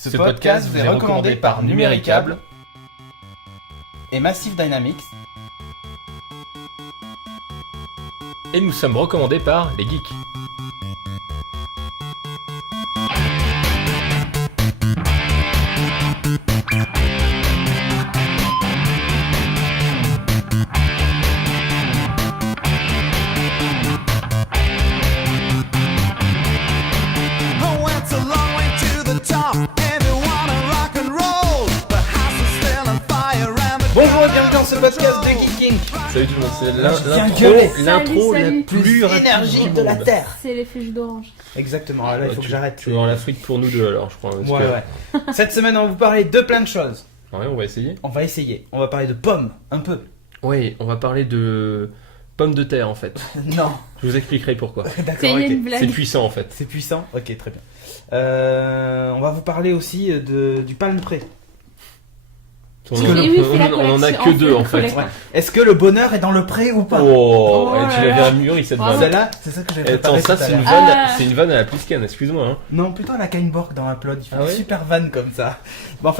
Ce podcast vous est recommandé par Numéricable et Massive Dynamics. Et nous sommes recommandés par les geeks. Bonjour et bienvenue dans ce podcast de Geeking. Salut tout le monde, c'est l'intro la plus énergique de la Terre. C'est l'effet jus d'orange. Exactement, là il faut que j'arrête. Tu veux avoir l'Afrique pour nous deux alors, je crois. Ouais. Cette semaine, on va vous parler de plein de choses. Ouais, on va essayer. On va parler de pommes, un peu. Oui, on va parler de pommes de terre en fait. Non. Je vous expliquerai pourquoi. D'accord, C'est une ok. blague. C'est puissant en fait. C'est puissant. Ok, très bien. On va vous parler aussi du palme pré. On Oui, c'est la en a collection, que on deux fait en la fait. collection. Ouais. Est-ce que le bonheur est dans le pré ou pas? Oh, Oh tu là l'avais là. amurri cette Bravo. vanne. Celle-là, c'est ça que j'ai Attends, préparé ça tout à c'est une l'heure. vanne, Ah. c'est une vanne à la Plisken, excuse-moi. Hein. Non, plutôt à la Kainborg dans Upload, il fait Ah des ouais super vannes comme ça. Bref,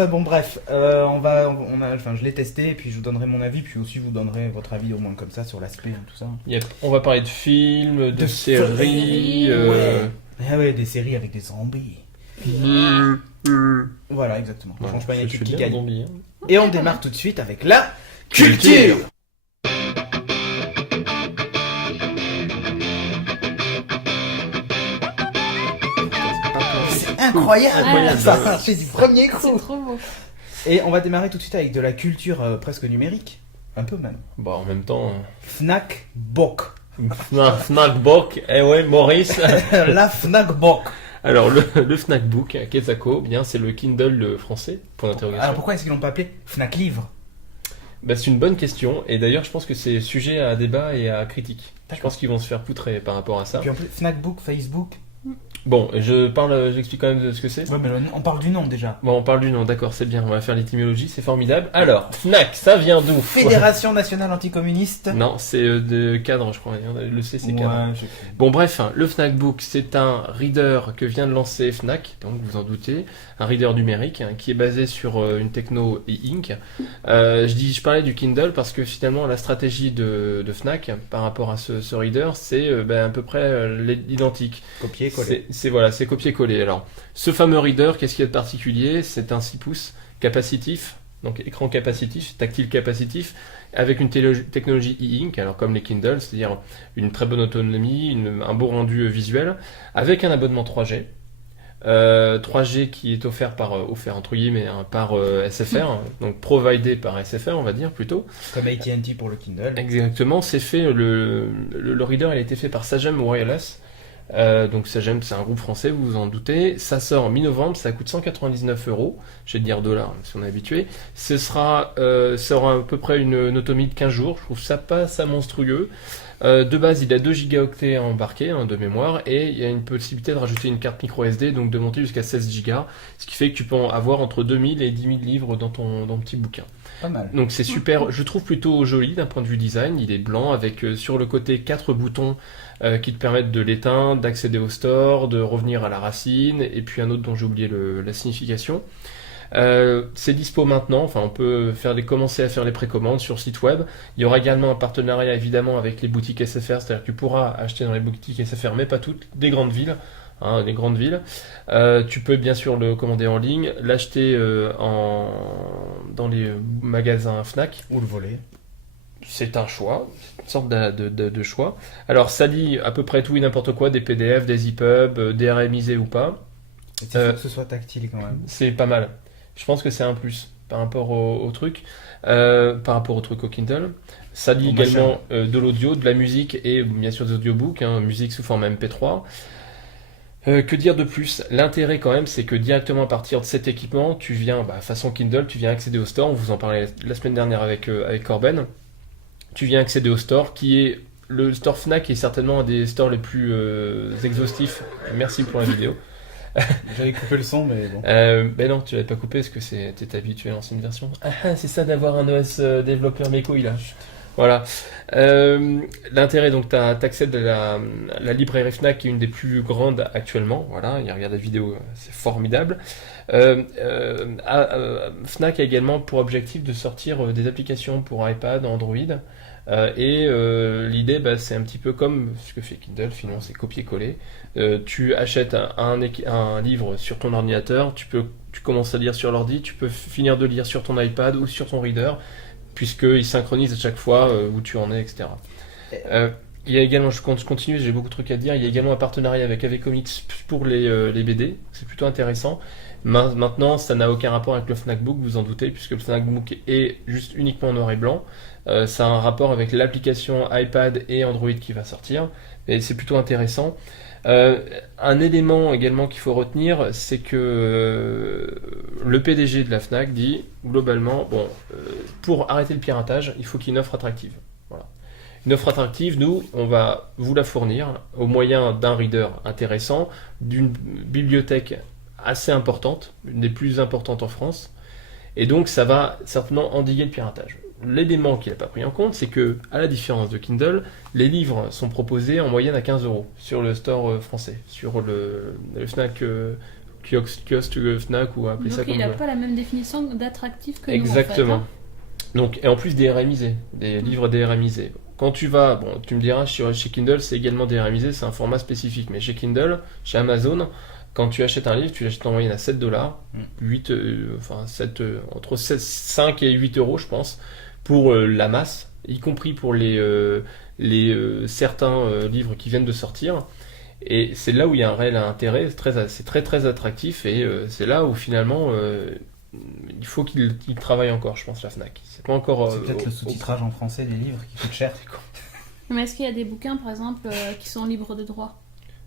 je l'ai testé et puis je vous donnerai mon avis, puis aussi vous donnerez votre avis au moins comme ça sur l'aspect tout ça. Yep. On va parler de films, de De séries. Ah ouais, des séries avec des zombies. Voilà, exactement. Ouais, Franchement, il y a je tout suis qui bien gagne. zombie. Hein. Et on démarre tout de suite avec la culture. C'est incroyable, ça a marché du premier C'est coup. trop beau. Et on va démarrer tout de suite avec de la culture presque numérique, un peu même. Bah en même temps, Fnac Book. Fnac Book, eh ouais Maurice. La Fnac Book. Alors le Fnac Book, Quetzalco, bien c'est le Kindle français, point d'interrogation. Alors pourquoi est-ce qu'ils l'ont pas appelé Fnac Livre? Bah, c'est une bonne question, et d'ailleurs je pense que c'est sujet à débat et à critique. Je D'accord. pense qu'ils vont se faire poutrer par rapport à ça. Et puis en plus, Fnac Book, Facebook. Bon, j'explique quand même de ce que c'est. Ouais, mais on parle du nom déjà. Bon, on parle du nom, d'accord, c'est bien, on va faire l'étymologie, c'est formidable. Alors, Fnac, ça vient d'où? Fédération nationale anticommuniste. Non, c'est de cadre, je crois, le C c'est cadre. Ouais, Bon bref, hein, le Fnac Book, c'est un reader que vient de lancer Fnac, donc vous en doutez, un reader numérique hein, qui est basé sur une techno e-ink. Je parlais du Kindle parce que finalement la stratégie de Fnac par rapport à ce reader, c'est à peu près l'identique. Copier-coller. C'est copier-coller. Alors, ce fameux reader, qu'est-ce qu'il y a de particulier? C'est un 6 pouces capacitif, donc écran capacitif, tactile capacitif, avec une technologie e-ink, alors comme les Kindle, c'est-à-dire une très bonne autonomie, un beau rendu visuel, avec un abonnement 3G. 3G qui est offert entre guillemets par SFR, donc providé par SFR on va dire plutôt. Comme AT&T pour le Kindle. Exactement, c'est fait, le reader il a été fait par Sagem Wireless. Donc Sagem c'est un groupe français, vous vous en doutez. Ça sort en mi-novembre, ça coûte 199€, je vais dire dollars si on est habitué. Ça aura à peu près une autonomie de 15 jours, je trouve ça pas ça monstrueux. De base il a 2 gigaoctets embarqués de mémoire et il y a une possibilité de rajouter une carte micro SD, donc de monter jusqu'à 16 gigas, ce qui fait que tu peux en avoir entre 2000 et 10 000 livres dans ton petit bouquin. Pas mal. Donc c'est super, je trouve plutôt joli d'un point de vue design, il est blanc avec sur le côté 4 boutons qui te permettent de l'éteindre, d'accéder au store, de revenir à la racine, et puis un autre dont j'ai oublié la signification. C'est dispo maintenant, enfin on peut commencer à faire les précommandes sur site web. Il y aura également un partenariat évidemment avec les boutiques SFR, c'est-à-dire que tu pourras acheter dans les boutiques SFR, mais pas toutes, des grandes villes. Les grandes villes. Tu peux bien sûr le commander en ligne, l'acheter dans les magasins Fnac. Ou le voler. C'est un choix, une sorte de choix. Alors ça lit à peu près tout et n'importe quoi, des PDF, des EPUB, des RMisés ou pas. Et il faut que ce soit tactile quand même. C'est pas mal. Je pense que c'est un plus par rapport au truc, par rapport au truc au Kindle. Ça lit également de l'audio, de la musique et bien sûr des audiobooks, musique sous forme MP3. Que dire de plus? L'intérêt quand même, c'est que directement à partir de cet équipement, tu viens, façon Kindle, tu viens accéder au store. On vous en parlait la semaine dernière avec Corben. Tu viens accéder au store, qui est le store Fnac est certainement un des stores les plus exhaustifs. Merci pour la vidéo. J'avais coupé le son, mais bon. Ben non, tu l'avais pas coupé parce que t'étais habitué à l'ancienne version. Ah, c'est ça d'avoir un OS développeur mes couilles là. Voilà. L'intérêt, donc, t'accèdes à la librairie Fnac, qui est une des plus grandes actuellement. Voilà, il regarde la vidéo, c'est formidable. Fnac a également pour objectif de sortir des applications pour iPad, Android. L'idée, c'est un petit peu comme ce que fait Kindle, finalement, c'est copier-coller. Tu achètes un livre sur ton ordinateur, tu commences à lire sur l'ordi, tu peux finir de lire sur ton iPad ou sur ton reader, puisqu'il synchronise à chaque fois où tu en es, etc. Il y a également, je continue, j'ai beaucoup de trucs à dire, il y a également un partenariat avec AV Comics pour les BD, c'est plutôt intéressant. Maintenant, ça n'a aucun rapport avec le Fnac Book, vous en doutez, puisque le Fnac Book est juste uniquement en noir et blanc. Ça a un rapport avec l'application iPad et Android qui va sortir, et c'est plutôt intéressant. Un élément également qu'il faut retenir, c'est que le PDG de la Fnac dit globalement, pour arrêter le piratage, il faut qu'il y ait une offre attractive. Voilà. Une offre attractive, nous, on va vous la fournir au moyen d'un reader intéressant, d'une bibliothèque assez importante, une des plus importantes en France, et donc ça va certainement endiguer le piratage. L'élément qu'il n'a pas pris en compte, c'est que, à la différence de Kindle, les livres sont proposés en moyenne à 15 € sur le store français, sur le Fnac kiosque Fnac ou appeler ça Donc comme il n'a vous voulez. pas la même définition d'attractif que Exactement. nous, en fait, Donc, et en plus DRMisés, des livres DRMisés. Quand tu vas, tu me diras, chez Kindle, c'est également DRMisé, c'est un format spécifique. Mais chez Kindle, chez Amazon, quand tu achètes un livre, tu l'achètes en moyenne à 7 $, 8, entre 5 et 8 €, je pense, pour la masse, y compris pour certains livres qui viennent de sortir. Et c'est là où il y a un réel intérêt, c'est très très attractif, et c'est là où finalement il faut qu'il travaille encore, je pense, la Fnac. C'est pas encore. C'est peut-être le sous-titrage en français des livres qui coûte cher. Mais est-ce qu'il y a des bouquins, par exemple, qui sont libres de droit?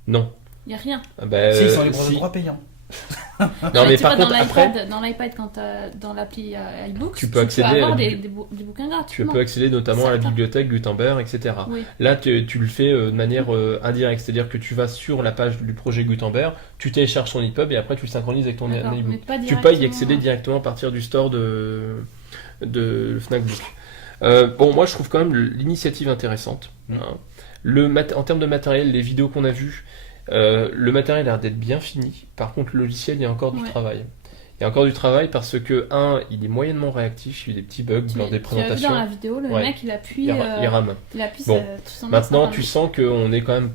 Non. Il n'y a rien. Si, ils sont libres de droit payants. Non, mais tu par vois, contre, après, dans l'iPad, quand dans l'appli iBooks, tu peux accéder avoir à des bouquins gratuits. tu peux accéder notamment à la Certains. bibliothèque Gutenberg, etc. Oui. Là, tu le fais de manière indirecte, c'est-à-dire que tu vas sur la page du projet Gutenberg, tu télécharges ton EPUB et après tu le synchronises avec ton D'accord, e-book. mais pas Tu peux y directement, accéder hein. directement à partir du store de Fnac Book. Moi je trouve quand même l'initiative intéressante. Hein. En termes de matériel, les vidéos qu'on a vues, le matériel a l'air d'être bien fini. Par contre, le logiciel, il y a encore du travail. Il y a encore du travail parce que, il est moyennement réactif, il y a des petits bugs lors des présentations. Tu as vu dans la vidéo, le mec, il appuie. Il rame. Il appuie Bon. son Maintenant, ça tu rame. sens qu'on est quand même.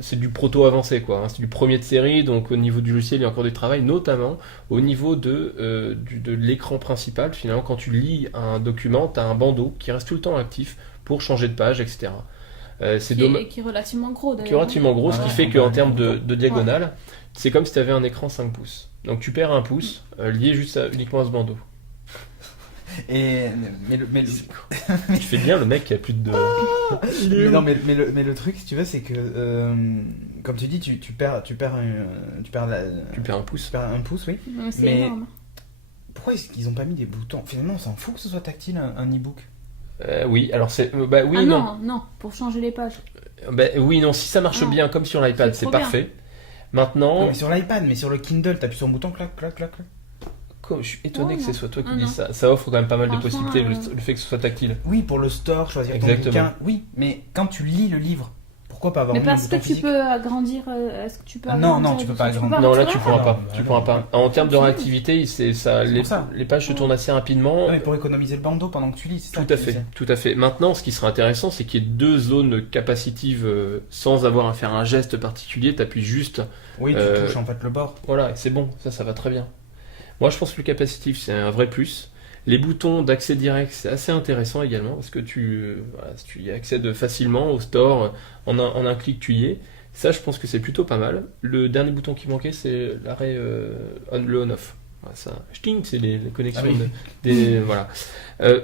C'est du proto avancé, quoi. Hein. C'est du premier de série, donc au niveau du logiciel, il y a encore du travail, notamment au niveau de l'écran principal. Finalement, quand tu lis un document, tu as un bandeau qui reste tout le temps actif pour changer de page, etc. C'est Qui est relativement gros, d'ailleurs. qui est relativement gros, ce qui fait qu'en termes de diagonale, Ouais. c'est comme si tu avais un écran 5 pouces. Donc tu perds un pouce lié juste uniquement à ce bandeau. Mais Tu fais bien le mec qui a plus de. le truc, si tu veux, c'est que comme tu dis, tu perds un pouce. un pouce, oui. Non, mais c'est Mais- énorme. Pourquoi est-ce qu'ils ont pas mis des boutons? Finalement, on s'en fout que ce soit tactile un e-book. Oui, alors c'est. Oui, Ah non. non, pour changer les pages. Oui, non, si ça marche Non. bien comme sur l'iPad, C'est c'est trop parfait. Non, Maintenant, mais sur l'iPad, mais sur le Kindle, t'appuies sur un bouton, clac, clac, clac, clac. je suis étonné Oh, que ce non. soit toi qui Ah, dis non. ça. Ça offre quand même pas mal de Franchement, possibilités, le fait que ce soit tactile. Oui, pour le store, choisir ton Exactement. bouquin. Oui, mais quand tu lis le livre, pourquoi pas avoir Mais mis un parce que bouton tu physique? peux agrandir. Est-ce que tu peux Ah, non, agrandir non, tu peux pas agrandir. Non, là retirer tu pourras Ah, pas. non, Tu non, pourras non. pas. En termes de Absolument. réactivité, C'est pour ça. les pages se tournent assez rapidement. Non, mais pour économiser le bandeau pendant que tu lis, c'est ça. Tout à fait, tout à fait. Maintenant, ce qui serait intéressant, c'est qu'il y ait deux zones capacitives sans avoir à faire un geste particulier. Tu appuies juste, Oui, tu touches en fait le bord. voilà, et c'est bon. Ça va très bien. Moi, je pense que le capacitif, c'est un vrai plus. Les boutons d'accès direct, c'est assez intéressant également, parce que tu y accèdes facilement au store, en un clic, tu y es. Ça, je pense que c'est plutôt pas mal. Le dernier bouton qui manquait, c'est l'arrêt le on-off. Voilà, ça, ch'ting, c'est les connexions Ah oui. voilà.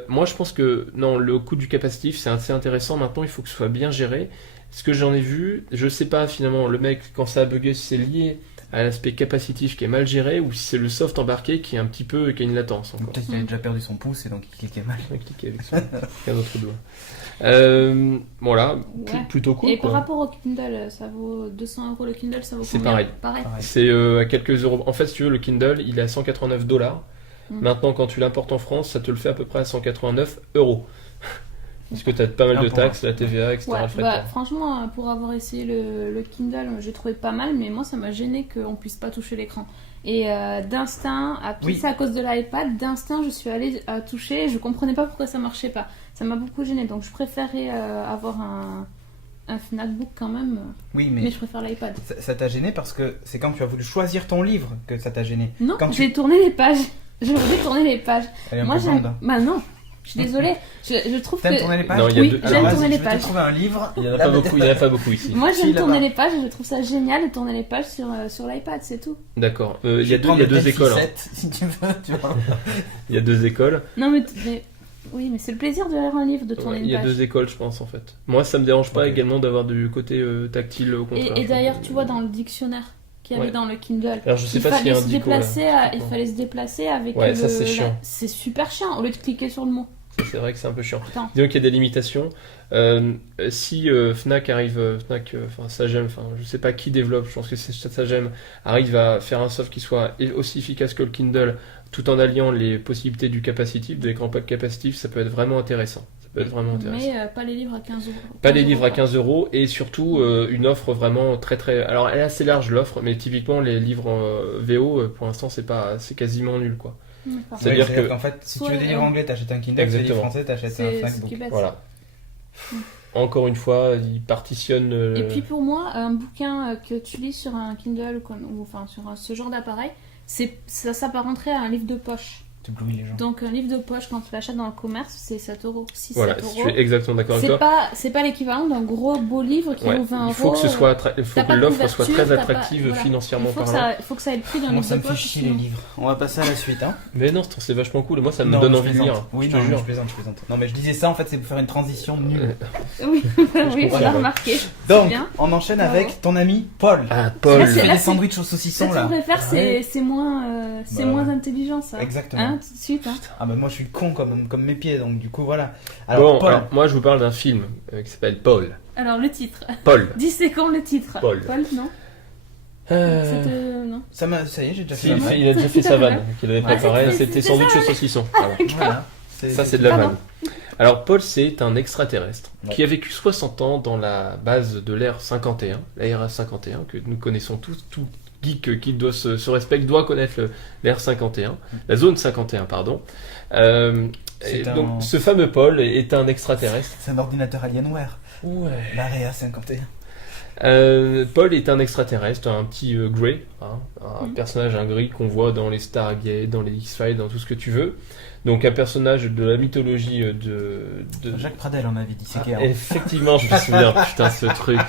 Moi, je pense que non, le coût du capacitif, c'est assez intéressant. Maintenant, il faut que ce soit bien géré. Ce que j'en ai vu, je sais pas finalement, le mec, quand ça a bugué, si c'est lié à l'aspect capacitif qui est mal géré ou si c'est le soft embarqué qui est un petit peu, qui a une latence encore. Peut-être qu'il avait déjà perdu son pouce et donc il cliquait mal. On va cliquer avec un autre doigt. Voilà, Ouais. plutôt cool. Et par Quoi. rapport au Kindle, ça vaut 200 € le Kindle, ça vaut C'est combien? pareil. Pareil. C'est à quelques euros. En fait, si tu veux, le Kindle, il est à 189 $. Mm. Maintenant, quand tu l'importes en France, ça te le fait à peu près à 189 €. Parce que t'as pas mal Ah, de pour taxes, la TVA, etc. Ouais, le frais, bah, quoi. franchement, pour avoir essayé le Kindle, j'ai trouvé pas mal, mais moi ça m'a gêné qu'on puisse pas toucher l'écran. Et d'instinct, Oui. c'est à cause de l'iPad, d'instinct je suis allée toucher, et je comprenais pas pourquoi ça marchait pas. Ça m'a beaucoup gêné, donc je préférais avoir un Fnac Book quand même, Oui, mais mais je préfère l'iPad. ça t'a gêné parce que c'est quand tu as voulu choisir ton livre que ça t'a gêné. Non, Quand j'ai tourné les pages. J'ai tourné les pages. Elle est un Moi peu j'aime. grande. Bah non, je suis désolée. Je trouve T'aimes que. tourner les pages? Non, il y a Oui, deux- j'aime Alors, vas-y, tourner les je vais te pages. trouver un livre. Il y en a pas beaucoup, il y en a pas beaucoup ici. Moi Si, j'aime là-bas. tourner les pages et je trouve ça génial de tourner les pages sur l'iPad, c'est tout. D'accord. Je Il y a vais prendre le deux Delphi écoles. Hein. 7, si tu veux, tu vois. Il y a deux écoles. Non mais oui, mais c'est le plaisir de lire un livre, de tourner Il une y a page. deux écoles, je pense, en fait. Moi, ça me dérange pas Ok. également d'avoir du côté tactile au contraire. Et d'ailleurs, tu vois dans le dictionnaire qu'il y avait Ouais. dans le Kindle, Alors, je sais il pas s'il y a fallait un se dico là. déplacer, il fallait se déplacer avec Ouais, ça, c'est chiant. C'est super chiant au lieu de cliquer sur le mot. Ça, c'est vrai que c'est un peu chiant. Attends. Disons qu'il y a des limitations. Si Fnac arrive, enfin Sagem, enfin je sais pas qui développe, je pense que c'est Sagem, arrive à faire un soft qui soit aussi efficace que le Kindle, tout en alliant les possibilités du capacitif, de l'écran capacitif, ça peut être vraiment intéressant. Ça peut être vraiment intéressant. Mais pas les livres à 15 euros. Pas les livres à 15 euros et surtout une offre vraiment très très. Alors elle est assez large l'offre, mais typiquement les livres VO pour l'instant c'est quasiment nul quoi. D'accord. C'est-à-dire que- qu'en fait, si tu Soit, veux des livres anglais, t'achètes un Kindle, si tu veux des livres Exactement. français, t'achètes un C'est Fnac ce Book. qui est bête. Voilà. Encore une fois, ils partitionnent. Et puis pour moi, un bouquin que tu lis sur un Kindle ou enfin sur ce genre d'appareil, ça s'apparenterait à un livre de poche. T'éblouis les gens. Donc un livre de poche, quand tu l'achètes dans le commerce, c'est 7 euros. 6-7 Voilà, euros. je suis exactement d'accord avec toi. C'est pas l'équivalent d'un gros beau livre qui Ouais, vaut 20 euros. il faut que ce soit il faut T'as que pas de l'offre soit couverture, très t'as pas- attractive voilà. financièrement Il faut que parlant. il faut que ça ait le prix d'un Moi, livre ça de me fait poche. chier les sinon- livres. On va passer à la suite, hein. Mais non, c'est vachement cool. Moi, ça me Non, donne je envie de plaisante. lire. Oui, je te non, jure. je plaisante. Non, mais je disais ça, en fait, c'est pour faire une transition nulle. Oui, oui, on comprends, l'a ouais. remarqué. Donc, bien. on enchaîne Bravo. avec ton ami Paul. Ah, Paul. Là, Il c'est- fait là, des sandwichs au Ça, saucisson, tu là. devrais faire, Ouais. c'est moins, c'est Bah, moins intelligent, ça. Exactement. Hein, tout de suite. Hein. Ah, bah, moi, je suis con comme mes pieds, donc du coup, voilà. Alors, Bon, Paul. alors, moi, je vous parle d'un film qui s'appelle Paul. Alors, le titre. Paul. 10 secondes le titre. Paul. Non Non. Ça y est, j'ai déjà Si, fait la vanne. il a déjà fait sa vanne qu'il avait Ouais, préparée. c'était C'était sandwich au saucisson. Voilà. Voilà. Ça, c'est de la Pardon. vanne. Alors, Paul, c'est un extraterrestre Ouais. qui a vécu 60 ans dans la base de l'Air 51, l'ARA 51, que nous connaissons tous. Tout geek qui doit se respecte doit connaître l'Air 51, la zone 51, pardon. C'est Et un- donc, ce fameux Paul est un extraterrestre. C'est un ordinateur Alienware. Ouais. L'Area 51. Paul est un extraterrestre, un petit Grey, hein, un Mhm. personnage, un gris qu'on voit dans les Stargate, dans les X-Files, dans tout ce que tu veux. Donc un personnage de la mythologie de... Jacques Pradel en avait dit, c'est Ah, clair. effectivement, je me souviens, putain, ce truc.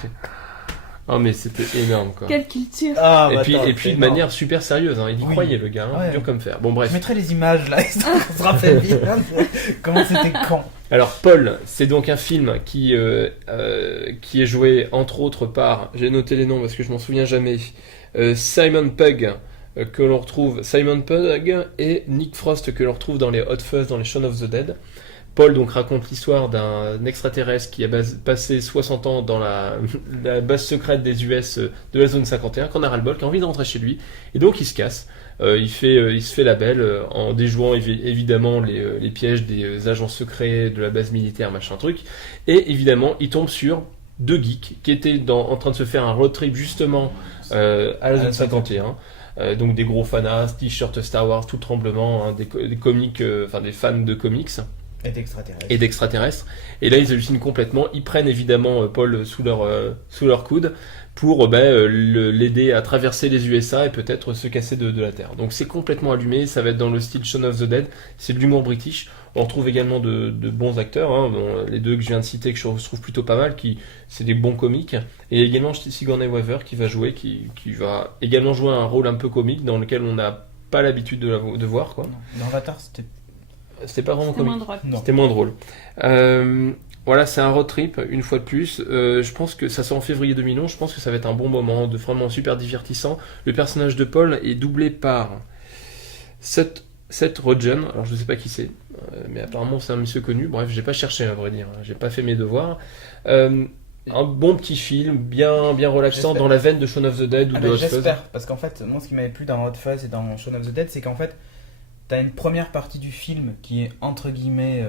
Oh mais c'était énorme quoi. Quelle culture. Ah, Et bah, puis, attends, et puis de énorme. manière super sérieuse, hein, il y Oui. croyait le gars, hein, Ouais. dur comme fer. Bon bref. Je mettrai les images là, histoire qu'on se rappelle bien comment c'était con. Alors Paul, c'est donc un film qui est joué entre autres par, j'ai noté les noms parce que je m'en souviens jamais, Simon Pegg que l'on retrouve, Simon Pegg et Nick Frost que l'on retrouve dans les Hot Fuzz, dans les Shaun of the Dead. Paul donc raconte l'histoire d'un extraterrestre qui a passé 60 ans dans la base secrète des US de la zone 51, qui en a ras-le-bol, qui a envie de rentrer chez lui, et donc il se casse. Il se fait la belle en déjouant évidemment les pièges des agents secrets de la base militaire, machin truc, et évidemment il tombe sur deux geeks qui étaient en train de se faire un road trip justement à la zone 51. Donc des gros fanas, t-shirt Star Wars, tout tremblement, hein, des comics, enfin des fans de comics Et d'extraterrestre. et d'extraterrestres. Et là, ils hallucinent complètement. Ils prennent évidemment Paul sous leur coude pour l'aider à traverser les USA et peut-être se casser de la Terre. Donc c'est complètement allumé. Ça va être dans le style Shaun of the Dead. C'est de l'humour british. On retrouve également de bons acteurs. Hein. Bon, les deux que je viens de citer, que je trouve plutôt pas mal, c'est des bons comiques. Et également Sigourney Weaver qui va jouer, qui va également jouer un rôle un peu comique dans lequel on n'a pas l'habitude de voir, quoi. Dans Avatar, c'était. C'était pas vraiment C'était moins comique. drôle. Non. C'était moins drôle. Voilà, c'est un road trip, une fois de plus. Je pense que ça sort en février 2011. Je pense que ça va être un bon moment, vraiment super divertissant. Le personnage de Paul est doublé par Seth Rogen. Alors, je sais pas qui c'est, mais apparemment, c'est un monsieur connu. Bref, j'ai pas cherché, à vrai dire. J'ai pas fait mes devoirs. Un bon petit film, bien relaxant, J'espère. dans la veine de Shaun of the Dead ou Ah de ben, Hot Fuzz. j'espère, parce qu'en fait, moi ce qui m'avait plu dans Hot Fuzz et dans Shaun of the Dead, c'est qu'en fait, t'as une première partie du film qui est entre guillemets.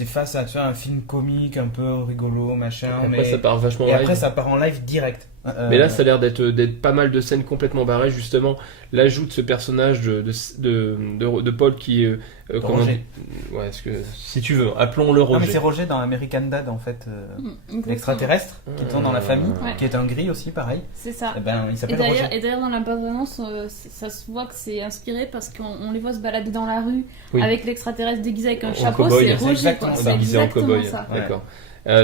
t'es face à, tu vois, un film comique un peu rigolo, machin. Après, mais... ça part vachement Et live. après, ça part en live direct. Mais là, ça a l'air d'être pas mal de scènes complètement barrées, justement. L'ajout de ce personnage de Paul qui est. comment Roger. Ouais, si tu veux, appelons-le Non, mais Roger. c'est Roger dans American Dad, en fait. Exactement. L'extraterrestre, qui tourne dans la famille, Ouais. qui est un gris aussi, pareil. C'est ça. Eh ben, il Et s'appelle Roger. d'ailleurs, dans la bande-annonce, ça se voit que c'est inspiré parce qu'on les voit se balader dans la rue Oui. avec l'extraterrestre déguisé avec un En chapeau, cow-boy, c'est c'est Roger, exactement quoi. ça. C'est Déguisé en exactement cow-boy. ça. Ouais. D'accord.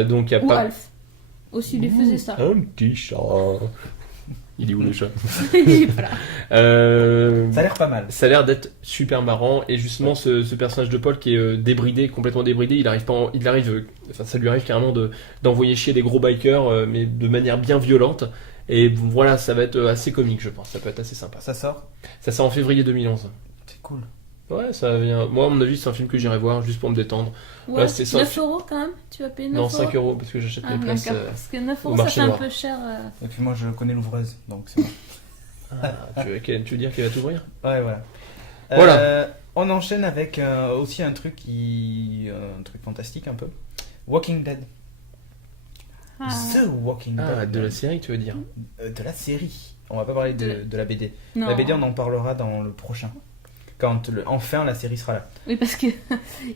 Donc, il y a Ou pas. Alf. Aussi, il lui faisait ça. Un petit chat. Il est où le chat Voilà. Ça a l'air pas mal. Ça a l'air d'être super marrant et justement ce personnage de Paul qui est débridé, complètement débridé, ça lui arrive carrément d'envoyer chier des gros bikers mais de manière bien violente et voilà, ça va être assez comique je pense, ça peut être assez sympa. Ça sort. Ça sort en février 2011. C'est cool. Ouais, ça vient. Moi à mon avis c'est un film que j'irai voir juste pour me détendre. Ouais, Là, c'est ça. 9 euros quand même. Tu vas payer 9 Non, euros. 5 euros parce que j'achète Ah, les places. d'accord. Parce que 9 au euros, ça marché fait un noir. peu cher. Et puis moi, je connais l'ouvreuse, donc c'est bon. Tu veux dire qu'il va t'ouvrir? Ouais, voilà. Voilà. On enchaîne avec aussi un truc fantastique un peu. Walking Dead. Ah. The Walking Ah, Dead. de la série tu veux dire? De la série. On va pas parler de la BD. Non. La BD, on en parlera dans le prochain. Quand enfin la série sera là. Oui, parce que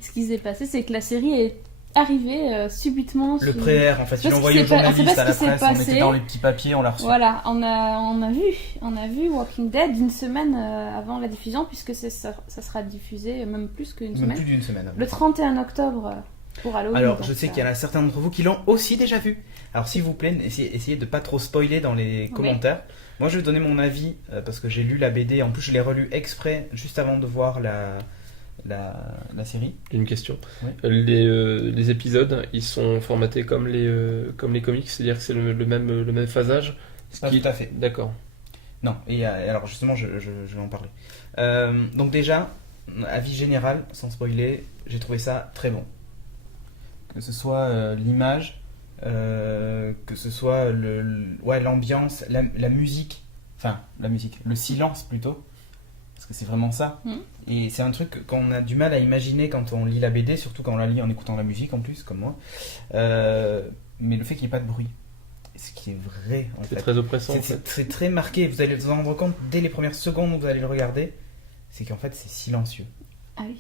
ce qui s'est passé, c'est que la série est arrivée subitement. Le sous- pré-air, en fait, Je sais ils pas l'ont ce envoyé qui aux s'est pas- journalistes, on sait pas à la ce qui s'est presse, on passé. était dans les petits papiers, on l'a reçu. Voilà, on a vu Walking Dead une semaine avant la diffusion, puisque ça sera diffusé même plus qu'une Même semaine. plus d'une semaine. Le 31 octobre pour Halloween. Alors, donc je sais ça- qu'il y en a certains d'entre vous qui l'ont aussi déjà vu. Alors, s'il vous plaît, essayez de pas trop spoiler dans les commentaires. Moi, je vais donner mon avis parce que j'ai lu la BD. En plus, je l'ai relu exprès juste avant de voir la série. Une question. Oui. Les épisodes, ils sont formatés comme les comics, c'est-à-dire que c'est le même phasage. Pas tout à fait. D'accord. Non, et alors justement, je vais en parler. Donc déjà, avis général, sans spoiler, j'ai trouvé ça très bon. Que ce soit l'image, que ce soit l'ambiance, la musique, le silence plutôt, parce que c'est vraiment ça. Et c'est un truc qu'on a du mal à imaginer quand on lit la BD, surtout quand on la lit en écoutant la musique en plus, comme moi. Mais le fait qu'il n'y ait pas de bruit, ce qui est vrai en C'est fait. très oppressant en fait. C'est très marqué, vous allez vous en rendre compte dès les premières secondes où vous allez le regarder, c'est qu'en fait c'est silencieux, Ah oui.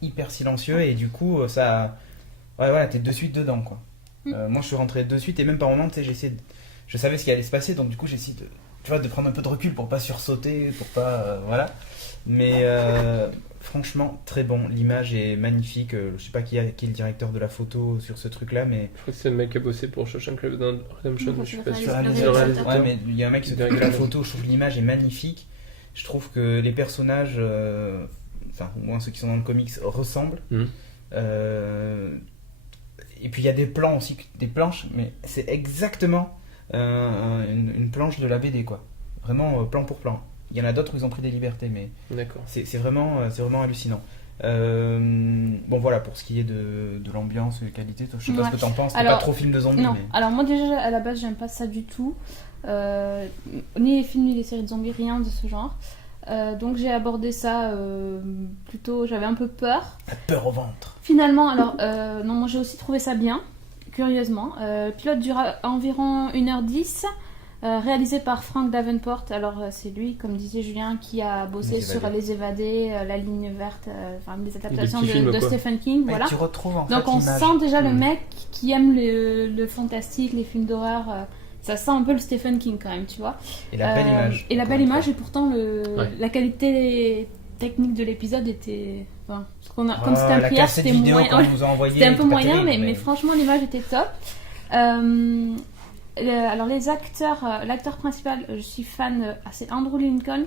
hyper silencieux et du coup ça, ouais voilà, t'es de suite dedans quoi. Moi je suis rentré de suite et même par moment tu sais je savais ce qui allait se passer donc du coup j'essaie de prendre un peu de recul pour pas sursauter, pour pas voilà, mais franchement très bon, l'image est magnifique, je sais pas qui est le directeur de la photo sur ce truc là mais Je crois que c'est le mec qui a bossé pour Shawshank Redemption, Non, mais je suis pas c'est sûr. le réalisateur. réalisateur. Ouais, mais il y a un mec qui s'occupe de la Directeur. photo, je trouve que l'image est magnifique. Je trouve que les personnages, enfin, au moins ceux qui sont dans le comics, ressemblent. Mhm. Et puis il y a des plans aussi, des planches, mais c'est exactement une planche de la BD, quoi. Vraiment plan pour plan. Il y en a d'autres où ils ont pris des libertés, mais D'accord. c'est vraiment hallucinant. Bon voilà pour ce qui est de l'ambiance et de la qualité, je sais pas Ouais. ce que t'en penses, t'es Alors, pas trop film de zombies Non, mais... alors moi déjà à la base j'aime pas ça du tout. Ni les films ni les séries de zombies, rien de ce genre. Donc j'ai abordé ça plutôt, j'avais un peu peur. La peur au ventre. Finalement, alors non, moi j'ai aussi trouvé ça bien, curieusement. Le pilote dure environ 1h10. Réalisé par Frank Davenport, alors c'est lui, comme disait Julien, qui a bossé Les sur Évadés. Les Évadés, La Ligne Verte, enfin des adaptations petits films, de quoi. Stephen King, Et voilà. tu retrouves en Donc fait on l'image. sent déjà le Mm. mec qui aime le fantastique, les films d'horreur, ça sent un peu le Stephen King quand même, tu vois. Et la belle image. Et la encore belle une image, fois. et pourtant Ouais. la qualité technique de l'épisode était... Enfin, comme Ah, c'était un la prière, cassette c'était vidéo moyen. qu'on nous a envoyé. C'était un peu était pas moyen, terrible, mais franchement, l'image était top. Alors, les acteurs, l'acteur principal, je suis fan, c'est Andrew Lincoln.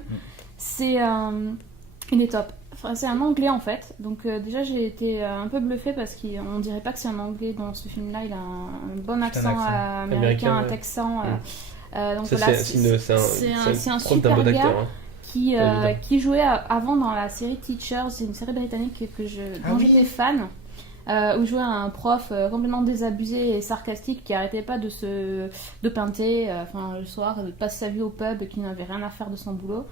Il est top. Enfin, c'est un anglais en fait. Donc, déjà, j'ai été un peu bluffée parce qu'on dirait pas que c'est un anglais dans ce film-là. Il a un bon accent, accent américain, un ouais. texan. Donc, Ça, voilà, c'est un un prof d'un super bon gars. acteur. Hein. Qui, Évidemment. qui jouait avant dans la série Teachers, c'est une série britannique Ah dont oui. j'étais fan, où jouait un prof complètement désabusé et sarcastique qui arrêtait pas de pinter le soir, de passer sa vie au pub et qui n'avait rien à faire de son boulot.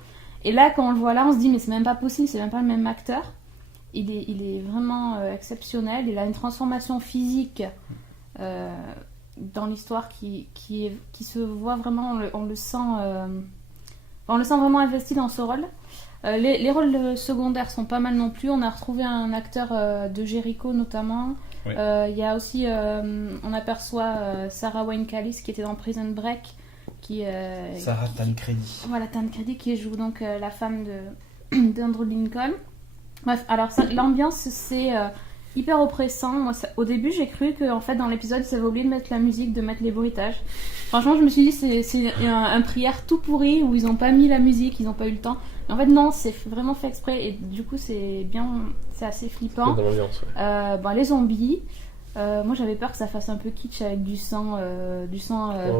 Et là, quand on le voit là, on se dit mais c'est même pas possible, c'est même pas le même acteur. il est vraiment exceptionnel. Il a une transformation physique dans l'histoire qui se voit vraiment, on le sent vraiment investi dans ce rôle. Les rôles secondaires sont pas mal non plus. On a retrouvé un acteur de Jericho notamment. Oui. Il y a aussi, on aperçoit Sarah Wayne Callis qui était dans Prison Break. Sarah Tancredi. Voilà, Tancredi qui joue donc la femme d'Andrew Lincoln. Bref, alors l'ambiance c'est hyper oppressant. Moi, au début, j'ai cru que en fait dans l'épisode ils avaient oublié de mettre la musique, de mettre les bruitages. Franchement, je me suis dit c'est un prière tout pourri où ils n'ont pas mis la musique, ils n'ont pas eu le temps. Mais en fait non, c'est vraiment fait exprès et du coup c'est assez flippant. Dans l'ambiance, ouais. Les zombies. Moi j'avais peur que ça fasse un peu kitsch avec du sang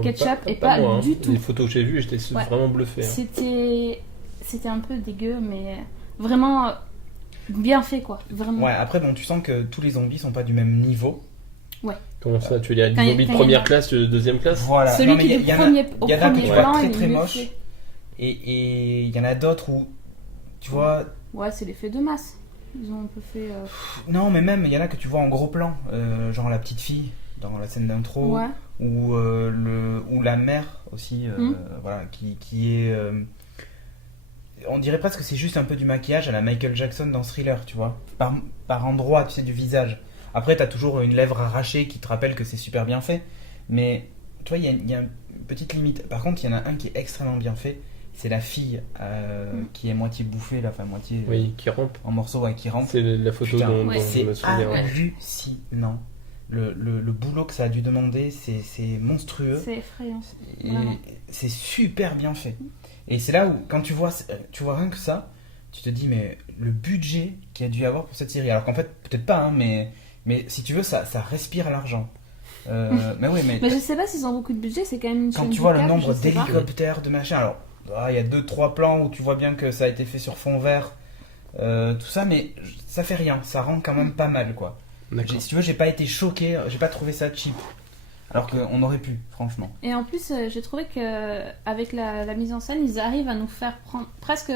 ketchup et pas moi, du tout. Les photos que j'ai vues, j'étais vraiment bluffé. C'était un peu dégueu, mais vraiment bien fait quoi. Vraiment. Ouais, après bon, tu sens que tous les zombies sont pas du même niveau. Comment ça, tu as des zombies de première classe, de deuxième classe? Voilà. Celui Non, mais qui est au il y en a que premier tu vois plan, très il est très mieux moche. fait. Et il y en a d'autres où, tu vois... Ouais, c'est l'effet de masse. Ils ont un peu fait... Non, mais même, il y en a que tu vois en gros plan. Genre la petite fille, dans la scène d'intro. Ouais. Ou la mère aussi, voilà, qui est... on dirait presque que c'est juste un peu du maquillage à la Michael Jackson dans Thriller, tu vois. Par endroit, tu sais, du visage. Après, t'as toujours une lèvre arrachée qui te rappelle que c'est super bien fait. Mais, tu vois, il y a une petite limite. Par contre, il y en a un qui est extrêmement bien fait. C'est la fille qui est moitié bouffée, là, enfin moitié Oui, qui rampe. en morceaux, ouais, qui rampe. C'est la photo Putain, dont je c'est me souviens. hallucinant. Le boulot que ça a dû demander, c'est monstrueux. C'est effrayant. Et Vraiment. c'est super bien fait. Et c'est là où, quand tu vois rien que ça, tu te dis, mais le budget qu'il y a dû y avoir pour cette série. Alors qu'en fait, peut-être pas, hein, mais si tu veux, ça respire l'argent. Mais oui, mais Mais je sais pas s'ils ont beaucoup de budget, c'est quand même une quand chaîne tu vois du le câble, nombre je sais pas. d'hélicoptères, de machins, alors il y a 2-3 plans où tu vois bien que ça a été fait sur fond vert, tout ça, mais ça fait rien, ça rend quand même pas mal, quoi. D'accord. Si tu veux, j'ai pas été choqué, j'ai pas trouvé ça cheap. Alors qu'on aurait pu, franchement. Et en plus, j'ai trouvé que avec la mise en scène, ils arrivent à nous faire presque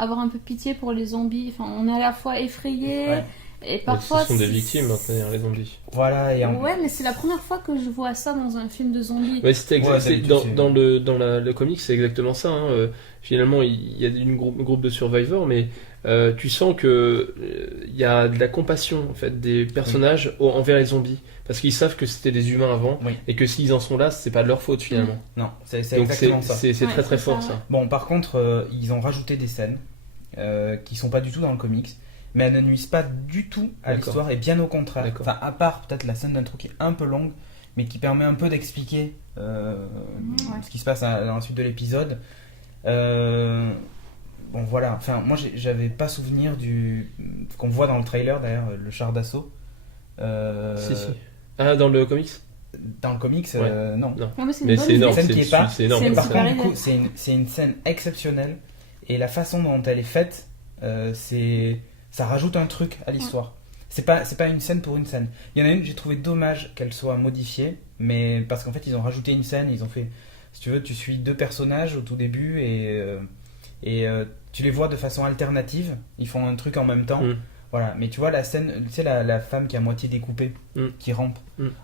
avoir un peu pitié pour les zombies. Enfin, on est à la fois effrayés Ouais. et parfois. Ce sont des victimes maintenant, les zombies. Voilà, et Ouais, mais c'est la première fois que je vois ça dans un film de zombies. Ouais, c'est d'habitude, dans le comic, c'est exactement ça. Hein. Finalement, il y a un groupe de survivors, mais tu sens que il y a de la compassion en fait des personnages envers les zombies, parce qu'ils savent que c'était des humains avant, Oui. et que s'ils en sont là, c'est pas de leur faute finalement. Non, c'est Donc exactement ça. c'est Ouais, très très c'est fort ça. ça. Bon, par contre, ils ont rajouté des scènes qui sont pas du tout dans le comics, mais elles ne nuisent pas du tout à D'accord. l'histoire, et bien au contraire. D'accord. Enfin, à part peut-être la scène d'intro qui est un peu longue, mais qui permet un peu d'expliquer ce qui se passe dans la suite de l'épisode. Bon, voilà. Enfin, moi, j'avais pas souvenir qu'on voit dans le trailer d'ailleurs, le char d'assaut. Si. Ah, dans le comics? Dans le comics, Ouais. non. Ouais, mais c'est une Mais bonne c'est idée. énorme, Scène qui est pas- c'est énorme. c'est une Par super contre, du idée. coup, c'est une scène exceptionnelle, et la façon dont elle est faite, ça rajoute un truc à l'histoire. C'est pas une scène pour une scène. Il y en a une, j'ai trouvé dommage qu'elle soit modifiée, mais parce qu'en fait ils ont rajouté une scène, ils ont fait, si tu veux, tu suis 2 personnages au tout début et tu les vois de façon alternative, ils font un truc en même temps. Mm. Voilà, mais tu vois la scène, tu sais la femme qui est à moitié découpée, qui rampe.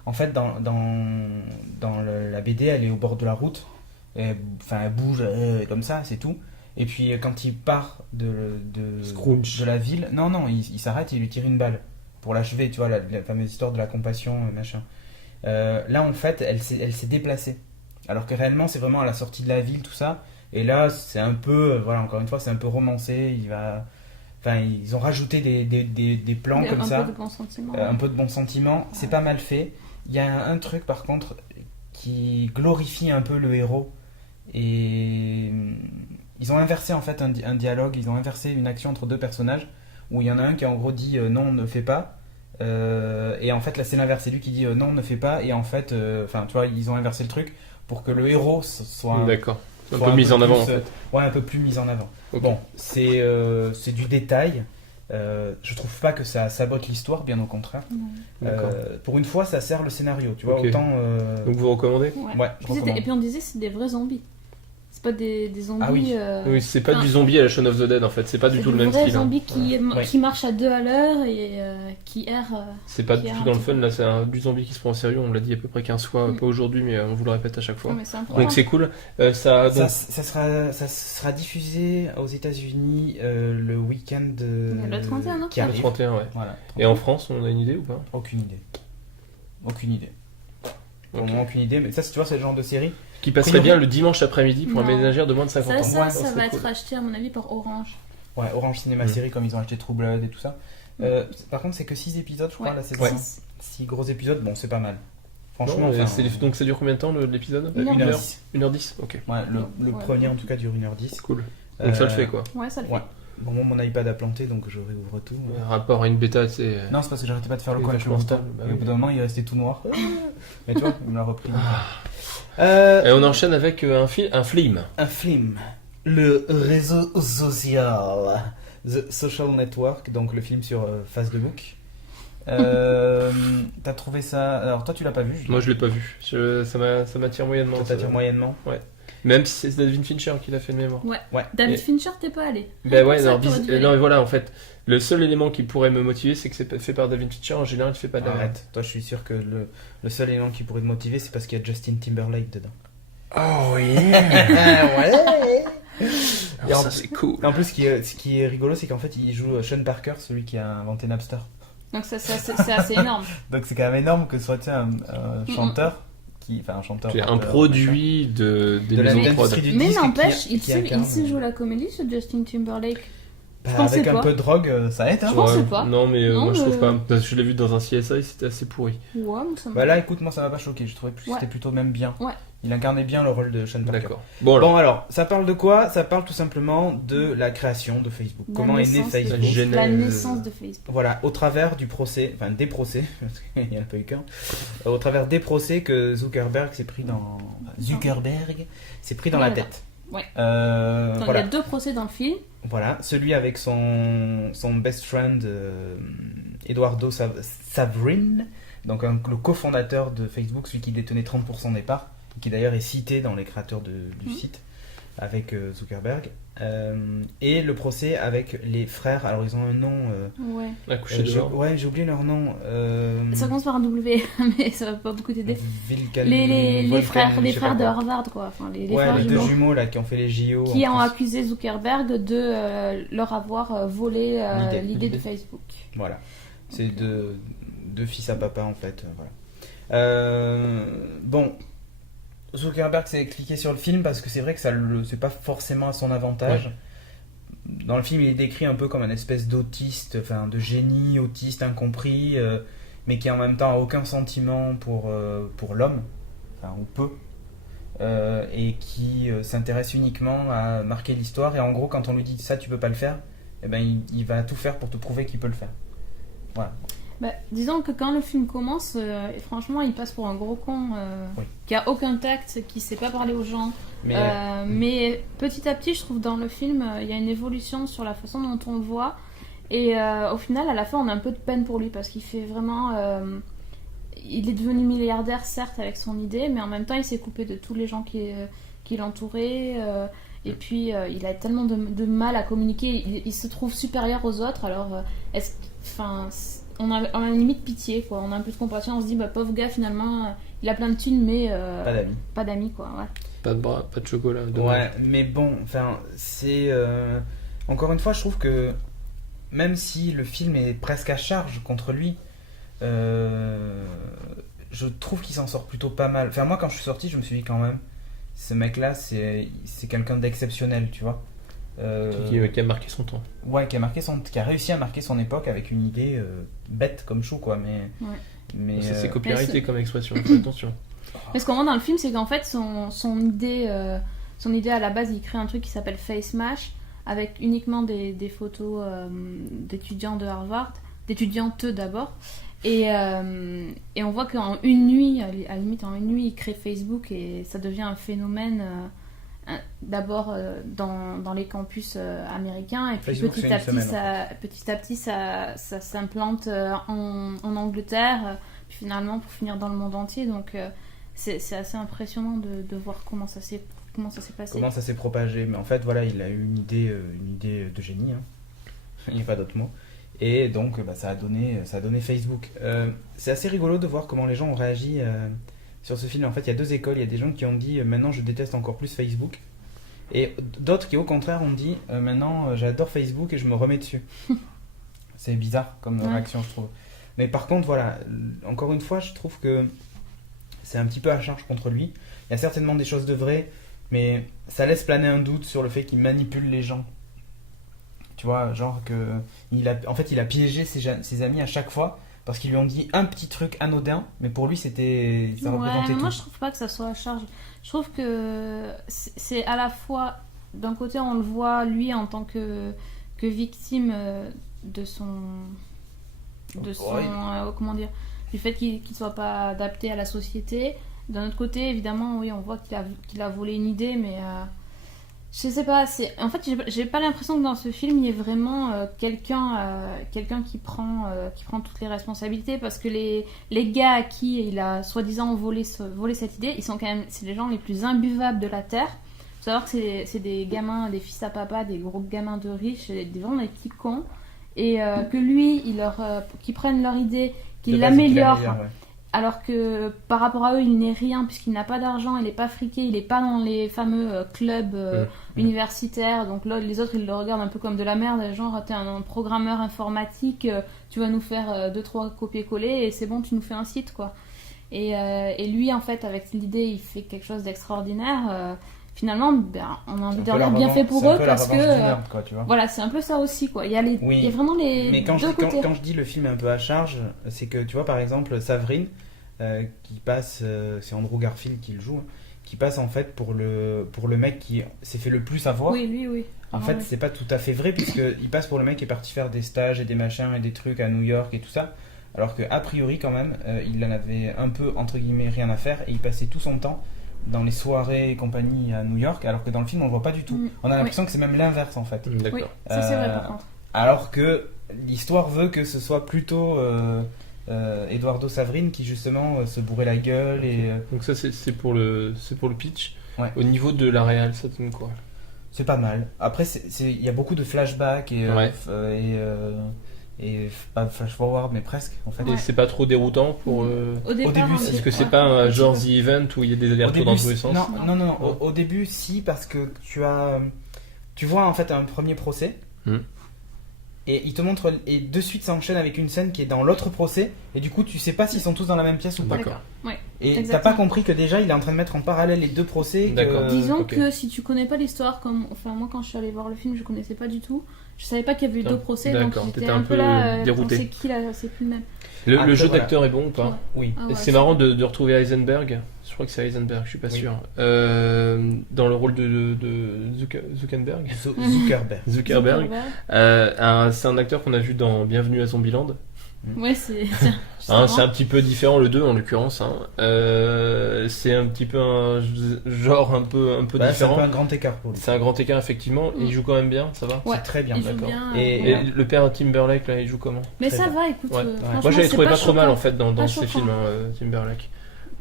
En fait, dans la BD, elle est au bord de la route. Elle bouge comme ça, c'est tout. Et puis quand il part Scrooge. de la ville, non, il s'arrête et il lui tire une balle pour l'achever, tu vois, la fameuse histoire de la compassion, machin. Là, en fait, elle s'est déplacée. Alors que réellement, c'est vraiment à la sortie de la ville, tout ça. Et là, c'est un peu, voilà, encore une fois, c'est un peu romancé. Ils ont rajouté des plans comme ça. Un peu de bon sentiment. Un peu de bon sentiment. C'est pas mal fait. Il y a un truc, par contre, qui glorifie un peu le héros. Et ils ont inversé, en fait, un dialogue. Ils ont inversé une action entre 2 personnages. Où il y en a un qui, en gros, dit non, ne fais pas. Et en fait, là, c'est l'inverse. C'est lui qui dit non, ne fais pas. Et en fait, tu vois, ils ont inversé le truc pour que le héros soit... D'accord. Un soit peu mise en avant en plus, fait. Ouais, un peu plus mis en avant. Ok. Bon, c'est du détail. Je trouve pas que ça sabote l'histoire, bien au contraire. D'accord. Pour une fois, ça sert le scénario, tu vois. Ok. Autant. Donc vous recommandez? Ouais. Ouais, je Puis recommande. et puis on disait que c'est des vrais zombies. C'est pas des zombies. Ah oui. Oui, c'est pas enfin, du zombie à la Shaun of the Dead en fait, c'est pas du c'est tout le des même vrais style. Hein. zombies Ouais. qui marchent à 2 à l'heure et qui errent. C'est pas qui du errent tout un dans le petit fun, peu. là c'est du zombie qui se prend au sérieux, on l'a dit à peu près 15 fois, pas aujourd'hui, mais on vous le répète à chaque fois. Non, mais c'est important. Donc c'est cool. Ça, donc, Ça sera diffusé aux États-Unis le week-end Le 31 octobre. qui le arrive. 31, ouais. Voilà. Et en France, on a une idée ou pas? Aucune idée. Aucune idée. Pour le Ok. moment, aucune idée. Mais ça, tu vois, c'est le genre de série. Qui passerait Priori- bien le dimanche après-midi pour un Non. ménagère de moins de 50 ans. Ça Ouais, va c'est être cool. acheté à mon avis par Orange. Ouais, Orange Cinéma Mm. Série, comme ils ont acheté True Blood et tout ça. Par contre, c'est que 6 épisodes, je crois, Ouais. la saison. Ouais. 6 gros épisodes, bon, c'est pas mal. Non, Franchement, mais enfin, donc ça dure combien de temps l'épisode? 1h10. 1h10. Ok, Ouais, le Ouais. premier en tout cas dure 1h10. cool. Donc ça le fait quoi. Ouais, ça le fait. Ouais. Bon, moi, mon iPad a planté, donc je réouvre tout. Rapport à une bêta, c'est. Non, c'est parce que j'arrêtais pas de faire le Oui, coin avec le vachement bouton. stable, bah Et au oui. bout d'un moment, il restait tout noir. Mais tu vois, il me l'a repris. Et on enchaîne avec un film. Un film. Le réseau social. The Social Network, donc le film sur Facebook. T'as trouvé ça. Alors, toi, tu l'as pas vu. Moi je l'ai pas vu. Ça m'attire moyennement. Ça t'attire moyennement. Même si c'est David Fincher qui l'a fait de mémoire. David Et- Fincher, t'es pas allé. Ben ouais, Comme ça, alors, t'aurais dû aller. non mais voilà, en fait, le seul élément qui pourrait me motiver, c'est que c'est fait par David Fincher. En général, il fait pas de la merde. Arrête, toi je suis sûr que le seul élément qui pourrait te motiver, c'est parce qu'il y a Justin Timberlake dedans. Oh oui. Ouais. Et en, ça c'est cool. en plus, ce qui est rigolo, c'est qu'en fait, il joue Sean Parker, celui qui a inventé Napster. Donc c'est assez énorme. Donc c'est quand même énorme que ce soit tu sais, un chanteur, enfin un chanteur. C'est un rappeur, produit des de la maisons prod. industrie du Mais disque n'empêche, qui il incarne, sait jouer la comédie, ce Justin Timberlake. bah, je pensais avec un pas. peu de drogue, ça aide. Hein. Je pensais pas. Non mais Non, moi je trouve mais- pas. Parce que je l'ai vu dans un CSI, c'était assez pourri. Ouais, mais ça me- Bah là, écoute, moi ça m'a pas choqué. Je trouvais que Ouais. c'était plutôt même bien. Ouais. Il incarnait bien le rôle de Sean Parker. D'accord. Bon alors. Bon alors, ça parle de quoi? Ça parle tout simplement de la création de Facebook. La Comment est né naissance de Facebook? La genèse. La naissance de Facebook. Voilà, au travers du procès, enfin des procès, parce qu'il n'y en a pas eu qu'un, au travers des procès que Zuckerberg s'est pris dans la Voilà. tête. Ouais. Donc, il y Voilà. a 2 procès dans le film. Voilà, celui avec son best friend Eduardo Saverin, donc le cofondateur de Facebook, celui qui détenait 30% des parts, qui d'ailleurs est cité dans les créateurs du site avec Zuckerberg, et le procès avec les frères. Alors ils ont un nom. Ouais. Accouché dehors. Ouais, j'ai oublié leur nom. Ça commence par un W, mais ça va pas beaucoup t'aider. Vilcan- Les Volcan, frères je sais pas de quoi. Harvard, quoi. Enfin, les Ouais, frères les deux jumeaux. jumeaux là qui ont fait les JO. Qui en ont plus. accusé Zuckerberg de leur avoir volé l'idée de Facebook. Voilà, c'est deux fils à papa en fait. Voilà. Bon, Zuckerberg s'est expliqué sur le film parce que c'est vrai que c'est pas forcément à son avantage. Dans le film, il est décrit un peu comme un espèce d'autiste, enfin de génie autiste incompris, mais qui en même temps a aucun sentiment pour l'homme, enfin ou peu, et qui s'intéresse uniquement à marquer l'histoire. Et en gros, quand on lui dit ça, tu peux pas le faire, eh ben il va tout faire pour te prouver qu'il peut le faire. Voilà. Bah, disons que quand le film commence, franchement, il passe pour un gros con Oui. qui a aucun tact, qui sait pas parler aux gens. Mais Mais petit à petit, je trouve dans le film, il y a une évolution sur la façon dont on le voit. Et au final, à la fin, on a un peu de peine pour lui parce qu'il fait vraiment. Il est devenu milliardaire, certes, avec son idée, mais en même temps, il s'est coupé de tous les gens qui l'entouraient. Et puis, il a tellement de mal à communiquer. Il se trouve supérieur aux autres. Alors, on a limite pitié, quoi. On a un peu de compassion. On se dit, bah, pauvre gars, finalement, il a plein de thunes, mais pas d'amis. pas d'amis, quoi. Ouais. Pas de bras, pas de chocolat. dommage. Ouais, mais bon, enfin, c'est encore une fois, je trouve que même si le film est presque à charge contre lui, je trouve qu'il s'en sort plutôt pas mal. Enfin, moi, quand je suis sorti, je me suis dit quand même, ce mec-là, c'est quelqu'un d'exceptionnel, tu vois. Qui a marqué son temps. Ouais, qui a réussi à marquer son époque avec une idée bête comme chou, quoi. Ouais. Mais Ça c'est Mais copyrighté c'est- comme expression, fais attention. Mais ce qu'on voit dans le film, c'est qu'en fait, son idée à la base, il crée un truc qui s'appelle Face Mash, avec uniquement des photos d'étudiants de Harvard, d'étudiantes d'abord. Et on voit qu'en une nuit, à la limite en une nuit, il crée Facebook et ça devient un phénomène d'abord dans les campus américains et puis Facebook, petit c'est à une petit, semaine, ça s'implante en Angleterre, puis finalement pour finir dans le monde entier. Donc c'est assez impressionnant de voir comment ça s'est passé. Comment ça s'est propagé. Mais en fait, voilà, il a eu une idée de génie. Hein. Il n'y a pas d'autre mot. Et donc, ça a donné Facebook. C'est assez rigolo de voir comment les gens ont réagi sur ce film. En fait, il y a deux écoles. Il y a des gens qui ont dit maintenant je déteste encore plus Facebook. Et d'autres qui, au contraire, ont dit maintenant j'adore Facebook et je me remets dessus. C'est bizarre comme réaction, je trouve. Mais par contre, voilà, encore une fois, je trouve que c'est un petit peu à charge contre lui. Il y a certainement des choses de vraies, mais ça laisse planer un doute sur le fait qu'il manipule les gens. Tu vois, genre en fait, il a piégé ses amis à chaque fois parce qu'ils lui ont dit un petit truc anodin, mais pour lui, ça représentait tout. Moi, je trouve pas que ça soit à charge. Je trouve que c'est à la fois, d'un côté, on le voit, lui, en tant que victime de son comment dire, du fait qu'il soit pas adapté à la société. D'un autre côté, évidemment, oui, on voit qu'il a volé une idée, mais je sais pas, en fait, j'ai pas l'impression que dans ce film il y ait vraiment quelqu'un qui prend toutes les responsabilités, parce que les gars à qui il a soi-disant volé cette idée, ils sont quand même, c'est les gens les plus imbuvables de la terre. Faut savoir que c'est des gamins, des fils à papa, des gros gamins de riches, vraiment des petits cons, et que lui, qu'ils prennent leur idée, qu'ils l'améliorent. Ouais. Alors que par rapport à eux, il n'est rien, puisqu'il n'a pas d'argent, il n'est pas friqué, il n'est pas dans les fameux clubs universitaires. Donc là, les autres, ils le regardent un peu comme de la merde. Genre, t'es un programmeur informatique, tu vas nous faire 2-3 copier-coller et c'est bon, tu nous fais un site, quoi. Et lui, en fait, avec l'idée, il fait quelque chose d'extraordinaire. Finalement, on a envie de dire bien fait pour eux, parce que nerd, quoi, tu vois. voilà, c'est un peu ça aussi, quoi. Il y a vraiment les mais deux côtés. quand je dis le film est un peu à charge, c'est que tu vois, par exemple, Savrine, qui passe, c'est Andrew Garfield qui le joue, hein, qui passe en fait pour le mec qui s'est fait le plus avoir. Oui, lui, oui. En fait, c'est pas tout à fait vrai, puisqu'il passe pour le mec qui est parti faire des stages et des machins et des trucs à New York et tout ça, alors qu'a priori, quand même, il en avait un peu, entre guillemets, rien à faire, et il passait tout son temps dans les soirées et compagnie à New York, alors que dans le film on le voit pas du tout. On a l'impression que c'est même l'inverse, en fait. D'accord. Oui, ça c'est vrai, par contre. Alors que l'histoire veut que ce soit plutôt Eduardo Savrine qui justement se bourrait la gueule et Donc ça c'est pour le pitch. Ouais. Au niveau de la réal, ça donne quoi? c'est pas mal. Après il y a beaucoup de flashbacks et pas flash forward mais presque, en fait. Et c'est pas trop déroutant pour Au début, Est-ce que c'est pas un genre The Event où il y a des allers-retours dans tous les sens? Non. Au début, si, parce que tu vois en fait un premier procès, et il te montre, et de suite ça enchaîne avec une scène qui est dans l'autre procès, et du coup tu sais pas s'ils sont tous dans la même pièce ou pas. D'accord. Ouais, et exactement. t'as pas compris que déjà il est en train de mettre en parallèle les deux procès. D'accord. Disons ok. que si tu connais pas l'histoire, enfin moi quand je suis allée voir le film, je connaissais pas du tout. Je savais pas qu'il y avait eu deux procès, donc D'accord, j'étais t'étais un peu là. dérouté. C'est qui là? C'est plus le même. Le jeu voilà. d'acteur est bon ou pas? Oui. Ah Et ouais, c'est marrant de retrouver Heisenberg. Je crois que c'est Heisenberg, je suis pas Oui. sûr. Dans le rôle de Zuckerberg. Zuckerberg. C'est un acteur qu'on a vu dans Bienvenue à Zombieland. Ouais, c'est. C'est un petit peu différent, le 2 en l'occurrence. C'est un petit peu un genre un peu C'est un différent. peu un grand écart pour lui. C'est un grand écart effectivement. Et il joue quand même bien, ça va? Ouais, C'est très bien, il joue d'accord. bien, Et Et le père Timberlake là, il joue comment? Mais Très ça bien. va, écoute. Ouais. Franchement, Moi j'avais c'est trouvé pas trop mal choquant. en fait dans Pas ces choquant. films, Timberlake.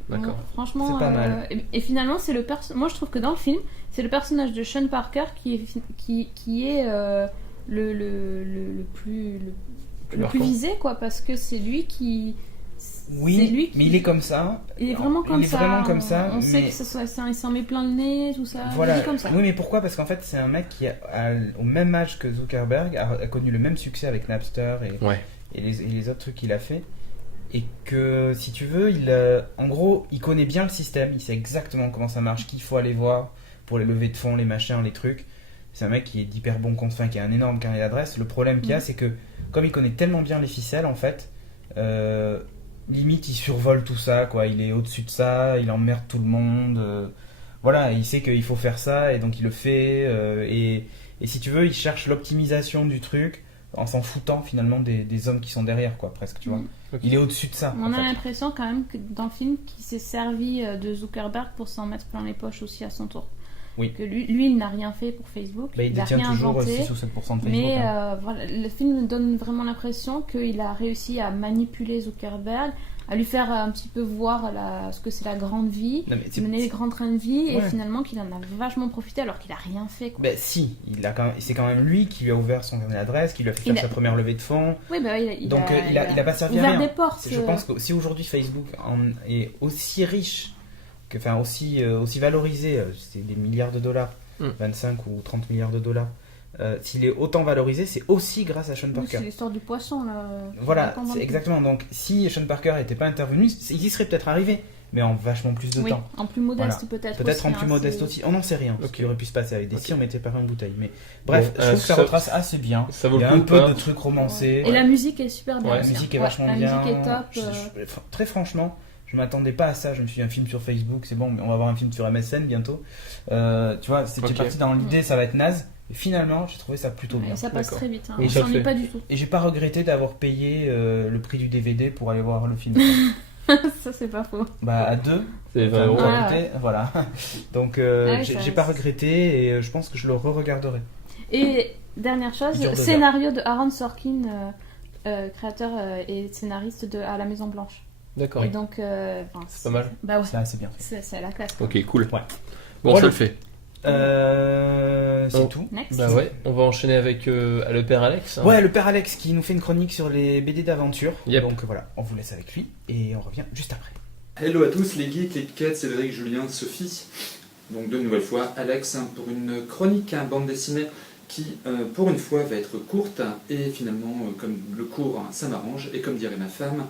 D'accord. Franchement, C'est pas mal. Et finalement, c'est moi je trouve que dans le film, c'est le personnage de Sean Parker qui est le plus marquant. visé, quoi, parce que c'est lui qui. Oui, c'est lui qui- mais il est comme ça. Il est vraiment comme ça. vraiment comme ça, On sait mais- que il s'en met plein le nez, tout ça. Voilà. Il est comme ça. Oui, mais pourquoi? Parce qu'en fait, c'est un mec qui, au même âge que Zuckerberg, a connu le même succès avec Napster Ouais. et les autres trucs qu'il a fait. Et que, si tu veux, en gros, il connaît bien le système, il sait exactement comment ça marche, qu'il faut aller voir pour les levées de fonds, les machins, les trucs. C'est un mec qui est d'hyper bon compte, qui a un énorme carnet d'adresses. Le problème qu'il y a, c'est que, comme il connaît tellement bien les ficelles, en fait, limite, il survole tout ça, quoi. Il est au-dessus de ça, il emmerde tout le monde. Voilà, il sait qu'il faut faire ça, et donc il le fait. Et si tu veux, il cherche l'optimisation du truc en s'en foutant finalement des hommes qui sont derrière, quoi, presque, tu vois. Ok. Il est au-dessus de ça. On en a fait. l'impression quand même que dans le film, qu'il s'est servi de Zuckerberg pour s'en mettre plein les poches aussi à son tour. Oui. Que lui il n'a rien fait pour Facebook, Bah, il a détient rien toujours inventé. 6 ou 7% de Facebook. Mais hein. voilà, le film donne vraiment l'impression qu'il a réussi à manipuler Zuckerberg, à lui faire un petit peu voir ce que c'est la grande vie, Non, mais mener les grands trains de vie, et Ouais. finalement qu'il en a vachement profité alors qu'il a rien fait, quoi. Ben si, c'est quand même lui qui lui a ouvert son carnet d'adresse, qui lui a fait faire Il a- sa première levée de fonds. Oui, bah oui, Donc il a pas servi à ouvert rien. des portes. Je pense que si aujourd'hui Facebook est aussi riche, aussi valorisé, c'est des milliards de dollars, 25 ou 30 milliards de dollars, s'il est autant valorisé, c'est aussi grâce à Sean Oui, Parker. c'est l'histoire du poisson, là. Voilà, Comment c'est exactement. Donc si Sean Parker n'était pas intervenu, il y serait peut-être arrivé, mais en vachement plus de Oui, temps. en plus modeste Voilà. peut-être. Peut-être aussi, en plus hein, modeste c'est- aussi. On n'en sait rien. Ce Ok. qui aurait pu se passer avec des Ok. si on mettait pas en bouteille. Mais bref, Bon, je trouve que ça ça- retrace assez bien. Ça vaut Il y le a coup un de peu pas. de trucs romancés. Et la musique est super bien. Ouais, La aussi, musique est hein. vachement La bien. musique est top. Très franchement, je m'attendais pas à ça. Je me suis dit un film sur Facebook, c'est bon, mais on va avoir un film sur MSN bientôt. Tu vois, c'était Ok. parti dans l'idée, ça va être naze. Et finalement, j'ai trouvé ça plutôt Ouais, bien. ça passe D'accord. très vite. Hein. Oui, On ça le s'ennuie fait. pas du tout. Et j'ai pas regretté d'avoir payé le prix du DVD pour aller voir le film. Ça, c'est pas faux. Bah à deux. C'est 20 Enfin, euros. Ah. qualité, voilà. Donc Ouais, j'ai ça- j'ai pas regretté et je pense que je le re-regarderai. Et dernière chose, Dur de scénario de Aaron Sorkin, créateur et scénariste de À la Maison Blanche. D'accord. Et donc, enfin, C'est pas mal. Bah ouais, C'est assez bien fait. c'est à la classe. Ok, cool. Ouais. Bon, Voilà. ça le fait. C'est Oh. tout. Next. Bah ouais, on va enchaîner avec le père Alex. hein. Ouais, le père Alex qui nous fait une chronique sur les BD d'aventure. Yep. Donc voilà, on vous laisse avec lui et on revient juste après. Hello à tous les geeks, les geekettes, Cédric, Julien, Sophie. Donc de nouvelle fois, Alex pour une chronique, bande dessinée qui, pour une fois, va être courte et finalement, comme le court, ça m'arrange. Et comme dirait ma femme,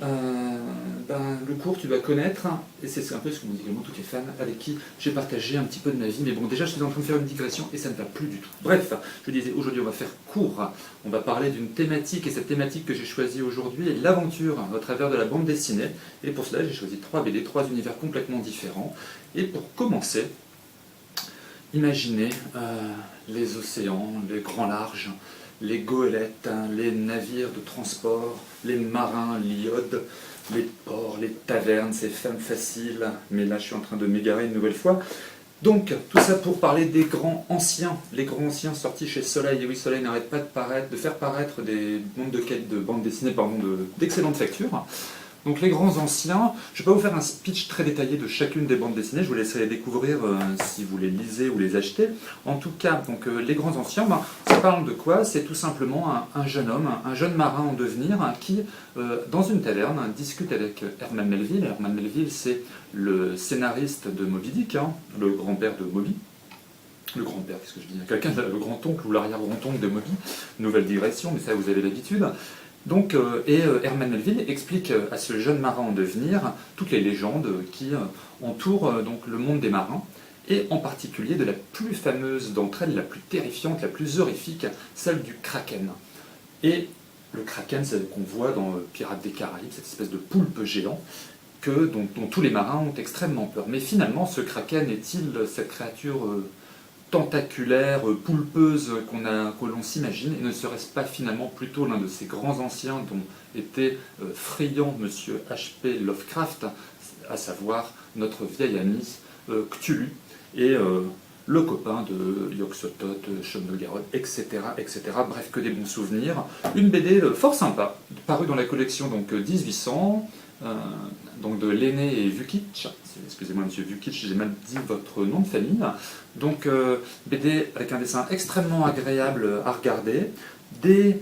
le court tu dois connaître, et c'est un peu ce que m'ont dit également toutes les fans avec qui j'ai partagé un petit peu de ma vie. Mais bon, déjà je suis en train de faire une digression et ça ne va plus du tout. Bref, je disais, aujourd'hui on va faire court. On va parler d'une thématique, et cette thématique que j'ai choisie aujourd'hui est l'aventure au travers de la bande dessinée. Et pour cela, j'ai choisi 3 BD, 3 univers complètement différents. Et pour commencer, imaginez les océans, les grands larges, les goélettes, les navires de transport, les marins, l'iode, les ports, les tavernes, ces femmes faciles. Mais là, je suis en train de m'égarer une nouvelle fois. Donc, tout ça pour parler des grands anciens, les grands anciens sortis chez Soleil. Et oui, Soleil n'arrête pas de faire paraître des bandes dessinées d'excellente facture. Donc les grands anciens, je ne vais pas vous faire un speech très détaillé de chacune des bandes dessinées, je vous laisserai les découvrir si vous les lisez ou les achetez. En tout cas, donc, les grands anciens, ça parle de quoi? C'est tout simplement un jeune homme, un jeune marin en devenir qui, dans une taverne, discute avec Herman Melville. Herman Melville, c'est le scénariste de Moby Dick, le grand-père de Moby. Le grand-père, qu'est-ce que je dis? Le grand-oncle ou l'arrière-grand-oncle de Moby. Nouvelle digression, mais ça vous avez l'habitude. Donc, Herman Melville explique à ce jeune marin en devenir toutes les légendes qui entourent donc le monde des marins, et en particulier de la plus fameuse d'entre elles, la plus terrifiante, la plus horrifique, celle du Kraken. Et le Kraken, c'est ce qu'on voit dans Pirates des Caraïbes, cette espèce de poulpe géant dont tous les marins ont extrêmement peur. Mais finalement, ce Kraken est-il cette créature tentaculaire, poulpeuse que l'on s'imagine, et ne serait-ce pas finalement plutôt l'un de ces grands anciens dont était friand Monsieur H.P. Lovecraft, à savoir notre vieil ami Cthulhu, et le copain de Yog-Sothoth, Shub-Niggurath, etc., etc. Bref, que des bons souvenirs. Une BD fort sympa, parue dans la collection donc 1800, donc de Lenné et Vukic. Excusez-moi, monsieur Vukic, j'ai mal dit votre nom de famille. Donc, BD avec un dessin extrêmement agréable à regarder. Des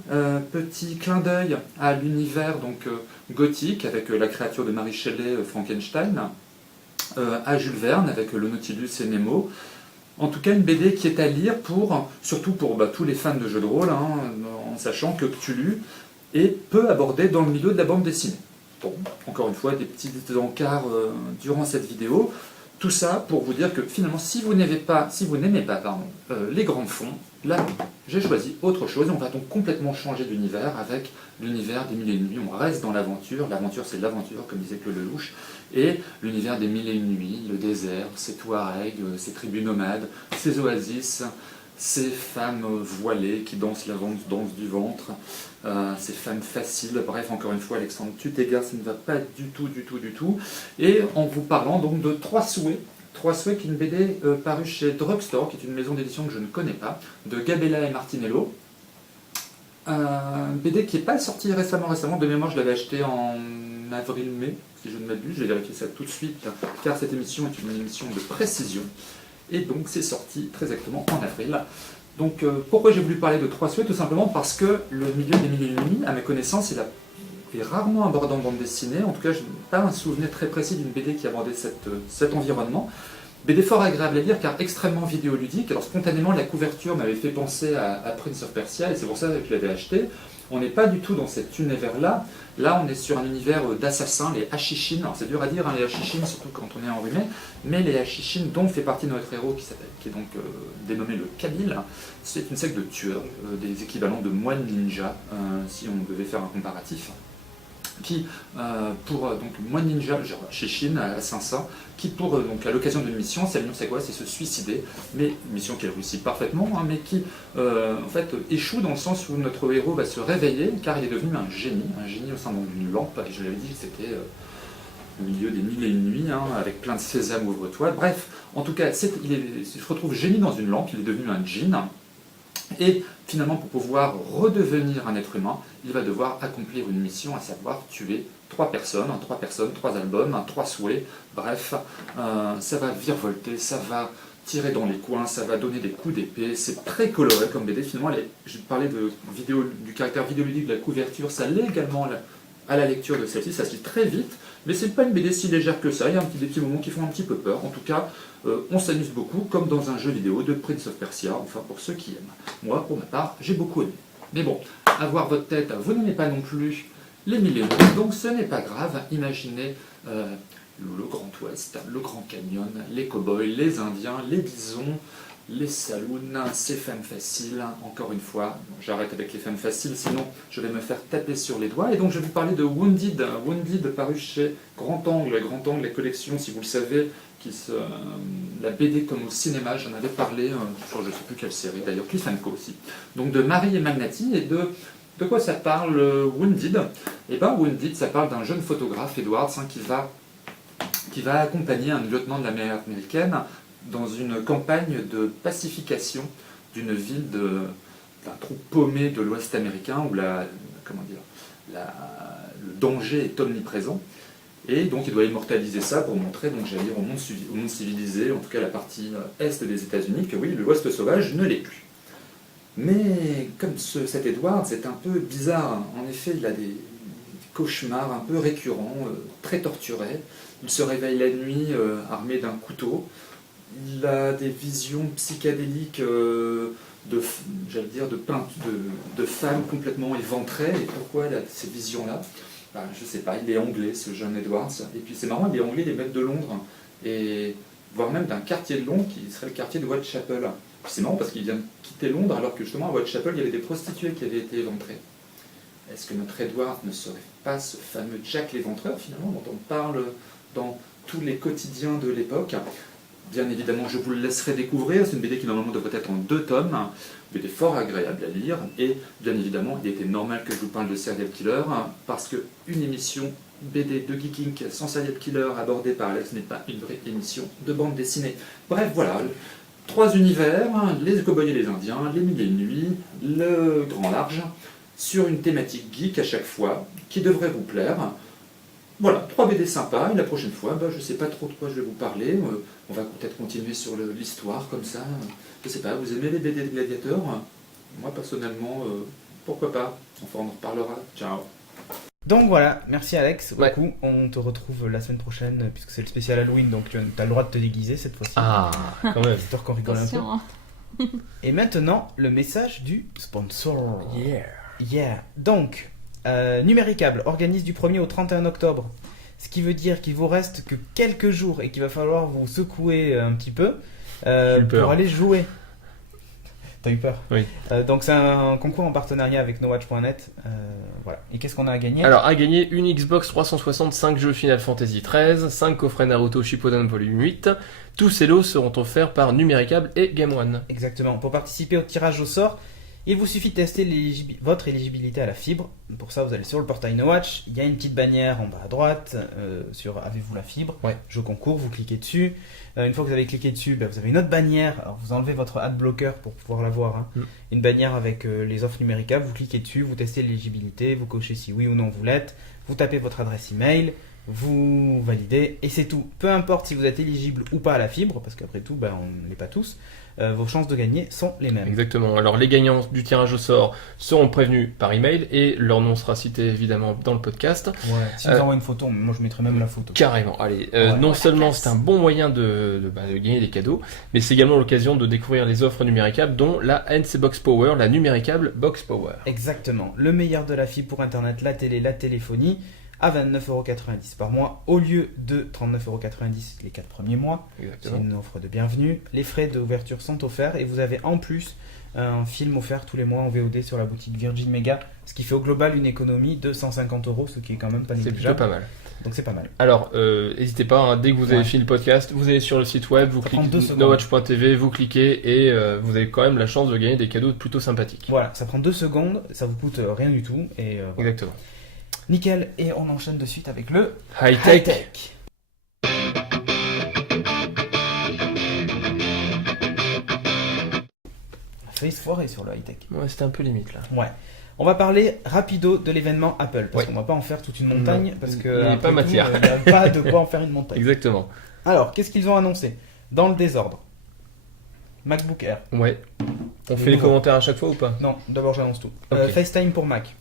petits clins d'œil à l'univers donc gothique avec la créature de Mary Shelley, Frankenstein, à Jules Verne avec le Nautilus et Nemo. En tout cas, une BD qui est à lire surtout pour tous les fans de jeux de rôle, en sachant que Cthulhu est peu abordé dans le milieu de la bande dessinée. Bon, encore une fois, des petits encarts durant cette vidéo. Tout ça pour vous dire que finalement, si vous n'aimez pas les grands fonds, là, j'ai choisi autre chose. On va donc complètement changer d'univers avec l'univers des Mille et une nuits. On reste dans l'aventure. L'aventure, c'est l'aventure, comme disait Claude Lelouch. Et l'univers des Mille et une nuits, le désert, ces Touaregs, ces tribus nomades, ces oasis, ces femmes voilées qui dansent la danse du ventre, ces femmes faciles. Bref, encore une fois, Alexandre, tu t'égares, ça ne va pas du tout. Et en vous parlant donc de Trois souhaits, qui est une BD parue chez Drugstore, qui est une maison d'édition que je ne connais pas, de Gabella et Martinello. BD qui n'est pas sorti récemment. De mémoire, je l'avais acheté en avril-mai, si je ne m'abuse. Je vais vérifier ça tout de suite, car cette émission est une émission de précision. Et donc c'est sorti très exactement en avril. Donc pourquoi j'ai voulu parler de 3 souhaits? Tout simplement parce que le milieu des mille et une nuits, à ma connaissance, il est rarement abordé en bande dessinée. En tout cas, je n'ai pas un souvenir très précis d'une BD qui abordait cet environnement. BD fort agréable à lire car extrêmement vidéoludique. Alors spontanément, la couverture m'avait fait penser à Prince of Persia et c'est pour ça que je l'avais acheté. On n'est pas du tout dans cet univers-là. Là, on est sur un univers d'assassins, les Hashishin. Alors c'est dur à dire, hein, les Hashishin, surtout quand on est enrhumé, mais les Hashishin dont fait partie notre héros qui est donc dénommé le Kabil, c'est une secte de tueurs, des équivalents de moines ninja, si on devait faire un comparatif. Qui, donc moine ninja, genre Shishin à 500, qui donc à l'occasion d'une mission, sa mission c'est quoi? C'est se suicider, mais une mission qu'elle réussit parfaitement, hein, mais qui en fait échoue dans le sens où notre héros va se réveiller car il est devenu un génie au sein d'une lampe, et je l'avais dit, c'était au milieu des mille et une nuits, hein, avec plein de sésame, ouvre-toi, bref, en tout cas, il se retrouve génie dans une lampe, il est devenu un djinn. Et finalement, pour pouvoir redevenir un être humain, il va devoir accomplir une mission, à savoir tuer 3 personnes, 3 albums, 3 souhaits, bref, ça va virevolter, ça va tirer dans les coins, ça va donner des coups d'épée, c'est très coloré comme BD, finalement, je parlais du caractère vidéoludique de la couverture, ça l'est également à la lecture de celle-ci, ça se lit très vite, mais c'est pas une BD si légère que ça, il y a des petits moments qui font un petit peu peur, en tout cas, on s'amuse beaucoup, comme dans un jeu vidéo de Prince of Persia, enfin pour ceux qui aiment. Moi, pour ma part, j'ai beaucoup aimé. Mais bon, avoir votre tête, vous n'aimez pas non plus les mille et une nuits, donc ce n'est pas grave, imaginez le Grand Ouest, le Grand Canyon, les cow-boys, les Indiens, les bisons, les saloons, ces femmes faciles, encore une fois, j'arrête avec les femmes faciles, sinon je vais me faire taper sur les doigts, et donc je vais vous parler de Wounded, paru chez Grand Angle, la collection, si vous le savez, la BD comme au cinéma, j'en avais parlé sur je ne sais plus quelle série, d'ailleurs Cliff & Co aussi, donc de Marie et Magnati, et de quoi ça parle Wounded? Eh bien Wounded, ça parle d'un jeune photographe, Edwards, hein, qui va accompagner un lieutenant de l'armée américaine dans une campagne de pacification d'une ville d'un trou paumé de l'Ouest américain où le danger est omniprésent. Et donc il doit immortaliser ça pour montrer, donc j'allais dire au monde civilisé, en tout cas la partie est des États-Unis, que oui, l'Ouest sauvage ne l'est plus. Mais comme cet Edward, c'est un peu bizarre. En effet, il a des cauchemars un peu récurrents, très torturés. Il se réveille la nuit armé d'un couteau. Il a des visions psychédéliques de femmes complètement éventrées. Et pourquoi il a ces visions-là? Je sais pas, il est anglais, ce jeune Edwards. Et puis c'est marrant, il est anglais des maîtres de Londres. Et voire même d'un quartier de Londres qui serait le quartier de Whitechapel. Puis c'est marrant parce qu'il vient de quitter Londres alors que justement à Whitechapel, il y avait des prostituées qui avaient été éventrées. Est-ce que notre Edward ne serait pas ce fameux Jack l'éventreur finalement dont on parle dans tous les quotidiens de l'époque? Bien évidemment, je vous le laisserai découvrir. C'est une BD qui normalement devrait être en 2 tomes. Une BD fort agréable à lire. Et bien évidemment, il était normal que je vous parle de serial killer parce qu'une émission BD de Geeking sans serial killer abordée par Alex n'est pas une vraie émission de bande dessinée. Bref, voilà. 3 univers, les cow-boys et les Indiens, les mille et une nuits, le grand large, sur une thématique geek à chaque fois, qui devrait vous plaire. Voilà, 3 BD sympas, et la prochaine fois, je ne sais pas trop de quoi je vais vous parler, on va peut-être continuer sur l'histoire comme ça, je ne sais pas, vous aimez les BD de gladiateurs? Moi personnellement, pourquoi pas, enfin on en reparlera, ciao. Donc voilà, merci Alex, Ouais. beaucoup, on te retrouve la semaine prochaine, puisque c'est le spécial Halloween, donc tu as le droit de te déguiser cette fois-ci. Ah, quand même. Histoire qu'on rigole un peu. Attention, hein. Et maintenant, le message du sponsor. Yeah. Yeah. Donc, Numéricable organise du 1er au 31 octobre. Ce qui veut dire qu'il vous reste que quelques jours et qu'il va falloir vous secouer un petit peu J'ai eu peur. pour aller jouer. T'as eu peur? Oui. Donc c'est un concours en partenariat avec nowatch.net. Voilà. Et qu'est-ce qu'on a à gagner? Alors, à gagner une Xbox 360, 5 jeux Final Fantasy XIII, 5 coffrets Naruto Shippuden Volume 8. Tous ces lots seront offerts par Numéricable et Game One. Exactement. Pour participer au tirage au sort, Il vous suffit de tester votre éligibilité à la fibre. Pour ça, vous allez sur le portail NoWatch. Il y a une petite bannière en bas à droite sur Avez-vous la fibre Ouais. Jeu concours, vous cliquez dessus. Une fois que vous avez cliqué dessus, vous avez une autre bannière. Alors, vous enlevez votre ad blocker pour pouvoir la voir. Hein. Une bannière avec les offres numéricables. Vous cliquez dessus, vous testez l'éligibilité, vous cochez si oui ou non vous l'êtes. Vous tapez votre adresse email, vous validez et c'est tout. Peu importe si vous êtes éligible ou pas à la fibre, parce qu'après tout, on ne l'est pas tous. Vos chances de gagner sont les mêmes. Exactement. Alors les gagnants du tirage au sort seront prévenus par email et leur nom sera cité évidemment dans le podcast. Ouais. Si vous envoyez une photo, moi je mettrai même la photo. Carrément. Allez, Ouais. non Ouais, seulement la classe. c'est un bon moyen de gagner des cadeaux, mais c'est également l'occasion de découvrir les offres numéricables, dont la NC Box Power, la numéricable Box Power. Exactement. Le meilleur de la fibre pour Internet, la télé, la téléphonie, à 29,90€ par mois, au lieu de 39,90€ les 4 premiers mois. C'est Exactement. une offre de bienvenue. Les frais d'ouverture sont offerts et vous avez en plus un film offert tous les mois en VOD sur la boutique Virgin Mega, ce qui fait au global une économie de 150€, ce qui est quand même pas C'est plutôt négligeable. pas mal. Donc c'est pas mal. Alors, n'hésitez pas, hein, dès que vous avez Ouais. fini le podcast, vous allez sur le site web, vous Ça prend 2 cliquez secondes. nowatch.tv, vous cliquez et vous avez quand même la chance de gagner des cadeaux plutôt sympathiques. Voilà, ça prend 2 secondes, ça vous coûte rien du tout et voilà. Exactement. Nickel, et on enchaîne de suite avec le High tech. high-tech. On a failli se foirer sur le high-tech. Ouais, c'était un peu limite là. Ouais. On va parler rapido de l'événement Apple, parce Ouais. qu'on va pas en faire toute une montagne, Non. parce Il que n'y a après pas matière. il n'y a pas de quoi en faire une montagne. Exactement. Alors, qu'est-ce qu'ils ont annoncé dans le désordre? MacBook Air. Ouais. On Les fait les nouveaux. commentaires à chaque fois ou pas? Non, d'abord j'annonce tout. Ok. FaceTime pour Mac.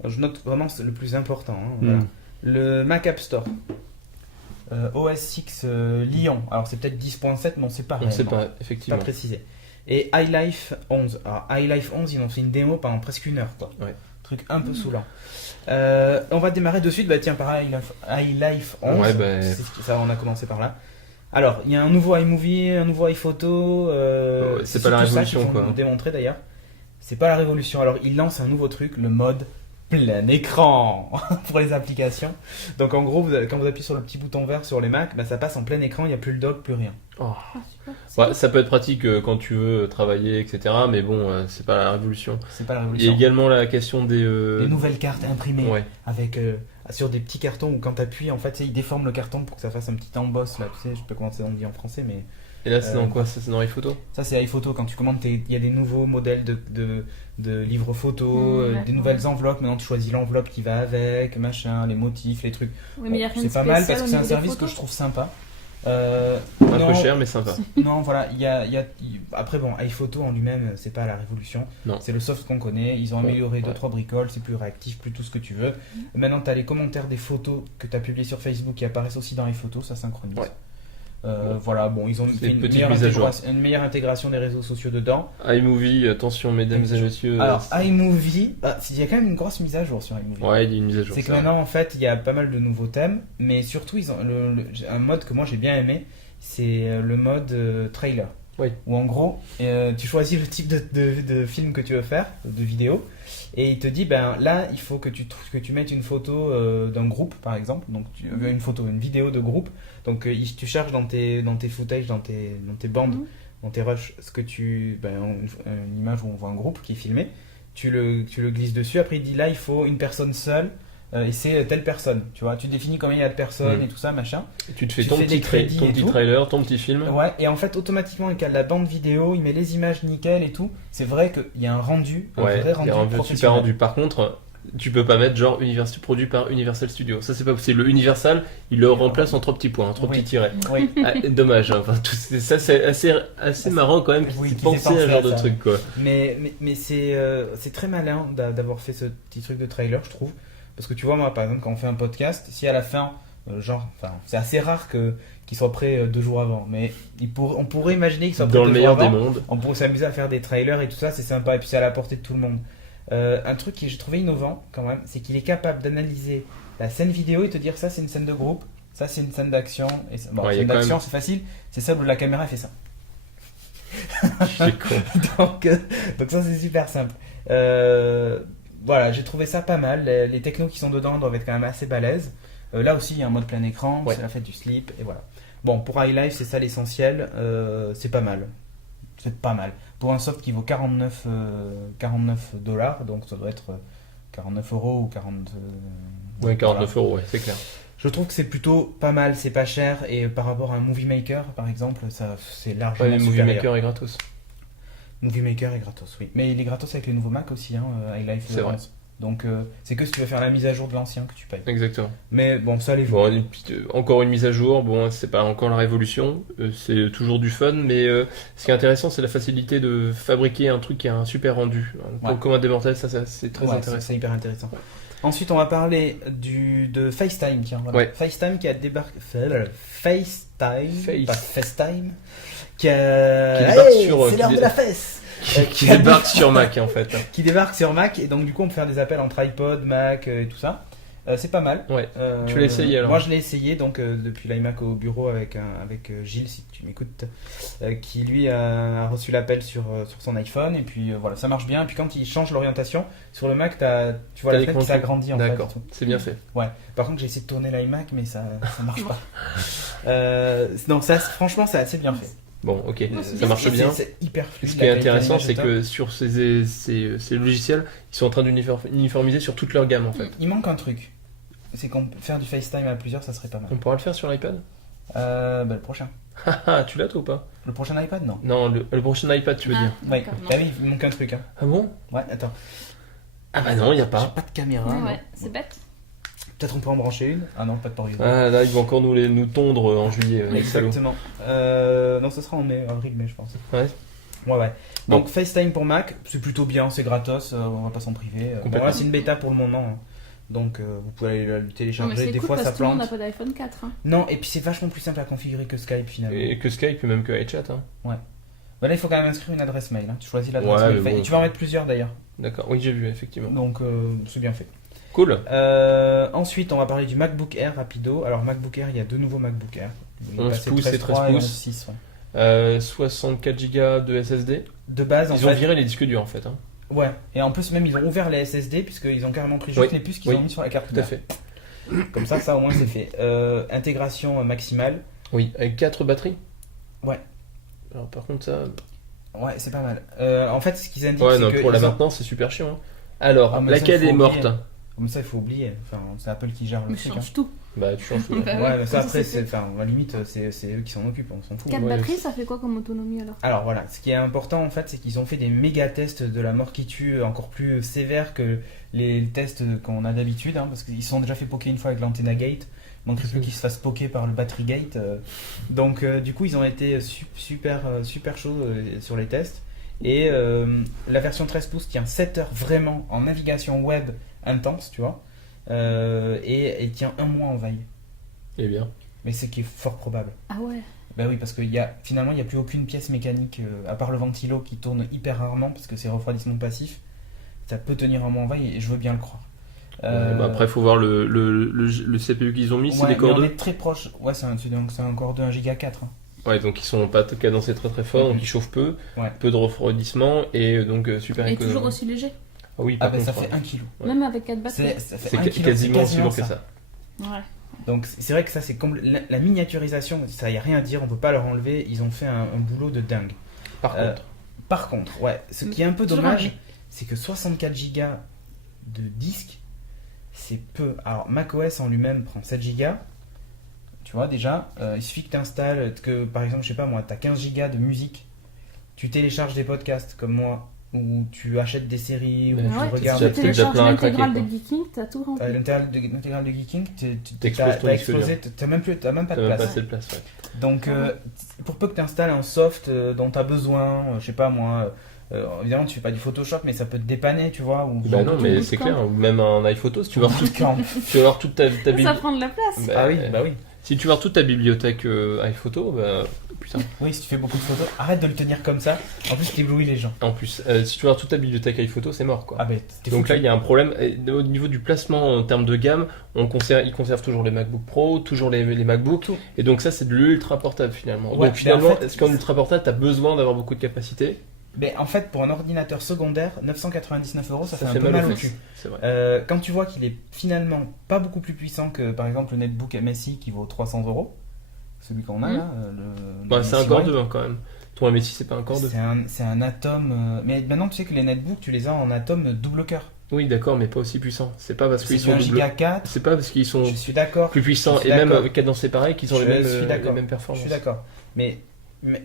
Alors, je note vraiment c'est le plus important. Hein, voilà. Hmm. Le Mac App Store. OS X Lyon. Alors c'est peut-être 10.7, mais on sait pas. On sait réellement. pas, Pas effectivement. précisé. Et iLife 11. Alors iLife 11, ils ont fait une démo pendant presque une heure. Quoi. Ouais. Truc un peu saoulant. On va démarrer de suite. Bah tiens, par iLife 11. Ouais, bah, Ça, on a commencé par là. Alors, il y a un nouveau iMovie, un nouveau iPhoto. Ouais, c'est pas la surtout ça révolution, qu'ils vont quoi. nous démontrer d'ailleurs. C'est pas la révolution. Alors, ils lancent un nouveau truc, le mode plein écran pour les applications. Donc, en gros, quand vous appuyez sur le petit bouton vert sur les Mac, bah, ça passe en plein écran, il n'y a plus le dock, plus rien. Oh. Ah, super. Ouais, ça peut être pratique quand tu veux travailler, etc. Mais bon, c'est pas la révolution. C'est pas la Il y a révolution. également la question des. Les nouvelles cartes imprimées Ouais. avec sur des petits cartons où quand tu appuies, en fait, ils déforment le carton pour que ça fasse un petit emboss là. Tu sais, je sais pas comment on dit en français, mais Et là, c'est dans Euh, quoi? Ça, c'est dans les photos? ça c'est iPhoto. Quand tu commandes, il y a des nouveaux modèles de livres photos, d'accord. des nouvelles enveloppes. Maintenant, tu choisis l'enveloppe qui va avec, machin, les motifs, les trucs. Oui, mais il y a Bon, rien de c'est pas mal spécial parce au que c'est un niveau des service que photos. je trouve sympa. Un Non. peu cher, mais sympa. Non, voilà, après bon, iPhoto en lui-même, c'est pas la révolution. Non. C'est le soft qu'on connaît. Ils ont Bon, amélioré ouais. 2-3 bricoles, c'est plus réactif, plus tout ce que tu veux. Maintenant, tu as les commentaires des photos que tu as publiées sur Facebook qui apparaissent aussi dans les photos, ça synchronise. Ouais. Bon. Voilà, bon, ils ont C'est fait une petite mise à jour. une meilleure intégration des réseaux sociaux dedans. iMovie, attention, mesdames et messieurs. Alors, iMovie, il y a quand même une grosse mise à jour sur iMovie. Ouais, il y a une mise à jour. C'est que ça. maintenant, en fait, il y a pas mal de nouveaux thèmes, mais surtout, ils ont un mode que moi j'ai bien aimé, c'est le mode trailer. Oui. Où en gros, tu choisis le type de film que tu veux faire, de vidéo, et il te dit, ben là, il faut que tu mettes une photo d'un groupe, par exemple, donc une vidéo de groupe, donc tu cherches dans tes footages, dans tes bandes, Mhm. dans tes rushs, une image où on voit un groupe qui est filmé, tu le glisses dessus, après il dit là, il faut une personne seule, et c'est telle personne, tu vois, tu définis combien il y a de personnes Mm. et tout ça, machin. Et tu te fais Tu ton fais petit, les crédits ton et petit tout. trailer, ton petit film. Ouais, et en fait, automatiquement, il cale la bande vidéo, il met les images nickel et tout. C'est vrai qu'il y a un rendu, un Ouais, vrai il rendu y a un super professionnel. rendu. Par contre, tu peux pas mettre genre produit par Universal Studios. Ça, c'est pas possible. Le Universal, il le remplace en 3 petits points, en 3 Oui. petits tirets. Oui, Ah, dommage, hein. Enfin, ça c'est assez marrant quand même qu'ils Oui, aient qu'ils aient pensé à pensé ce genre à de ça. truc quoi. mais c'est très malin d'avoir fait ce petit truc de trailer, je trouve. Parce que tu vois, moi, par exemple, quand on fait un podcast, si à la fin, c'est assez rare qu'il soit prêt 2 jours avant. Mais on pourrait imaginer qu'il soit prêt Dans 2 le jours meilleur des avant. mondes. On pourrait s'amuser à faire des trailers et tout ça, c'est sympa, et puis c'est à la portée de tout le monde. Un truc que j'ai trouvé innovant quand même, c'est qu'il est capable d'analyser la scène vidéo et te dire ça c'est une scène de groupe, ça c'est une scène d'action. Et bon, Ouais, y a scène quand d'action même- c'est facile, c'est celle où la caméra fait ça. C'est con. donc ça c'est super simple. Voilà, j'ai trouvé ça pas mal. Les technos qui sont dedans doivent être quand même assez balèzes. Là aussi, il y a un mode plein écran, Ouais. c'est la fête du slip, et voilà. Bon, pour iLife, c'est ça l'essentiel. C'est pas mal. c'est pas mal. Pour un soft qui vaut 49 $, donc ça doit être 49 € ou 40. Ouais, 49 €, ouais, c'est clair. Je trouve que c'est plutôt pas mal, c'est pas cher, et par rapport à un Movie Maker par exemple, ça c'est largement Ouais, mais Movie supérieur. Maker est gratos. Movie Maker est gratos, oui. Mais il est gratos avec les nouveaux Mac aussi, iLife C'est vrai. 11. Donc c'est que si tu veux faire la mise à jour de l'ancien que tu payes. Exactement. Mais bon, ça les joue. Bon, et puis, encore une mise à jour, bon, c'est pas encore la révolution, c'est toujours du fun, mais ce qui est intéressant, c'est la facilité de fabriquer un truc qui a un super rendu. Pour Ouais. le commun des mortels, ça c'est très Ouais, intéressant. c'est hyper intéressant. Ensuite, on va parler de FaceTime, tiens. Voilà. Ouais. FaceTime qui a débarqué. FaceTime, Face. pas FaceTime, qui a. Qui débarque Hey, sur, c'est l'heure de la fesse. Qui débarque sur Mac en fait. Qui débarque sur Mac, et donc du coup, on peut faire des appels entre iPod, Mac et tout ça. C'est pas mal. Ouais. Tu l'as essayé, alors? Moi, je l'ai essayé donc depuis l'iMac au bureau avec Gilles, si tu m'écoutes, qui lui a reçu l'appel sur son iPhone, et puis voilà, ça marche bien. Et puis quand il change l'orientation sur le Mac, tu vois T'as la fenêtre l'écran qui s'agrandit en fait. D'accord, c'est bien fait. Ouais. Par contre, j'ai essayé de tourner l'iMac, mais ça marche pas. Donc ça, franchement, c'est assez bien fait. Bon, ok, c'est ça bien. marche bien. C'est hyper Et fluide. ce qui est la qualité intéressant, d'image c'est est top. que sur ces logiciels, ils sont en train d'uniformiser sur toute leur gamme en fait. Il manque un truc. C'est qu'on peut faire du FaceTime à plusieurs, ça serait pas mal. On pourra le faire sur l'iPad? Le prochain. Ah, tu l'as toi ou pas? Le prochain iPad, non. Non, le prochain iPad, tu veux dire. Ouais. D'accord, non. Bah oui, il manque un truc. Hein. Ah bon? Ouais, attends. Ah bah non, il n'y a J'ai pas. pas de caméra. Ouais, non. ouais, c'est bête. Peut-être on peut en brancher une. Ah non, pas de port USB. Ah là, ils vont encore nous tondre en juillet, les salauds. Exactement. Non, ce sera en mai, avril-mai, je pense. Ouais. Ouais. Donc FaceTime pour Mac, c'est plutôt bien, c'est gratos, on va pas s'en priver. Bon, Complètement. là, c'est une bêta pour le moment. Hein. Donc vous pouvez aller le Non, mais télécharger. c'est Des cool fois parce ça que tout le monde plante. n'a pas d'iPhone 4. Hein. Non, et puis c'est vachement plus simple à configurer que Skype finalement. Et que Skype, et même que iChat. Hein. Bah là, il faut quand même inscrire une adresse mail. Hein. Tu choisis l'adresse Ouais, mail. mais Enfin, bon. et tu vas en mettre plusieurs d'ailleurs. D'accord, oui, j'ai vu, effectivement. Donc c'est bien fait. Cool. Ensuite, on va parler du MacBook Air rapido. Alors MacBook Air, il y a deux nouveaux MacBook Air. Il est 11 passé pouces et 13 13.3 et pouces. 11.6, ouais. 64 Go de SSD. De base, en Ils ont fait. viré les disques durs en fait. Hein. Ouais. Et en plus, même ils ont ouvert les SSD puisqu'ils ont carrément pris juste Oui. les puces qu'ils Oui. ont mis sur la carte Tout à mère. fait. Comme ça au moins c'est fait. Intégration maximale. Oui, avec 4 batteries. Ouais. Alors par contre ça... Ouais, c'est pas mal. En fait, ce qu'ils indiquent, Ouais, c'est non, que pour la ils ont- maintenance c'est super chiant. Hein. Alors, Ah, mais ça, laquelle faut est oublier. morte? Comme ça, il faut oublier. Enfin, c'est Apple qui gère le Mais truc. change tout. Bah tu changes tout. Bah Ouais, mais ça ça, après, c'est enfin, à la limite, c'est eux qui s'en occupent, on s'en fout. 4 Ouais, batteries, ça fait quoi comme autonomie alors? Alors voilà, ce qui est important en fait, c'est qu'ils ont fait des méga tests de la mort qui tue encore plus sévères que les tests qu'on a d'habitude, hein, parce qu'ils se sont déjà fait poker une fois avec l'Antenna Gate, donc il faut qu'ils se fassent poker par le Battery Gate. Donc du coup, ils ont été super chauds sur les tests. Et la version 13 pouces tient 7 heures vraiment en navigation web intense, tu vois, et elle tient 1 mois en veille. Eh bien. Mais c'est qui est fort probable. Ah ouais. Ben oui, parce que finalement, il n'y a plus aucune pièce mécanique, à part le ventilo qui tourne hyper rarement, parce que c'est refroidissement passif. Ça peut tenir un mois en veille, et je veux bien le croire. Ouais, bah après, il faut voir le CPU qu'ils ont mis, c'est ouais, des mais Core on 2. est très proche. Ouais, c'est un Core 2 1 Go 4. Hein. Ouais, donc ils sont pas cadencés très très fort, donc ils chauffent peu, Ouais. peu de refroidissement et donc super Et économe. toujours aussi léger. Ah oui, Ah par ben ça contre, fait 1 kg. Ouais. Même avec 4 batteries. Ça fait c'est 1 kg, quasiment aussi lourd que ça. Ouais. Donc c'est vrai que ça, c'est comme la miniaturisation, ça y a rien à dire, on peut pas leur enlever. Ils ont fait un boulot de dingue. Par contre, Ouais, ce qui est un peu Toujours dommage, un c'est que 64 Go de disque, c'est peu. Alors macOS en lui-même prend 7 Go. Tu vois déjà, il suffit que tu installes, que par exemple, je sais pas moi, tu as 15 Go de musique, tu télécharges des podcasts comme moi, ou tu achètes des séries, ou Ouais, tu Ouais, regardes. si déjà tu plein télécharges à l'intégrale craquer, de Geeking, t'as tout rempli. L'intégrale de Geeking, T'exploses ton t'as disque dur. explosé, t'as même pas t'as de même pas place. assez de place. Ouais. Donc, Ouais. pour peu que tu installes un soft dont tu as besoin, je sais pas moi, évidemment tu fais pas du Photoshop, mais ça peut te dépanner, tu vois. Ou Bah non, tout mais bout c'est de clair, ou même un iPhoto, si tu veux avoir, Quand tu veux avoir toute ta Ça bibliothèque. prend de la place. Bah, bah oui. Si tu veux avoir toute ta bibliothèque iPhoto, bah putain. Oui, si tu fais beaucoup de photos, arrête de le tenir comme ça. En plus, tu éblouis les gens. En plus, si tu veux avoir toute ta bibliothèque iPhoto, c'est mort quoi. Ah, bah t'es Donc foutu. là, il y a un problème. Et au niveau du placement en termes de gamme, ils conservent toujours les MacBook Pro, toujours les MacBook. Tout. Et donc ça, c'est de l'ultra portable finalement. Ouais, donc finalement, mais en fait, est-ce qu'en ultra portable, tu as besoin d'avoir beaucoup de capacité? Mais en fait, pour un ordinateur secondaire, 999 €, ça fait un peu mal mal aux au fesses. cul. C'est vrai. Quand tu vois qu'il est finalement pas beaucoup plus puissant que par exemple le netbook MSI qui vaut 300 €, celui qu'on a Mhm. là, le Bah, c'est un MSI Core White. 2 hein, quand même. Ton MSI, c'est pas un Core 2. C'est un Atom. Mais maintenant, tu sais que les netbooks, tu les as en Atom double cœur. Oui, d'accord, mais pas aussi puissant. C'est pas parce C'est qu'ils du sont 1 double. giga 4. C'est pas parce qu'ils sont Je suis d'accord. plus puissants Je suis et même d'accord. avec cadencé pareil qu'ils ont Je les mêmes, suis les d'accord. mêmes Je performances. suis d'accord. Mais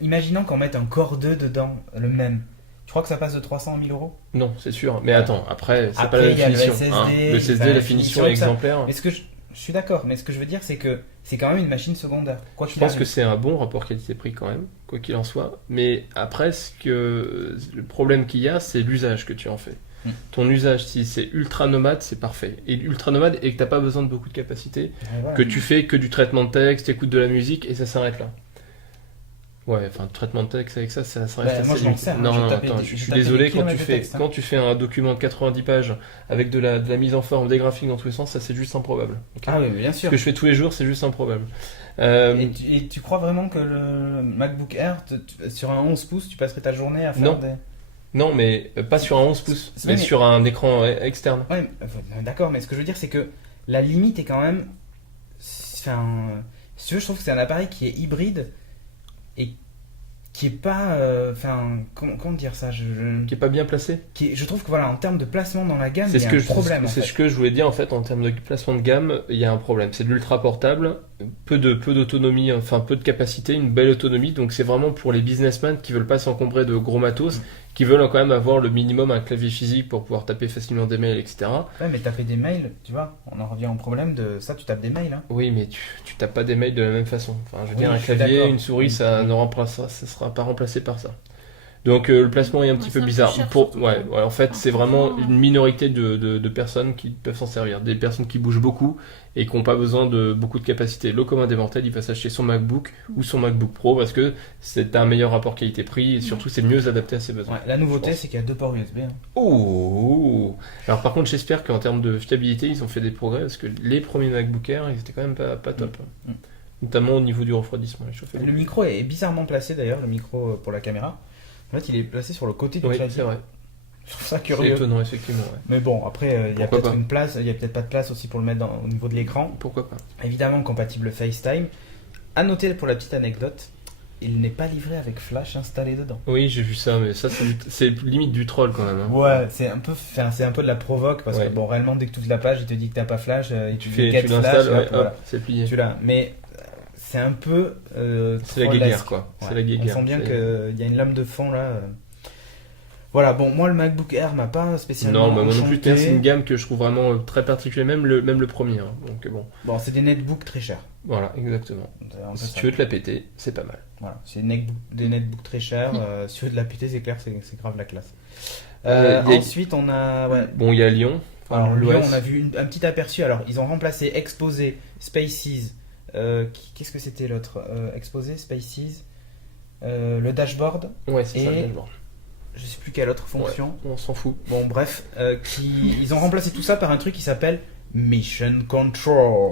imaginons qu'on mette un Core 2 dedans, le même. Tu crois que ça passe de 300 à 1000 euros? Non, c'est sûr. Mais attends, après, c'est pas Après, la il même y a le finition. SSD, Le SSD, la finition est tout ça. exemplaire. Mais je suis d'accord, mais ce que je veux dire, c'est que c'est quand même une machine secondaire. Quoi Je qu'il pense arrive. que c'est un bon rapport qualité-prix quand même, quoi qu'il en soit. Mais après, le problème qu'il y a, c'est l'usage que tu en fais. Ton usage, si c'est ultra nomade, c'est parfait. Et ultra nomade et que t'as pas besoin de beaucoup de capacité, Ouais, voilà. que tu fais que du traitement de texte, écoutes de la musique et ça s'arrête là. Ouais, enfin, traitement de texte avec ça reste Bah, moi, assez je m'en limité. sers, hein. Non, Je non, tapais attends, des- je je suis tapais désolé, des kilomètres de texte, hein. quand tu fais un document de 90 pages avec de la mise en forme, des graphiques dans tous les sens, ça c'est juste improbable. Ok. Ah oui, mais bien Ce sûr. que je fais tous les jours, c'est juste improbable. Et tu crois vraiment que le MacBook Air, sur un 11 pouces, tu passerais ta journée à faire Non. des... Non, mais pas sur un 11 pouces, C'est- mais mais- sur un écran externe. Ouais, d'accord, mais ce que je veux dire, c'est que la limite est quand même... Enfin, si tu veux, je trouve que c'est un appareil qui est hybride et qui est pas... Enfin, comment dire ça Qui est pas bien placé. je trouve que voilà, en termes de placement dans la gamme, C'est il y ce a que un problème. en c'est fait. ce que je voulais dire en fait en termes de placement de gamme, il y a un problème. C'est de l'ultra portable, peu d'autonomie, enfin peu de capacité, une belle autonomie. Donc c'est vraiment pour les businessmen qui veulent pas s'encombrer de gros matos, qui veulent quand même avoir le minimum un clavier physique pour pouvoir taper facilement des mails, etc. Ouais, mais taper des mails, tu vois, on en revient au problème de ça, tu tapes des mails. Hein. Oui, mais tu tapes pas des mails de la même façon. Enfin, je veux Oui, dire, un je suis clavier, d'accord. une souris, ça sera pas remplacé par ça. Donc le placement est un petit Ouais, peu c'est un peu bizarre. cher, surtout. Ouais, en fait, c'est vraiment Ah. une minorité de personnes qui peuvent s'en servir. Des personnes qui bougent beaucoup et qui n'ont pas besoin de beaucoup de capacité. Le commun des mortels, il va s'acheter son MacBook ou son MacBook Pro parce que c'est un meilleur rapport qualité-prix et surtout c'est mieux adapté à ses besoins. Ouais, la nouveauté, Je pense. c'est qu'il y a 2 ports USB. Hein. Oh. Alors par contre, j'espère qu'en termes de fiabilité, ils ont fait des progrès parce que les premiers MacBook Air, ils étaient quand même pas top. Mm. Notamment au niveau du refroidissement. Il chauffait Le beaucoup. micro est bizarrement placé d'ailleurs, le micro pour la caméra. En fait, il est placé sur le côté du Oui, clavier. c'est vrai. Je trouve ça C'est curieux. étonnant, effectivement. Ouais. Mais bon, après, il y a Pourquoi peut-être pas. une place, il y a peut-être pas de place aussi pour le mettre au niveau de l'écran. Pourquoi pas. Évidemment, compatible FaceTime. À noter pour la petite anecdote, il n'est pas livré avec Flash installé dedans. Oui, j'ai vu ça, mais ça, c'est limite du troll quand même. Hein. Ouais, c'est un peu de la provoque parce Ouais. que bon, réellement, dès que tu ouvres la page, il te dit que t'as pas Flash, et Tu dis get l'installes, Flash, ouais, hop, voilà, c'est plié. tu l'as. Mais c'est un peu. C'est la trollesque. guéguerre, quoi. Ouais. C'est la guéguerre. On sent bien C'est- qu'il y a une lame de fond là. Voilà, bon, moi le MacBook Air m'a pas spécialement. Non, mais moi non plus, enchanté. c'est une gamme que je trouve vraiment très particulière, même le premier. Hein. Donc bon, Bon, c'est des netbooks très chers. voilà, exactement. C'est un peu Si ça. tu veux te la péter, c'est pas mal. Voilà, c'est des netbooks très chers. Si tu veux de la péter, c'est clair, c'est grave la classe. Il y a- Ensuite, on a. Ouais. Bon, il y a Lyon. Alors, Lyon, l'OS. on a vu un petit aperçu. Alors, ils ont remplacé Exposé, Spaces. Qu'est-ce que c'était l'autre Exposé, Spaces, le dashboard. Ouais, c'est ça, Et- le dashboard. Je sais plus quelle autre fonction. On s'en fout. Bon, bref, ils ont remplacé tout ça par un truc qui s'appelle Mission Control.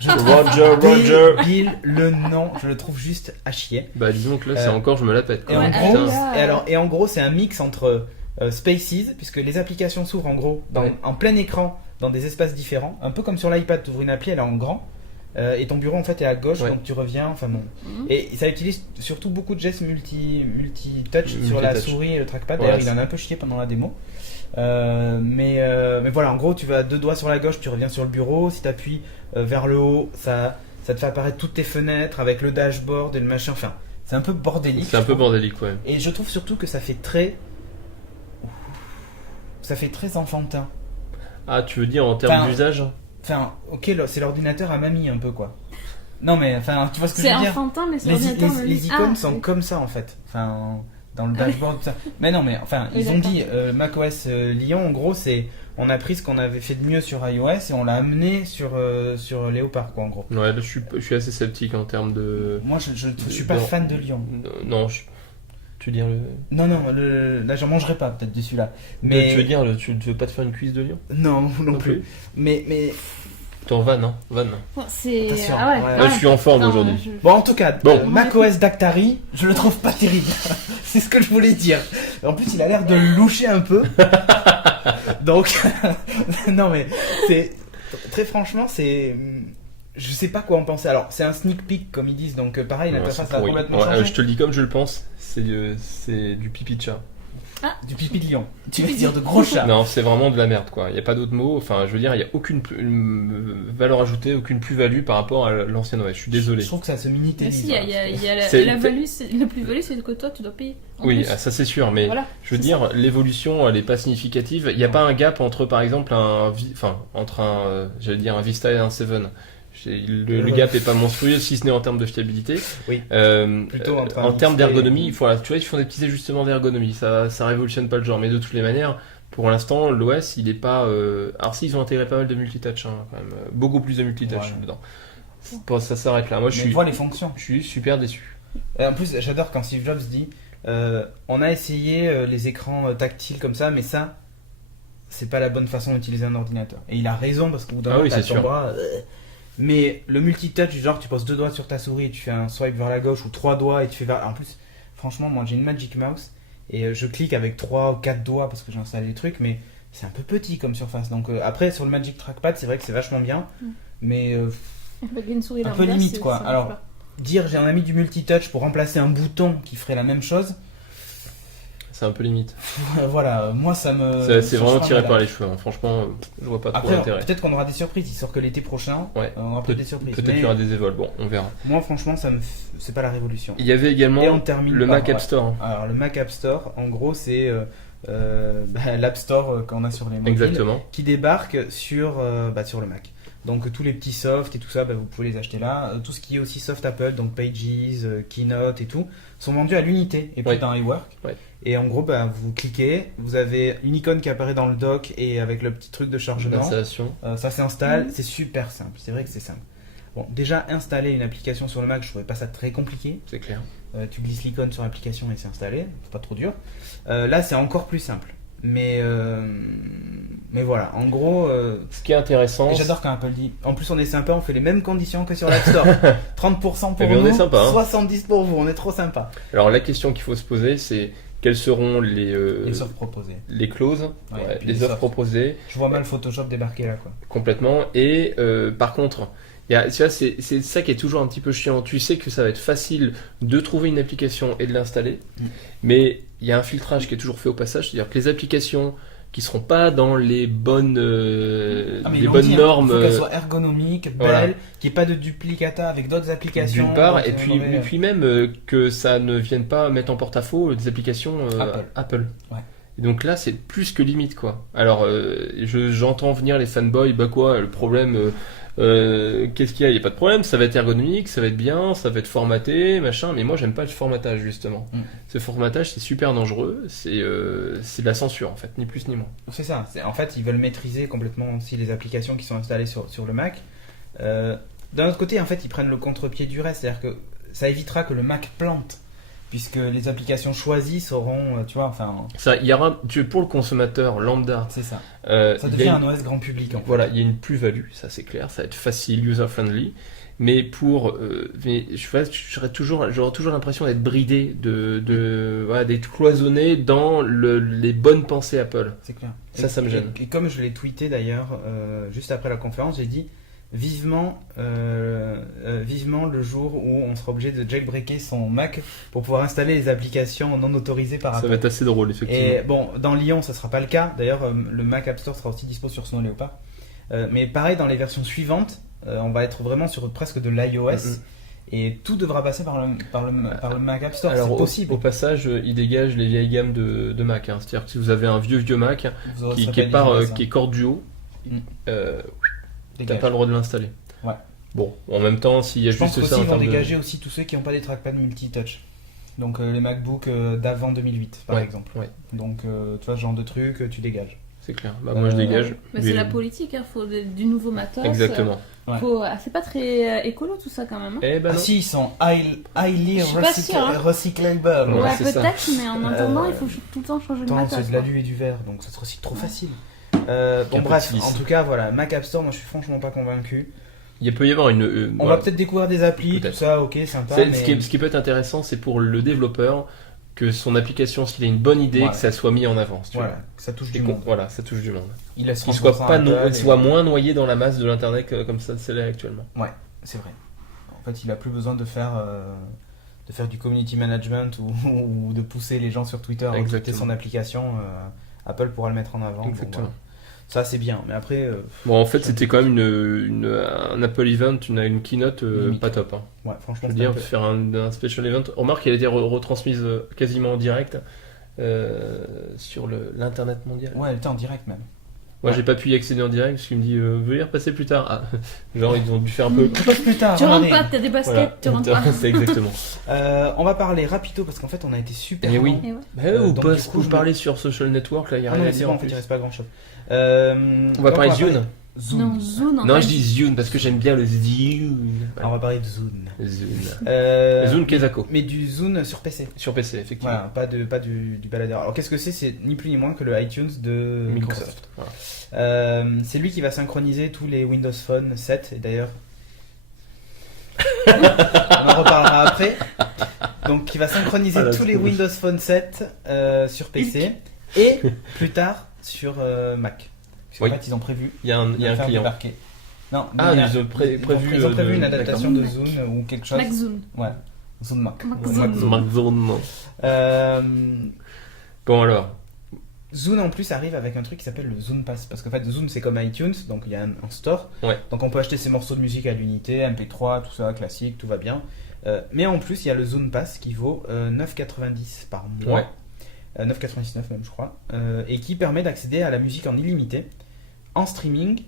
Je Roger. débile, le nom, je le trouve juste à chier. Bah disons que là, c'est Euh, encore, je me la pète. Et quoi. en Ouais, gros, putain. et en gros, c'est un mix entre Spaces, puisque les applications s'ouvrent en gros Ouais. en plein écran dans des espaces différents, un peu comme sur l'iPad, tu ouvres une appli, elle est en grand. Et ton bureau en fait est à gauche, Ouais. donc tu reviens, enfin bon. Mhm. Et ça utilise surtout beaucoup de gestes multi-touch sur la Multi-touch. souris et le trackpad. Voilà, D'ailleurs, il en a un peu chié pendant la démo. Mais voilà, en gros, tu vas 2 doigts sur la gauche, tu reviens sur le bureau. Si tu appuies vers le haut, ça te fait apparaître toutes tes fenêtres avec le dashboard et le machin. Enfin, c'est un peu bordélique. C'est un je peu trouve. bordélique, ouais. Et je trouve surtout que ça fait très. Ça fait très enfantin. Ah, tu veux dire en termes Enfin, d'usage? Enfin, ok, c'est l'ordinateur à mamie un peu quoi. Non, mais enfin, tu vois ce que je C'est veux dire? enfantin, mais c'est Les ordinateur. les icônes Ah, sont oui. comme ça en fait. Enfin, dans le dashboard, tout ça. Mais non, mais enfin, Oui, ils ont d'accord. dit macOS Lyon, en gros, c'est on a pris ce qu'on avait fait de mieux sur iOS et on l'a amené sur Léopard, quoi, en gros. Ouais, là, je suis assez sceptique en termes de. Moi, je suis pas Non. fan de Lyon. Non, tu veux dire le. Non, là, j'en mangerai pas peut-être de celui-là. Mais Tu veux dire, tu veux pas te faire une cuisse de Lyon? non, non plus. Mais T'es en van, hein? Van. Bon, c'est. Attention, Ah ouais. ouais. quand Là, je même. suis en forme Non, aujourd'hui. je- bon, en tout cas, Bon. macOS Dactari, je le trouve pas terrible. C'est ce que je voulais dire. En plus, il a l'air de le loucher un peu. Donc, non, mais c'est très franchement, c'est. je sais pas quoi en penser. Alors, c'est un sneak peek, comme ils disent, donc pareil, Ouais, l'interface c'est a pourri. complètement Ouais, changé. je te le dis comme je le pense, c'est du pipi de chat. Du pipi de lion. Tu veux dire de gros chats. Non, c'est vraiment de la merde, quoi. Il n'y a pas d'autre mot. Enfin, je veux dire, il n'y a aucune valeur ajoutée, aucune plus-value par rapport à l'ancienne OS. Je suis désolé. Je trouve que ça se Mais minitélise. si, il y a C'est- la value, la plus-value, c'est que toi, tu dois payer. En Oui, plus. ça c'est sûr, mais Voilà, je veux c'est dire, l'évolution, elle n'est pas significative. Il n'y a pas un gap entre, par exemple, entre j'allais dire un Vista et un 7. Le gap est pas monstrueux, si ce n'est en termes de fiabilité. Oui. Plutôt entre un En termes Vista et- d'ergonomie, voilà, tu vois, ils font des petits ajustements d'ergonomie. Ça révolutionne pas le genre, mais de toutes les manières, pour l'instant, l'OS, il est pas. Alors, si, ils ont intégré pas mal de multitouch, hein, quand même. Beaucoup plus de multitouch Ouais. dedans. Bon, ça s'arrête là. Moi, Mais vois les fonctions. je suis super déçu. Et en plus, j'adore quand Steve Jobs dit on a essayé les écrans tactiles comme ça, mais ça, c'est pas la bonne façon d'utiliser un ordinateur. Et il a raison parce qu'au bout d'un Ah moment, oui, t'as c'est ton sûr. bras. Mais le multitouch, genre tu poses 2 doigts sur ta souris et tu fais un swipe vers la gauche ou 3 doigts et tu fais vers. En plus, franchement, moi j'ai une Magic Mouse et je clique avec 3 ou 4 doigts parce que j'ai installé les trucs, mais c'est un peu petit comme surface. Donc après, sur le Magic Trackpad, c'est vrai que c'est vachement bien, mais Avec une souris un peu lambda, limite, c'est- quoi. ça marche Alors, pas. dire j'ai un ami du multitouch pour remplacer un bouton qui ferait la même chose, C'est un peu limite. voilà, moi ça me. C'est ça vraiment change tiré la par dalle. les cheveux. Hein. Franchement, je vois pas trop Après, l'intérêt. peut-être qu'on aura des surprises. Il sort que l'été prochain. Ouais. On aura peut-être des surprises. Peut-être Mais qu'il y aura des évols. Bon, on verra. moi, franchement, c'est pas la révolution. Il y avait également Et on termine le par- Mac App ouais. Store. Alors, le Mac App Store, en gros, c'est l'App Store qu'on a sur les mobiles Exactement. qui débarque sur le Mac. Donc, tous les petits softs et tout ça, vous pouvez les acheter là. Tout ce qui est aussi soft Apple, donc Pages, Keynote et tout, sont vendus à l'unité et puis Ouais. dans iWork. Ouais. Et en gros, vous cliquez, vous avez une icône qui apparaît dans le dock et avec le petit truc de chargement. L'installation. Ça s'installe, Mhm. c'est super simple, c'est vrai que c'est simple. Bon, déjà installer une application sur le Mac, je trouvais pas ça très compliqué. C'est clair. Tu glisses l'icône sur l'application et c'est installé, c'est pas trop dur. Là, c'est encore plus simple. Mais voilà, en gros, Ce qui est intéressant, et j'adore quand Apple dit. En plus, on est sympa, on fait les mêmes conditions que sur l'App Store. 30% pour Eh bien, on nous, est sympa, hein. 70% pour vous, on est trop sympa. alors la question qu'il faut se poser, c'est quelles seront Les softs proposés. les clauses, Ouais, ouais, et puis les les offres softs. proposées Je vois mal Photoshop débarquer là, quoi. complètement. Et par contre, tu vois, c'est ça qui est toujours un petit peu chiant. Tu sais que ça va être facile de trouver une application et de l'installer, mais il y a un filtrage qui est toujours fait au passage, c'est-à-dire que les applications qui seront pas dans les bonnes, Ah, mais les ils l'ont bonnes dit, hein, normes. Il faut qu'elle soit ergonomique, belle, voilà. qu'il n'y ait pas de duplicata avec d'autres applications. D'une part, Donc, et puis même que ça ne vienne pas mettre en porte-à-faux des applications Apple. Ouais. Et donc là, c'est plus que limite, quoi. Alors, j'entends venir les fanboys, bah quoi, le problème, qu'est-ce qu'il y a? Il n'y a pas de problème, ça va être ergonomique, ça va être bien, ça va être formaté, machin, mais moi, j'aime pas le formatage, justement. Ce formatage, c'est super dangereux, c'est de la censure, en fait, ni plus ni moins. C'est ça. En fait, ils veulent maîtriser complètement aussi les applications qui sont installées sur le Mac. D'un autre côté, en fait, ils prennent le contre-pied du reste. C'est-à-dire que ça évitera que le Mac plante. Puisque les applications choisies seront, tu vois, enfin, Ça, il y aura, pour le consommateur lambda, c'est ça. il Ça y a devient une- un OS grand public, en fait. Voilà, il y a une plus-value, ça c'est clair, ça va être facile, user-friendly, mais j'aurais toujours l'impression d'être bridé, voilà, d'être cloisonné dans les bonnes pensées Apple. C'est clair. Ça me gêne. Et comme je l'ai tweeté d'ailleurs, juste après la conférence, j'ai dit vivement le jour où on sera obligé de jailbreaker son Mac pour pouvoir installer les applications non autorisées par Ça Apple. va être assez drôle, effectivement. Et bon, dans Lyon, ça sera pas le cas. D'ailleurs, le Mac App Store sera aussi dispo sur Snow Leopard. Mais pareil, dans les versions suivantes, on va être vraiment sur presque de l'iOS. Et tout devra passer par le Mac App Store. Alors, C'est possible. au passage, il dégage les vieilles gammes de Mac. Hein. C'est-à-dire que si vous avez un vieux Mac Vous aurez qui ce est pas, iOS, qui est Core Duo, t'as dégage. pas le droit de l'installer. Ouais. Bon, en même temps, s'il y a Je pense juste qu'aussi ça en ils vont termes de... dégager aussi tous ceux qui n'ont pas des trackpads multitouch. Donc les MacBooks d'avant 2008 par Ouais, exemple. ouais. Donc tu vois ce genre de truc, tu dégages. C'est clair. Bah, moi, je dégage. Mais c'est la politique, hein, faut du nouveau matos. Exactement. C'est pas très écolo tout ça quand même. Hein. Eh ben Ah non. si, ils sont highly Je suis pas sûre, hein. recyclable. Ouais, Ouais, c'est ça. peut-être, mais en attendant, il faut tout le temps changer le Attends, matos. c'est de quoi. l'alu et du verre, donc ça se recycle trop facile. Un Bon peu bref, de silice. en tout cas voilà, Mac App Store, moi je suis franchement pas convaincu. Il peut y avoir une... On voilà. va peut-être découvrir des applis, tout Peut-être. ça, ok, sympa. Ce Mais... qui peut être intéressant, c'est pour le développeur que son application, s'il a une bonne idée, Voilà. que ça soit mis en avant. Si tu Voilà, ça touche veux. du Et monde. voilà, ça touche du monde. Il laisse Qu'il soit, 30% pas Apple et- soit moins noyé dans la masse de l'internet comme ça c'est là actuellement. c'est vrai. En fait, il a plus besoin de faire du community management ou de pousser les gens sur Twitter à recruter Exactement. son application. Apple pourra le mettre en avant. Exactement. Bon, voilà. Ça, c'est bien. Mais après, Bon, en fait, c'était quand même un Apple Event, une keynote Limite. pas top. Hein. ouais, Je franchement, veux c'est dire, un peu- faire un special event. Remarque, elle a été retransmise quasiment en direct sur l'internet mondial. Ouais, elle était en direct même. Moi, Ouais. j'ai pas pu y accéder en direct parce qu'il me dit veuillez repasser plus tard. Ah, genre, ils ont dû faire un peu. Plus tard. Tu rentres regardez. pas, t'as des baskets, Voilà. tu rentres pas. C'est exactement. On va parler rapido parce qu'en fait, on a été super. Eh oui. long. Et ouais. Bah, ou donc, pas, du coup, vous je parlez sur Social Network, là, il y a Ah rien non, à mais c'est dire bon, en en fait, plus. il reste pas grand chose. On va parler de Zune. Non, Zune en Non, fait. je dis Zune parce que j'aime bien le Zune. On va parler de Zune. Zune. Zune Kezako. Mais du Zune sur PC. Sur PC, effectivement. Voilà, pas du baladeur. Alors qu'est-ce que c'est? C'est ni plus ni moins que le iTunes de Microsoft. Voilà. C'est lui qui va synchroniser tous les Windows Phone 7 et d'ailleurs on en reparlera après. Donc qui va synchroniser Ah, la tous les trouille. Windows Phone 7 sur PC et plus tard sur Mac. Parce qu'en Oui. fait ils ont prévu Il y a un de faire client. débarquer. Non, Ah, mais il y a- ils ont prévu. ils ont prévu une d'accord. adaptation de Zune ou quelque chose. Mac Zune. Ouais, Zune Mac. Mac Ouais, Zune. Mac Zune. Mark Zone. Euh, Bon, alors. Zune en plus arrive avec un truc qui s'appelle le Zune Pass parce qu'en fait Zune c'est comme iTunes donc il y a un store Ouais. donc on peut acheter ses morceaux de musique à l'unité, MP3, tout ça classique, tout va bien. Mais en plus il y a le Zune Pass qui vaut 9,90 par mois, Ouais. 9,99 même je crois, et qui permet d'accéder à la musique en illimité, en streaming,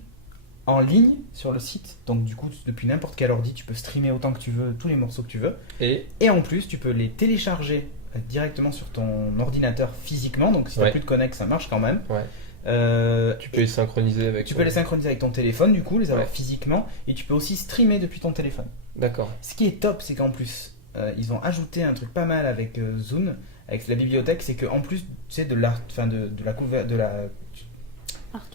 en ligne sur le site, donc du coup depuis n'importe quel ordi tu peux streamer autant que tu veux tous les morceaux que tu veux, Et et en plus tu peux les télécharger directement sur ton ordinateur physiquement, donc si t'as Ouais. plus de connect ça marche quand même. Ouais. Tu tu peux les synchroniser avec. peux les synchroniser avec ton téléphone du coup, les avoir Ouais. physiquement, et tu peux aussi streamer depuis ton téléphone. D'accord. Ce qui est top, c'est qu'en plus ils ont ajouté un truc pas mal avec Zune, avec la bibliothèque, c'est qu'en plus tu sais de l'art, enfin de la couverture, de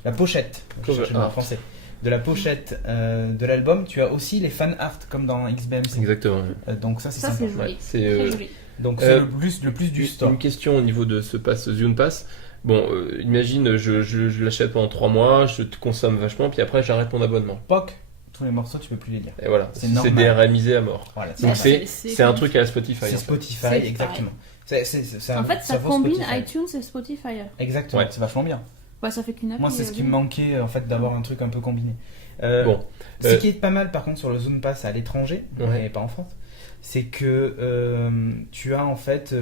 la pochette, je Cover cherche le mot en art. français, de la pochette de l'album, tu as aussi les fan art comme dans XBMC. Exactement. Donc ça c'est Ça, sympa. c'est joli. Ouais, c'est Très joli. Donc c'est le plus du store. Une question au niveau de ce pass Zune Pass. Bon, imagine, je l'achète pendant 3 mois, je te consomme vachement, puis après j'arrête mon abonnement. POC, tous les morceaux tu peux plus les lire. Et voilà, C'est c'est normal. DRMisé à mort. Voilà, Donc, Donc c'est- c'est un truc à la Spotify. c'est en fait. Spotify, C'est exactement. En fait, ça vaut combine Spotify. iTunes et Spotify. Exactement, Ouais. c'est vachement bien. Ouais, ça fait qu'une appli. Moi, c'est ce qui me manquait en fait d'avoir un truc un peu combiné. Bon, Ce qui est pas mal par contre sur le Zune Pass à l'étranger, Ouais. mais pas en France, c'est que tu as en fait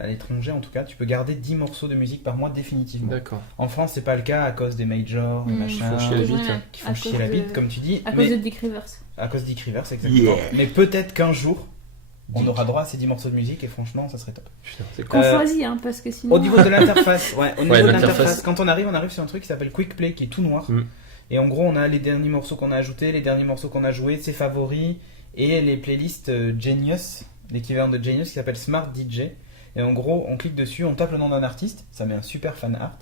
à l'étranger en tout cas, tu peux garder 10 morceaux de musique par mois définitivement. d'accord. En France, c'est pas le cas à cause des majors, des machins, Faut chier la bite, hein. qui font chier la bite comme tu dis, À mais cause de Dick Rivers. à cause d'Ick Rivers exactement. Yeah. Mais peut-être qu'un jour on Dick. aura droit à ces 10 morceaux de musique et franchement, ça serait top. Putain, c'est Qu'on cool. choisit, hein, parce que sinon. Au niveau de l'interface, au niveau de l'interface. l'interface, quand on arrive sur un truc qui s'appelle Quick Play qui est tout noir. Mm. Et en gros, on a les derniers morceaux qu'on a ajoutés, les derniers morceaux qu'on a joués, ses favoris et les playlists Genius, l'équivalent de Genius qui s'appelle Smart DJ. Et en gros, on clique dessus, on tape le nom d'un artiste, ça met un super fan art.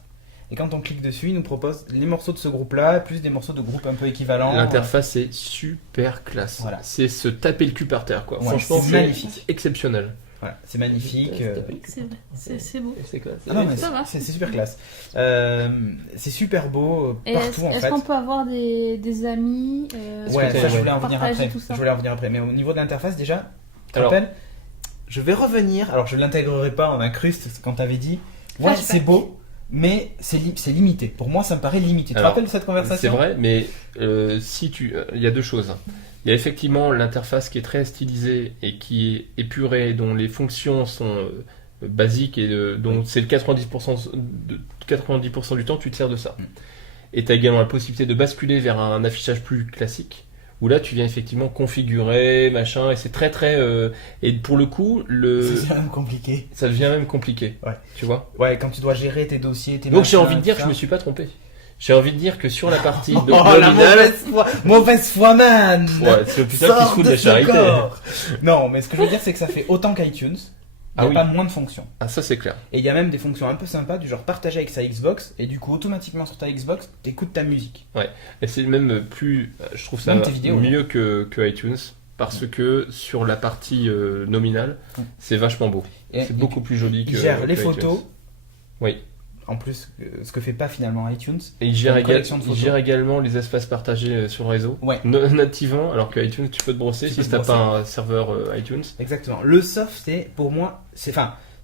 Et quand on clique dessus, il nous propose les morceaux de ce groupe-là, plus des morceaux de groupes un peu équivalents. L'interface est super classe. Voilà. C'est se taper le cul par terre, quoi. Ouais, Franchement, c'est c'est magnifique. exceptionnel. Voilà, c'est magnifique. C'est vrai, c'est beau. C'est quoi Ah non, mais Ça va. c'est super classe. C'est super beau Et partout en est-ce fait. qu'on peut avoir des amis Ouais, que ça t'as- je voulais en venir partager après. tout ça. Je voulais en venir après. Mais au niveau de l'interface déjà, tu te Alors- rappelles, je vais revenir. Alors je l'intégrerai pas en incruste quand t'avais dit. Ouais, Flashback. c'est beau, mais c'est limité. Pour moi, ça me paraît limité. Tu te Alors, rappelles de cette C'est conversation? vrai, mais si il y a deux choses. Il y a effectivement l'interface qui est très stylisée et qui est épurée, dont les fonctions sont basiques et dont c'est le 90% du temps tu te sers de ça. Mm. Et tu as également la possibilité de basculer vers un affichage plus classique, où là tu viens effectivement configurer, machin, et c'est très très... et pour le coup, C'est quand même compliqué. ça devient même compliqué, Ouais. tu vois. Ouais, quand tu dois gérer tes dossiers, tes Donc j'ai machins, envie de dire tout que je ça. me suis pas trompé. J'ai envie de dire que sur la partie Oh la nominale... mauvaise foi, man. Ouais, c'est le putain qui se Sors fout de de la ce charité. corps. Non, mais ce que je veux dire, c'est que ça fait autant qu'iTunes. Il Ah n'y a oui. pas moins de fonctions. Ah ça c'est clair. Et il y a même des fonctions un peu sympas du genre partager avec sa Xbox et du coup automatiquement sur ta Xbox t'écoutes ta musique. Et c'est même plus, je trouve ça Même tes vidéos, mieux que iTunes parce que sur la partie nominale, Ouais. c'est vachement beau. Et C'est beaucoup plus joli que il gère les que photos. iTunes. Oui. En plus, ce que fait pas finalement iTunes. Et il gère, Une collection de il photos. gère également les espaces partagés sur le réseau. Ouais. Nativement, alors que iTunes, tu peux te brosser Tu si peux te t'as brosser. pas un serveur iTunes. Exactement. Le soft, c'est pour moi,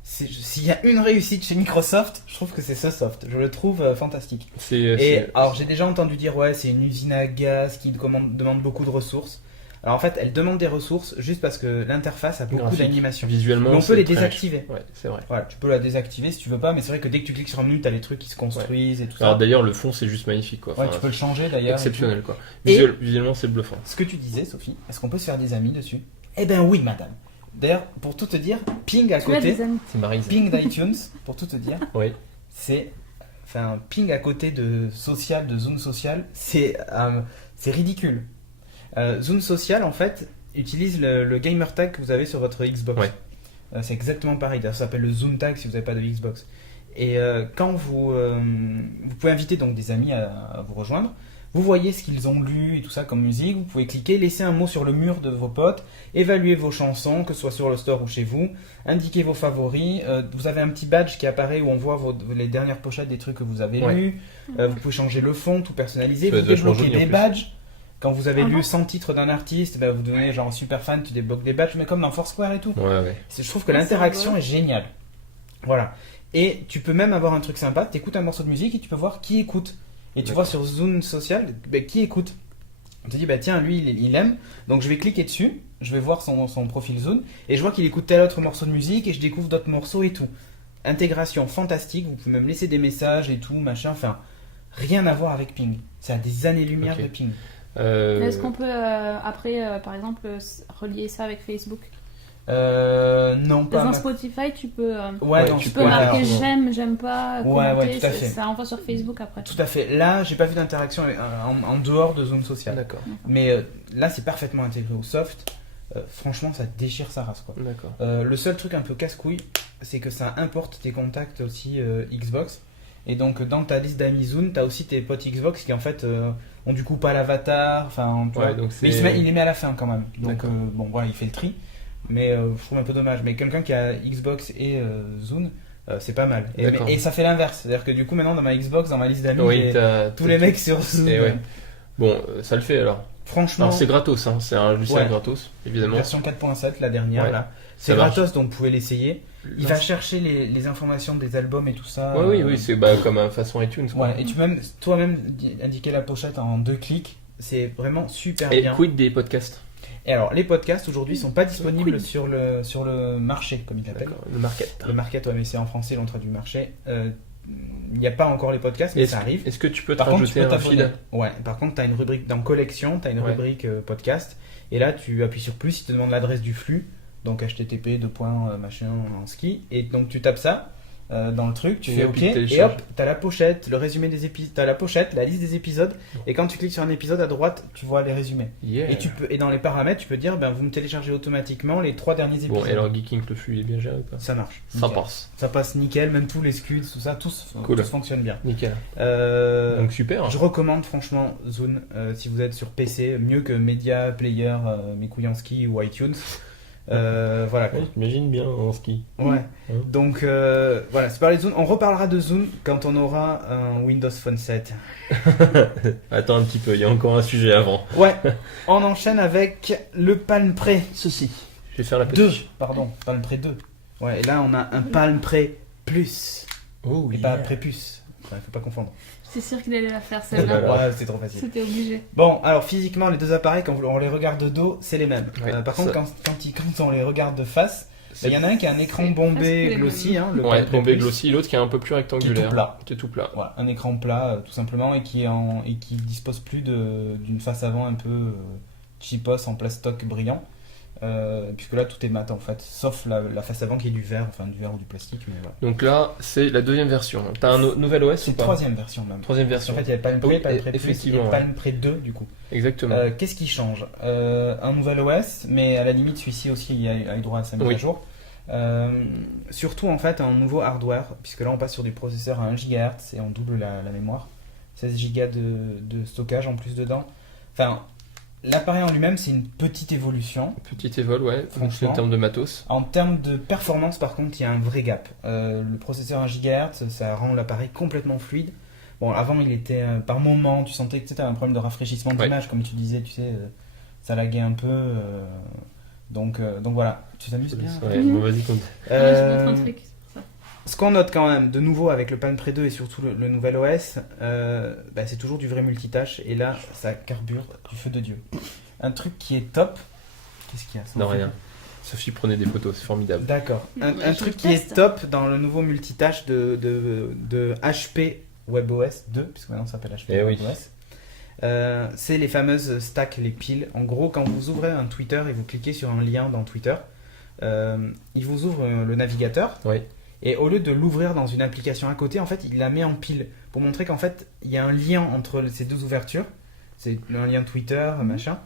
s'il y a une réussite chez Microsoft, je trouve que c'est ce soft. Je le trouve fantastique. Et alors j'ai déjà entendu dire ouais, c'est une usine à gaz qui demande beaucoup de ressources. Alors en fait, elle demande des ressources juste parce que l'interface a beaucoup Graphique. d'animations. Visuellement, Mais on peut c'est les très désactiver. riche. Ouais, c'est vrai. Voilà, tu peux la désactiver si tu veux pas, mais c'est vrai que dès que tu cliques sur un menu, t'as les trucs qui se construisent et tout ça. Alors d'ailleurs, le fond, c'est juste magnifique, quoi. Ouais, Enfin, tu peux le changer d'ailleurs. exceptionnel, quoi. Et- Visuellement, c'est bluffant. Ce que tu disais, Sophie, est-ce qu'on peut se faire des amis dessus? Eh ben oui, madame. D'ailleurs, pour tout te dire, Ping à Tu as côté, des amis. C'est Maryse. Ping d'iTunes, pour tout te dire, Oui. c'est, enfin, Ping à côté de social, de Zone Social, c'est ridicule. Zone Social, en fait, utilise le gamer tag que vous avez sur votre Xbox. Ouais. C'est exactement pareil. D'ailleurs, ça s'appelle le Zone tag si vous n'avez pas de Xbox. Et quand vous pouvez inviter donc des amis à vous rejoindre, vous voyez ce qu'ils ont lu et tout ça comme musique. Vous pouvez cliquer, laisser un mot sur le mur de vos potes, évaluer vos chansons, que ce soit sur le store ou chez vous, indiquer vos favoris. Vous avez un petit badge qui apparaît où on voit les dernières pochettes des trucs que vous avez Ouais. lus. Vous pouvez changer le fond, tout personnaliser. Ça va Vous être vachement débloquez joli, en des plus. badges. Quand vous avez lu Mhm. 100 titres d'un artiste, ben, vous donnez genre super fan, tu débloques des badges, mais comme dans Foursquare et tout. Ouais, ouais. Je trouve que Ah, c'est l'interaction rigolo. est géniale. Voilà. Et tu peux même avoir un truc sympa, tu écoutes un morceau de musique et tu peux voir qui écoute. Et tu D'accord. vois sur Zone Social, ben, qui écoute. On te dit, bah tiens, lui, il aime, donc je vais cliquer dessus, je vais voir son profil Zone, et je vois qu'il écoute tel autre morceau de musique, et je découvre d'autres morceaux et tout. Intégration fantastique, vous pouvez même laisser des messages et tout, machin, enfin, rien à voir avec Ping. C'est à des années-lumière Ok. de Ping. Est-ce qu'on peut après, par exemple, relier ça avec Facebook? Non, pas Dans ma- Spotify, tu peux, Ouais, Ouais, non, tu tu peux peux alors, marquer alors, j'aime pas, Ouais, commenter, ouais, tout à fait. ça renvoie sur Facebook après. Tout à fait. Là, j'ai pas vu d'interaction en dehors de Zone Sociale. D'accord. Mais là, c'est parfaitement intégré au soft. Franchement, ça déchire sa race, quoi. D'accord. Le seul truc un peu casse-couille, c'est que ça importe tes contacts aussi Xbox. Et donc, dans ta liste d'amis Zune, t'as aussi tes potes Xbox qui, en fait, ont du coup pas l'avatar. Enfin, tu vois. Ouais, donc Mais il les met à la fin quand même. Donc, D'accord. bon, voilà, il fait le tri. Mais je trouve un peu dommage. Mais quelqu'un qui a Xbox et Zune, c'est pas mal. D'accord. Et ça fait l'inverse. C'est-à-dire que du coup, maintenant, dans ma Xbox, dans ma liste d'amis, Oui, j'ai t'as tous les mecs sur Zune. Et ouais. Bon, ça le fait alors. Franchement, Alors c'est gratos, hein. C'est un logiciel Ouais. gratos, évidemment. version 4.7, la dernière, Ouais. là. C'est Ça marche. gratos, donc vous pouvez l'essayer. Il Non, va chercher les informations des albums et tout ça. Ouais, oui, oui, c'est comme un façon iTunes. Quoi. Ouais, et tu peux même toi-même indiquer la pochette en 2 clics. C'est vraiment super Et bien. quid des podcasts? Et alors, les podcasts aujourd'hui sont pas disponibles Quid. sur le marché, comme il l'appelle. D'accord. Le market. Le market, ouais, mais c'est en français, l'on traduit marché. Il n'y a pas encore les podcasts, mais ça arrive. Est-ce que tu peux te Par contre, tu rajouter peux un t'abonner. feed? Ouais, par contre, tu as une rubrique dans collection, tu as une Ouais. rubrique podcast. Et là, tu appuies sur plus, il te demande l'adresse du flux. Donc http machin en ski. Et donc tu tapes ça dans le truc, tu Et fais hop, OK. il Et télécharge. hop, tu as la pochette, le résumé des épisodes. Tu as la pochette, la liste des épisodes. Et quand tu cliques sur un épisode à droite, tu vois les résumés. Yeah. Et dans les paramètres, tu peux dire vous me téléchargez automatiquement les 3 derniers épisodes. Bon, et alors Geeking, le flux est bien géré ou pas? Ça marche. Ça Nickel. passe. Ça passe nickel, même tous les scuds, tout ça, tous Cool. fonctionne bien. Nickel. Donc, Donc super. je recommande franchement Zune si vous êtes sur PC, mieux que Media Player, Mikuyansky ou iTunes. Voilà. quoi. Ouais, t'imagines bien en ski. Ouais. Hein. Donc voilà, c'est parlé de Zune. On reparlera de Zune quand on aura un Windows Phone 7. Attends un petit peu, il y a encore un sujet avant. Ouais. On enchaîne avec le Palm Pre Ceci. Je vais faire la 2. petite. Pardon, Palm Pre 2. Ouais, et là on a un Palm Pre Plus. Oh Et yeah. pas Prépuce. Ouais, faut pas confondre. C'est sûr qu'il allait la faire Voilà. celle-là. Ouais, c'est trop facile. C'était obligé. Bon, alors physiquement, les deux appareils, quand on les regarde de dos, c'est les mêmes. Ouais, Par contre, ça- quand on les regarde de face, il y en a un qui a un écran C'est bombé presque les glossy. Hein, le Ouais, Palm Pre bombé Plus, glossy, l'autre qui est un peu plus rectangulaire. plat. Qui est tout plat. Voilà, un écran plat, tout simplement, et qui dispose plus d'une face avant un peu cheapos en plastoc brillant. Puisque là, tout est mat en fait, sauf la face avant qui est du verre, enfin du verre ou du plastique. Mais voilà. Donc là, c'est la deuxième version. T'as un nouvel OS C'est ou la pas? troisième version même. Troisième Parce version. qu'en fait, il y avait Palm Pre, Oui, Palm Pre Plus effectivement, et ouais. Palm Pre 2 du coup. Exactement. Qu'est-ce qui change Un nouvel OS, mais à la limite celui-ci aussi il a eu droit à sa mise Oui. à jour. Surtout en fait un nouveau hardware, puisque là on passe sur des processeurs à 1 GHz et on double la mémoire. 16 Go de stockage en plus dedans. Enfin, l'appareil en lui-même, c'est une petite évolution. Petit évol, ouais, Franchement. en termes de matos. En termes de performance, par contre, il y a un vrai gap. Le processeur 1 GHz, ça rend l'appareil complètement fluide. Bon, avant, il était par moment, tu sentais que tu avais un problème de rafraîchissement d'image, comme tu disais, tu sais, ça laguait un peu. Donc voilà, tu t'amuses bien. Ouais, bon, vas-y, compte. Je montre un truc. Ce qu'on note quand même de nouveau avec le Palm Pre 2 et surtout le nouvel OS, c'est toujours du vrai multitâche et là ça carbure du feu de Dieu. Un truc qui est top, qu'est-ce qu'il y a ça Non, fait- rien. Sophie prenait des photos, c'est formidable. D'accord. Un Ouais, je truc le qui est teste. top dans le nouveau multitâche de HP WebOS 2, puisque maintenant ça s'appelle HP Eh oui. WebOS, c'est les fameuses stacks, les piles. En gros, quand vous ouvrez un Twitter et vous cliquez sur un lien dans Twitter, il vous ouvre le navigateur. Oui. Et au lieu de l'ouvrir dans une application à côté, en fait, il la met en pile pour montrer qu'en fait, il y a un lien entre ces deux ouvertures. C'est un lien Twitter, machin.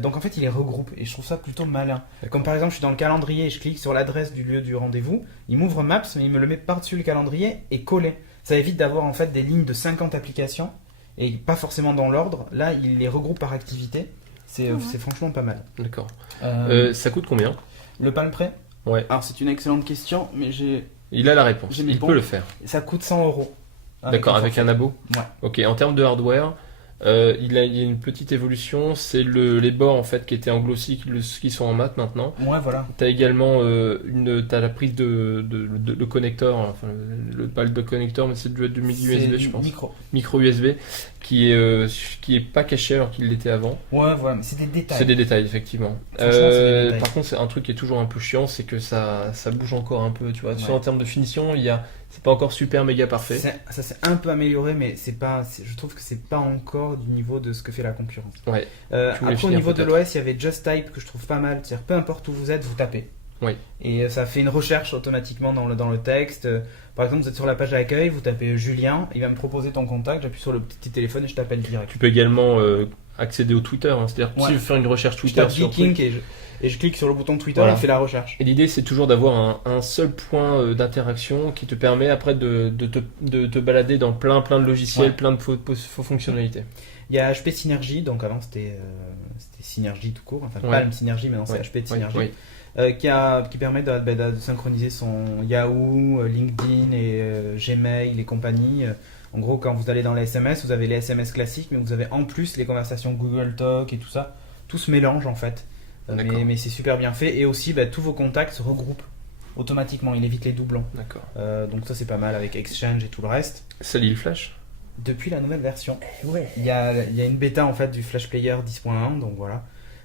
Donc en fait, il les regroupe et je trouve ça plutôt malin. Comme par exemple, je suis dans le calendrier et je clique sur l'adresse du lieu du rendez-vous. Il m'ouvre Maps, mais il me le met par-dessus le calendrier et collé. Ça évite d'avoir en fait des lignes de 50 applications et pas forcément dans l'ordre. Là, il les regroupe par activité. C'est franchement pas mal. D'accord. Euh, Ça coûte combien? le Palm Pre. Ouais. Alors c'est une excellente question, mais Il a la réponse, J'ai mis il bon. peut le faire. ça coûte 100 €. D'accord, avec un abo? Ouais. Ok, en termes de hardware, il y a une petite évolution, c'est les bords en fait qui étaient en glossy qui sont en mat maintenant. Ouais, voilà. T'as également t'as la prise de le connecteur, enfin pas le connecteur mais c'est du micro C'est USB du je pense. micro. Micro USB qui est pas caché alors qu'il l'était avant. Ouais, voilà, mais c'est des détails. C'est des détails effectivement. Franchement, c'est des détails. Par contre c'est un truc qui est toujours un peu chiant, c'est que ça bouge encore un peu, tu vois. Ouais. Soit en termes de finition, c'est pas encore super méga parfait. Ça s'est un peu amélioré, mais je trouve que c'est pas encore du niveau de ce que fait la concurrence. Ouais. Tu voulais Après, au finir, niveau de peut-être. l'OS, il y avait Just Type que je trouve pas mal. C'est-à-dire, peu importe où vous êtes, vous tapez. Oui. Et ça fait une recherche automatiquement dans le texte. Par exemple, vous êtes sur la page d'accueil, vous tapez Julien, il va me proposer ton contact, j'appuie sur le petit téléphone et je t'appelle direct. Tu peux également accéder au Twitter, hein. C'est-à-dire Ouais. si tu veux faire une recherche Je Twitter tape sur Geeking truc. et je clique sur le bouton Twitter Voilà. et il fait la recherche. Et l'idée, c'est toujours d'avoir un seul point d'interaction qui te permet après de te balader dans plein de logiciels, Ouais. plein de faux fonctionnalités. Il y a HP Synergy, donc avant c'était Synergy tout court, enfin Ouais. Palm Synergy, maintenant c'est Ouais. HP de Ouais, Synergy. ouais. Qui permet de synchroniser son Yahoo, LinkedIn et Gmail et compagnie. En gros, quand vous allez dans les SMS, vous avez les SMS classiques, mais vous avez en plus les conversations Google Talk et tout ça. Tout se mélange en fait. D'accord. Mais c'est super bien fait. Et aussi, tous vos contacts se regroupent automatiquement. Il évite les doublons. D'accord. Donc ça, c'est pas mal avec Exchange et tout le reste. Ça lit le flash? Depuis la nouvelle version. Il y a une bêta en fait du Flash Player 10.1, donc voilà.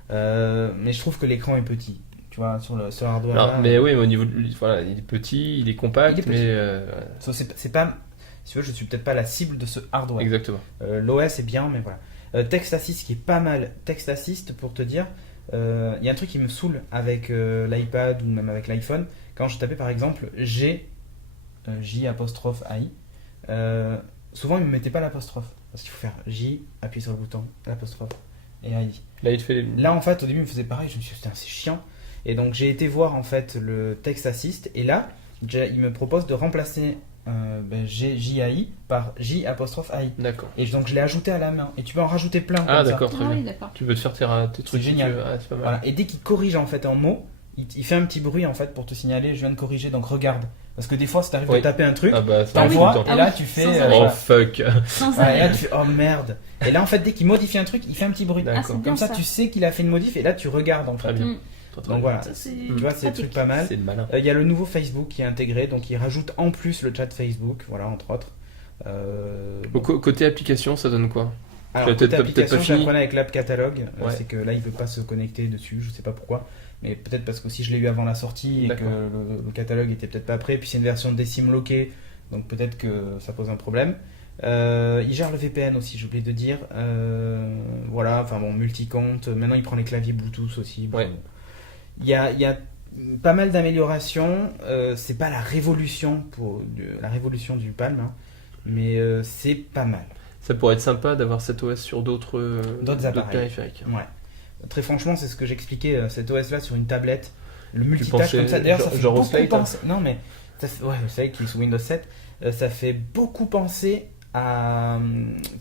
Mais je trouve que l'écran est petit. Tu vois, sur le hardware. Non, là, mais oui, mais au niveau voilà, il est petit, il est compact, Il est petit. mais c'est pas. Si tu veux, je suis peut-être pas la cible de ce hardware. exactement. L'OS est bien, mais voilà. Text Assist qui est pas mal. Text Assist, pour te dire, il y a un truc qui me saoule avec l'iPad ou même avec l'iPhone. Quand je tapais par exemple J apostrophe AI, souvent il me mettait pas l'apostrophe. Parce qu'il faut faire J, appuyer sur le bouton, l'apostrophe et AI. Là, il te fait Là en fait au début il me faisait pareil, je me suis dit putain c'est chiant. Et donc j'ai été voir en fait le Text Assist et là il me propose de remplacer JAI par J apostrophe AI. D'accord. Et donc je l'ai ajouté à la main. Et tu peux en rajouter plein comme Ah ça. d'accord, très Ah bien. oui, d'accord. Tu peux te faire tes trucs si tu génial. veux. Ah, c'est pas mal. Voilà. Et dès qu'il corrige en fait un mot, il fait un petit bruit en fait pour te signaler je viens de corriger donc regarde. Parce que des fois si t'arrives Oui. à taper un truc, Ah bah ça arrive tout t'envoies le temps. et là Ah oui, tu fais. sans arrêt. Oh voilà. fuck. Sans Voilà, et là arrêt. tu fais oh merde. Et là en fait dès qu'il modifie un truc, il fait un petit bruit. Ah, D'accord. c'est bien Comme ça ça. tu sais qu'il a fait une modif et là tu regardes en fait. Très bien. Mm. Donc voilà. Ça, c'est Tu vois, c'est des trucs pratique. pas mal. C'est malin. Il y a le nouveau Facebook qui est intégré, donc il rajoute en plus le chat Facebook, voilà, entre autres. Côté application, ça donne quoi? Alors, Tu as côté peut-être application, pas j'ai un fini. problème avec l'app catalogue, Ouais. c'est que là il veut pas se connecter dessus, je sais pas pourquoi, mais peut-être parce que si je l'ai eu avant la sortie et que D'accord. le catalogue était peut-être pas prêt, puis c'est une version décime loquée, donc peut-être que ça pose un problème. Il gère le VPN aussi, j'ai oublié de dire. Voilà, enfin bon, multi-compte, maintenant il prend les claviers Bluetooth aussi. Bon. Ouais. Il y a pas mal d'améliorations, c'est pas la révolution la révolution du Palm, hein, mais c'est pas mal. Ça pourrait être sympa d'avoir cet OS sur d'autres appareils. périphériques. Ouais. Très franchement, c'est ce que j'expliquais, cet OS là sur une tablette, le multitâche pensais comme ça. D'ailleurs, ça fait genre au beaucoup Slate, penser. Non, mais ouais, le Slate qui est sous Windows 7, ça fait beaucoup penser à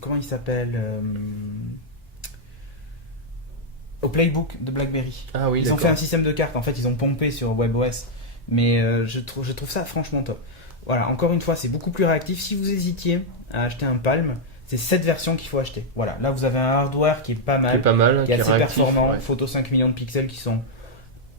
comment il s'appelle au Playbook de BlackBerry. Ah oui, Ils ont fait un système de cartes, en fait ils ont pompé sur WebOS, mais je trouve ça franchement top. Voilà, encore une fois c'est beaucoup plus réactif. Si vous hésitiez à acheter un Palm, c'est cette version qu'il faut acheter. Voilà, là vous avez un hardware qui est pas mal, qui est assez réactif, performant, ouais. photo 5 millions de pixels qui sont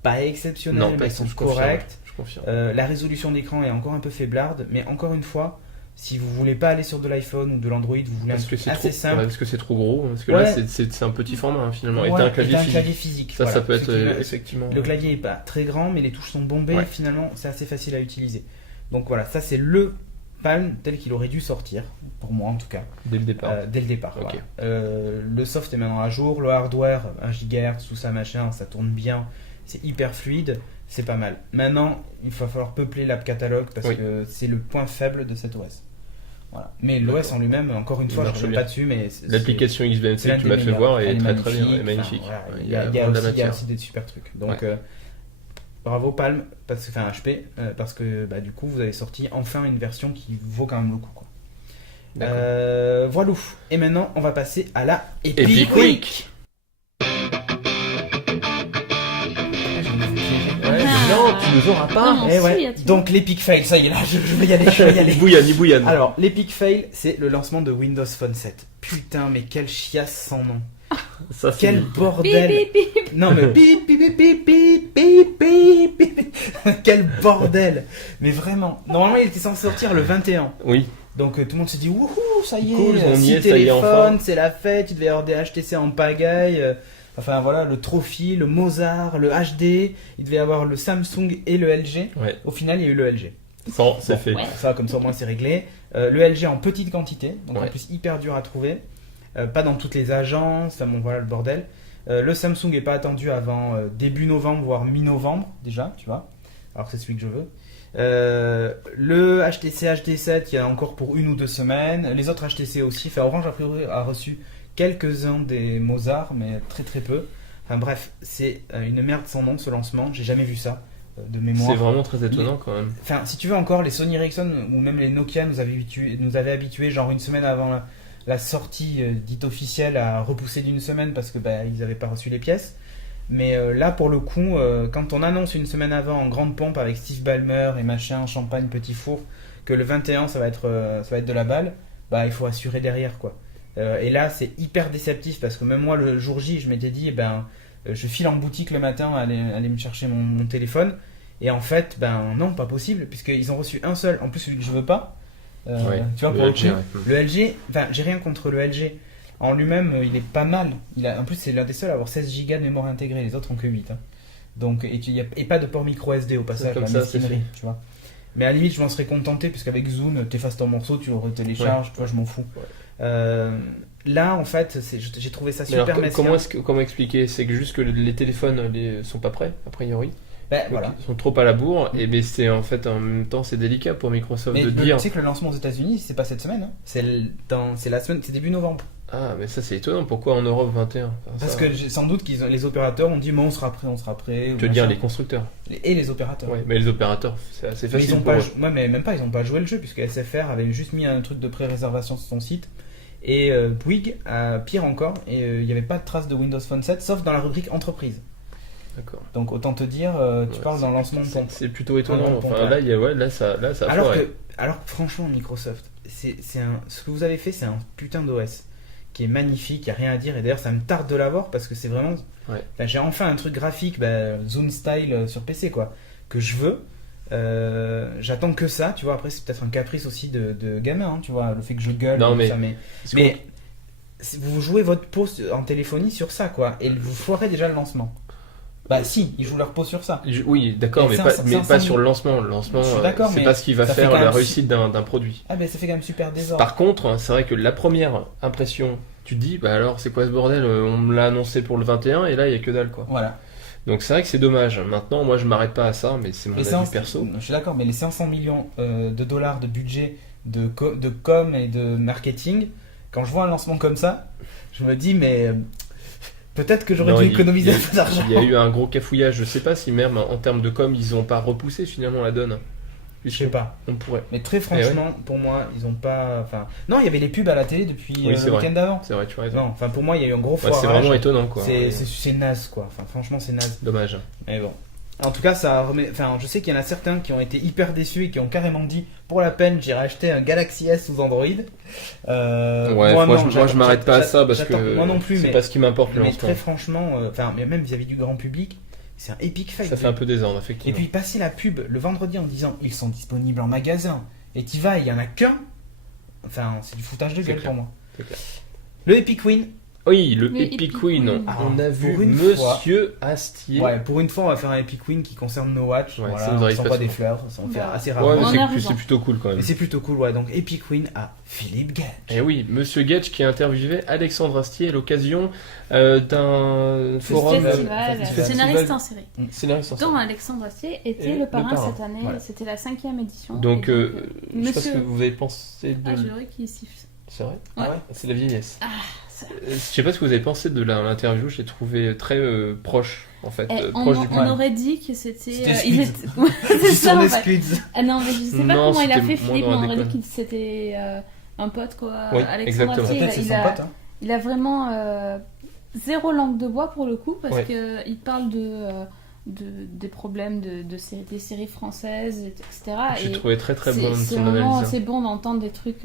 pas exceptionnels, Non, mais pas ils sont je confirme, corrects. je confirme. La résolution d'écran est encore un peu faiblarde, mais encore une fois, si vous voulez pas aller sur de l'iPhone ou de l'Android, vous voulez un Parce que truc c'est assez trop, simple. parce que c'est trop gros. Parce que Ouais. là, c'est un petit format hein, finalement. Ouais, et t'as un clavier physique. physique. Ça, voilà. ça peut être Ce qui va- effectivement. Le clavier est pas très grand, mais les touches sont bombées. Ouais. Finalement, c'est assez facile à utiliser. Donc voilà, ça c'est le Palm tel qu'il aurait dû sortir, pour moi en tout cas, Dès le départ. dès le départ. Ok. Voilà. Le soft est maintenant à jour, le hardware 1 GHz, tout ça machin, ça tourne bien, c'est hyper fluide, c'est pas mal. Maintenant, il va falloir peupler l'app catalogue parce Oui. que c'est le point faible de cet OS. Voilà. Mais l'OS D'accord. en lui-même, encore une Il fois, je ne marche reviens bien. pas dessus, mais L'application c'est XBMC l'un que tu des m'as fait meilleurs. voir Elle est très très bien, elle est Enfin, magnifique. voilà, Ouais, il y a vraiment de la aussi, matière. des super trucs. Donc, Ouais. bravo Palm, enfin HP, parce que du coup, vous avez sorti enfin une version qui vaut quand même le coup. Quoi. D'accord. Voilà. Et maintenant, on va passer à la Epic Epic Week. Ouais, non, tu nous auras pas. Non. Eh Si, ouais. attends. Donc l'Epic Fail, ça y est là, je vais y aller, je vais y aller. Bouillane, il bouillane. Alors, l'Epic Fail, c'est le lancement de Windows Phone 7. Putain, mais quelle chiasse sans nom. Ça, c'est Quel Bip, bordel. bip, bip. Non mais bip bip bip bip bip bip bip bip. Quel bordel. Mais vraiment, normalement il était censé sortir le 21. Oui, Donc tout le monde s'est dit wouhou, ça y est, Cool, on y 6 est, ça y est, téléphones, enfin. c'est la fête, il devait y avoir des HTC en pagaille. Enfin voilà, le Trophy, le Mozart, le HD, il devait y avoir le Samsung et le LG. ouais. Au final, il y a eu le LG. Bon, c'est fait. Ouais. Ça, comme ça, au moins, c'est réglé. Le LG en petite quantité, donc en Ouais. plus hyper dur à trouver. Pas dans toutes les agences, enfin bon, voilà le bordel. Le Samsung n'est pas attendu avant début novembre, voire mi-novembre, déjà, tu vois. Alors, c'est celui que je veux. Le HTC HD7, il y a encore pour 1 ou 2 semaines. Les autres HTC aussi. Enfin, Orange, a priori, a reçu quelques-uns des Mozart, mais très très peu. Enfin bref, c'est une merde sans nom ce lancement. J'ai jamais vu ça de mémoire. C'est vraiment très étonnant quand même. Enfin, si tu veux encore, les Sony Ericsson ou même les Nokia nous avaient habitués genre une semaine avant la sortie dite officielle à repousser d'une semaine parce que ils n'avaient pas reçu les pièces. Mais là, pour le coup, quand on annonce une semaine avant en grande pompe avec Steve Ballmer et machin, champagne, petit four, que le 21 ça va être de la balle, il faut assurer derrière quoi. Et là, c'est hyper déceptif parce que même moi, le jour J, je m'étais dit, je file en boutique le matin, aller me chercher mon téléphone. Et en fait, non, pas possible, puisqu'ils ont reçu un seul, en plus celui que je veux pas. Ouais, tu vois, le pour le LG, coup, ouais. le LG, j'ai rien contre le LG. En lui-même, il est pas mal. En plus, c'est l'un des seuls à avoir 16 Go de mémoire intégrée, les autres ont que 8. Hein. Donc, et pas de port micro SD au passage, comme la ça, c'est mesquinerie, tu vois. Mais à la limite, je m'en serais contenté, puisqu'avec Zoom, t'effaces ton morceau, tu le retélécharges, tu vois, je m'en fous. Ouais. Là, en fait, j'ai trouvé ça Mais alors, super mesquin. comment expliquer? C'est que juste que les téléphones sont pas prêts, a priori. Voilà. Ils sont trop à la bourre, mais c'est en fait en même temps c'est délicat pour Microsoft Mais de tu dire. sais que le lancement aux États-Unis, c'est pas cette semaine, hein. C'est la semaine, c'est début novembre. Ah, mais ça c'est étonnant, pourquoi en Europe 21? Enfin, Parce ça, que sans doute les opérateurs ont dit, on sera prêt. Je ou veux dire machin. les constructeurs. Et les opérateurs. Ouais, mais les opérateurs, c'est assez Mais facile. ils ont pour pas, eux. mais même pas, ils ont pas joué le jeu puisque SFR avait juste mis un truc de pré-réservation sur son site et Bouygues, pire encore, et il n'y avait pas de trace de Windows Phone 7 sauf dans la rubrique entreprise. D'accord. Donc autant te dire, tu Ouais, parles d'un lancement de pompe. C'est plutôt étonnant. Ouais, Enfin, là, là, ça a Alors foiré. que franchement, Microsoft, ce que vous avez fait, c'est un putain d'OS qui est magnifique, il n'y a rien à dire, et d'ailleurs ça me tarde de l'avoir parce que c'est vraiment. Ouais. Enfin, j'ai enfin un truc graphique, Zone Style sur PC, quoi, que je veux. J'attends que ça, tu vois. Après, c'est peut-être un caprice aussi de gamin, hein, tu vois, le fait que je gueule. Non, tout mais- ça, mais vous jouez votre peau en téléphonie sur ça, quoi, et vous foirez déjà le lancement. Si, ils jouent leur peau sur ça. Oui, d'accord, Mais mais 500 pas sur le lancement. Le lancement, Je suis d'accord, c'est mais pas ce qui va ça fait faire quand la même réussite d'un produit. Ah, ça fait quand même super désordre. Par contre, hein, c'est vrai que la première impression, tu te dis, alors c'est quoi ce bordel? On me l'a annoncé pour le 21 et là il y a que dalle quoi. Voilà. Donc c'est vrai que c'est dommage. Maintenant, moi je m'arrête pas à ça, mais c'est mon Les avis 500 perso. Je suis d'accord, mais les 500 millions de dollars de budget de com et de marketing, quand je vois un lancement comme ça, je me dis, mais peut-être que j'aurais Non, dû économiser un peu d'argent. Il y a eu un gros cafouillage. Je sais pas si même en termes de com, ils ont pas repoussé finalement la donne. Je sais pas. On pourrait. Mais très franchement, pour moi, ils ont pas. Enfin, non, il y avait les pubs à la télé depuis Oui, c'est le vrai. week-end d'avant. C'est vrai, tu as raison. Non, enfin pour moi, il y a eu un gros Ouais, foirage. c'est vraiment étonnant, quoi. C'est naze, quoi. Enfin, franchement, c'est naze. Dommage. Mais bon. En tout cas, ça remet. Enfin, je sais qu'il y en a certains qui ont été hyper déçus et qui ont carrément dit, pour la peine, j'irai acheter un Galaxy S sous Android. Moi, je m'arrête pas à ça parce que moi non plus, c'est mais, pas ce qui m'importe pour mais l'instant. très franchement, enfin, mais même vis-à-vis du grand public, c'est un epic fail. Ça fait un peu désordre, Et effectivement. puis passer la pub le vendredi en disant ils sont disponibles en magasin et t'y vas, il y en a qu'un. Enfin, c'est du foutage de C'est gueule clair. pour moi. C'est clair. Le Epic Win. Oui, le Le Epic Epic Win. Win. On a vu pour une Monsieur Astier. Ouais, pour une fois, on va faire un Epic Win qui concerne No Watch. Ouais, voilà, ça nous on arrive sent pas pas des souvent. fleurs, ça on fait Bah. assez Ouais, rarement. On mais a c'est raison. plutôt cool quand même. Mais c'est plutôt cool, ouais. Donc Epic Win à Philippe Gage. Et oui, Monsieur Gage qui a interviewé Alexandre Astier à l'occasion d'un forum Festival, festival. scénariste en série. scénariste en Dont Alexandre Astier était Et le parrain le parrain. cette année, Voilà. c'était la 5e édition. Donc, Et je sais pas ce monsieur- que vous avez pensé de. Ah, je dirais qu'il siffle. C'est vrai Ouais. C'est la vieillesse. Ça. Je sais pas ce que vous avez pensé de l'interview, je l'ai trouvé très proche en fait, Eh, proche du on point. aurait dit que c'était. C'était il Squid. était- Ouais, c'est Ils ça sont en des fait. Squids. Ah non, mais je sais pas Non, comment il a c'était fait moins Philippe, dans mais la on aurait dit déconne. qu'il c'était un pote quoi. Oui, Alexandre exactement. Astier, Peut-être c'est son pote, hein. il a vraiment zéro langue de bois pour le coup, parce Ouais. qu'il parle des problèmes des séries françaises, etc. J'ai Et trouvé très très c'est bon c'est son vraiment analyse. assez bon d'entendre des trucs.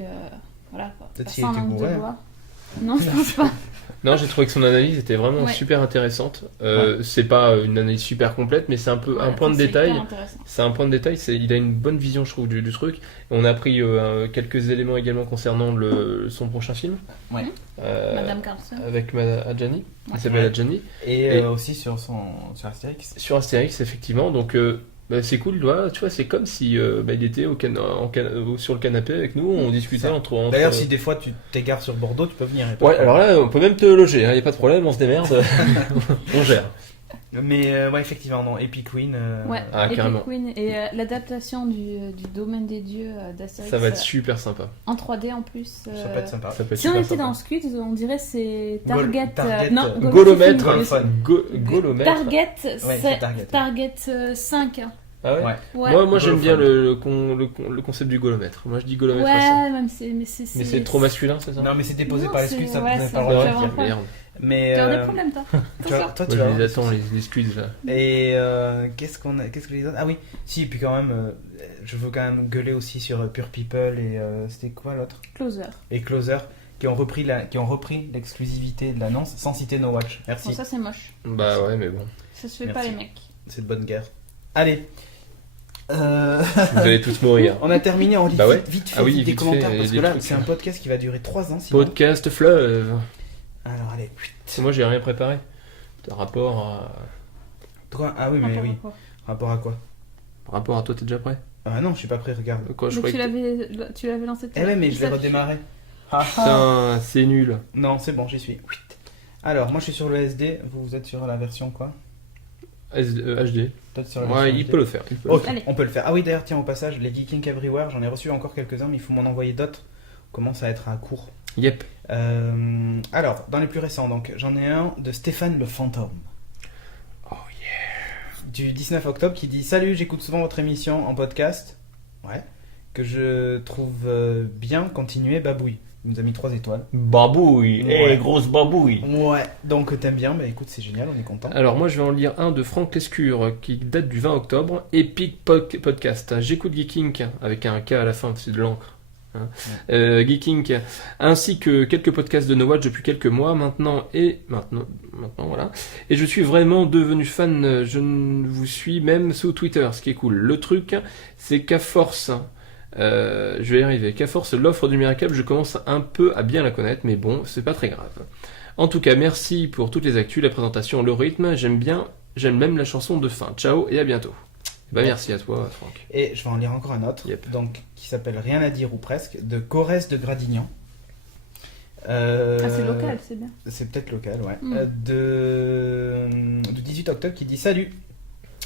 Voilà quoi. Peut-être Pas qu'il sans était langue bourré, de hein. bois. Non, je pense pas. Non, j'ai trouvé que son analyse était vraiment Ouais. super intéressante. C'est pas une analyse super complète, mais c'est un peu un Ouais, point de c'est détail. hyper intéressant. C'est un point de détail, il a une bonne vision, je trouve, du truc. Et on a appris quelques éléments également concernant son prochain film. Ouais. Madame Carlson. Avec Adjani. Ouais. Il s'appelle Ouais. Adjani. Et Et- aussi sur Astérix. Sur Astérix, effectivement. Donc, c'est cool, tu vois, c'est comme si il était sur le canapé avec nous, on discutait Ça. entre. D'ailleurs, si des fois tu t'égares sur Bordeaux, tu peux venir. y a pas de Ouais, problème. alors là, on peut même te loger, y a pas de problème, on se démerde. On gère. Mais ouais, effectivement, non, Epic Win. Ouais, Ah, Epic carrément. Queen et l'adaptation du domaine des dieux d'Astérix Ça va être super sympa. en 3D en plus. Ça peut être sympa. Ça peut être Si on super était sympa. dans Squid, on dirait c'est Gol- Target. Target, non, Golomètre. c'est fini. Golomètre. Target, c'est c'est Target. Target 5. Ah ouais, Ouais. Ouais, Moi j'aime bien Golophone. le concept du golomètre. Moi je dis golomètre aussi. ouais, même Mais c'est trop masculin, c'est ça? Non, mais c'est déposé Non, par les c'est- Squids, ça ouais, vous n'avez c'est pas le vrai. droit de tu vas dire. voir. Merde. Mais Tu as des problèmes, toi. tu vois, toi, tu Moi vas je les voir. attends, les squids là. Et qu'est-ce que les autres? Ah oui, si, et puis quand même, je veux quand même gueuler aussi sur Pure People et c'était quoi l'autre? Closer. Et Closer, qui ont repris l'exclusivité de l'annonce sans citer No Watch. Merci, Bon, ça c'est moche. Bah ouais, mais bon. Ça se fait Merci. pas, les mecs. c'est de bonne guerre. Allez. Vous allez tous mourir. On a terminé, on lit Bah ouais. vite fait Ah oui, des vite commentaires fait, parce des que là trucs. c'est un podcast qui va durer 3 ans sinon. Podcast fleuve. Alors allez. Moi j'ai rien préparé. Rapport à. Toi, ah oui, mais Rapport oui. à quoi Rapport à quoi? Rapport à toi, t'es déjà prêt? Ah non, je suis pas prêt, regarde. Quoi, je Mais croyais tu l'avais lancé tout Eh à l'heure. ouais, mais je l'ai Ça- redémarré. Ah, ah. Putain, c'est nul. Non, c'est bon, j'y suis. Alors, moi je suis sur le SD, vous êtes sur la version quoi? HD. Peut-être sur la version Ouais, il HD. peut le faire. il peut Ok, Allez. on peut le faire. Ah oui, d'ailleurs, tiens, au passage, les Geeking Everywhere, j'en ai reçu encore quelques-uns, mais il faut m'en envoyer d'autres. On commence à être à court. Yep. Alors, dans les plus récents, donc, j'en ai un de Stéphane le Fantôme. Oh Du 19 octobre qui dit: Salut, j'écoute souvent votre émission en podcast. Ouais. Que je trouve bien, continuez, babouille. Il nous a mis 3 étoiles. Babouille. Ouais. Grosse babouille. Ouais, donc t'aimes bien, bah écoute, c'est génial, on est content. Alors moi je vais en lire un de Franck Lescure qui date du 20 octobre, Epic Podcast. J'écoute Geeking avec un K à la fin, c'est de l'encre. Hein. Geeking, ainsi que quelques podcasts de No Watch depuis quelques mois maintenant, voilà. Et je suis vraiment devenu fan, je vous suis même sous Twitter, ce qui est cool. Le truc, c'est qu'à force, je vais y arriver, qu'à force l'offre du Miracle, je commence un peu à bien la connaître, mais bon, c'est pas très grave. En tout cas, merci pour toutes les actus, la présentation, le rythme, j'aime même la chanson de fin. Ciao et à bientôt. Bah merci à toi, Franck. Et je vais en lire encore un autre, Yep. donc, qui s'appelle Rien à dire ou presque, de Corrèze de Gradignan. Ah, c'est local, c'est bien. C'est peut-être local, ouais. Mm. Du 18 octobre qui dit: Salut,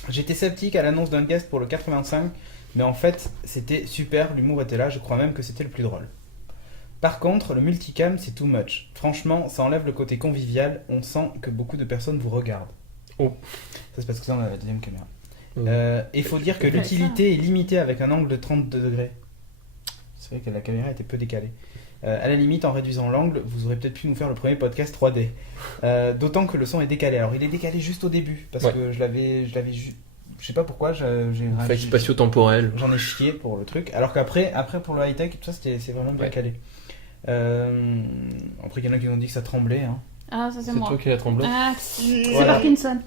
j'étais sceptique à l'annonce d'un guest pour le 85, mais en fait c'était super, l'humour était là, je crois même que c'était le plus drôle. Par contre, le multicam c'est too much. Franchement, ça enlève le côté convivial, on sent que beaucoup de personnes vous regardent. Oh. Ça c'est parce que ça on a la deuxième caméra. Et il faut dire que Ouais, l'utilité est limitée avec un angle de 32 degrés. C'est vrai que la caméra était peu décalée. À la limite, en réduisant l'angle, vous aurez peut-être pu nous faire le premier podcast 3D. D'autant que le son est décalé. Alors, il est décalé juste au début, parce que je l'avais je sais pas pourquoi, Faille spatio-temporel. j'en ai chié pour le truc. Alors qu'après, pour le high-tech, tout ça, c'est vraiment bien calé. Après, il y en a qui ont dit que ça tremblait. Hein. Ah, ça c'est C'est moi. toi qui l'as tremblé. Ah, c'est Voilà. Parkinson.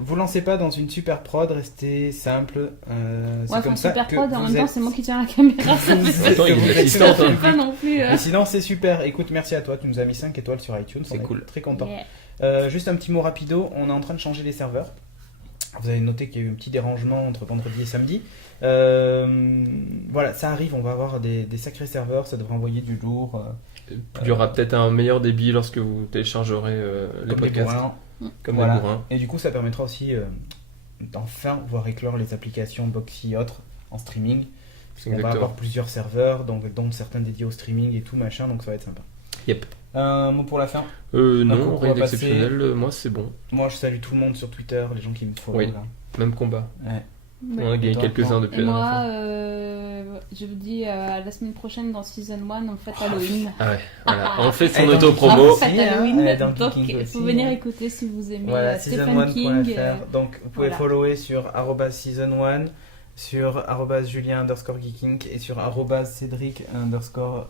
Vous lancez pas dans une super prod, restez simple. C'est Ouais, comme enfin, ça super que prod, en vous même temps, êtes- c'est moi qui tiens la caméra. Ça fait Attends, il y a que de vous êtes l'assistante, super hein. pas non plus. Mais sinon, c'est super. Écoute, merci à toi. Tu nous as mis 5 étoiles sur iTunes. C'est On est cool. Très content. Yeah. Juste un petit mot rapido. On est en train de changer les serveurs. Vous avez noté qu'il y a eu un petit dérangement entre vendredi et samedi. Voilà, ça arrive. On va avoir des sacrés serveurs. Ça devrait envoyer du lourd. Il y aura peut-être un meilleur débit lorsque vous téléchargerez les Comme des podcasts. bourrins. Comme Voilà. des bourrins. Et du coup, ça permettra aussi d'enfin voir éclore les applications Boxy et autres en streaming. Parce qu'on va Exactement. avoir plusieurs serveurs, donc, dont certains dédiés au streaming et tout machin, donc ça va être sympa. Yep. Un mot pour la fin. Non, coucou, rien on va passer- d'exceptionnel. Moi, c'est bon. Moi, je salue tout le monde sur Twitter, les gens qui me follow. Oui. Là. Même combat. Ouais. Ouais. On a gagné Toi, quelques-uns non. depuis Et la dernière moi, fois. je vous dis à la semaine prochaine dans Season 1, on fait Halloween. Ah ouais, voilà. On fait son Elle est dans auto-promo. le On fait aussi, hein. Halloween, Elle est dans donc Geeking il aussi, faut venir hein. écouter si vous aimez Voilà, Stephen King. season1.fr. Donc, vous pouvez voilà. follower sur @season1, sur @julien_geeking et sur @cédric_.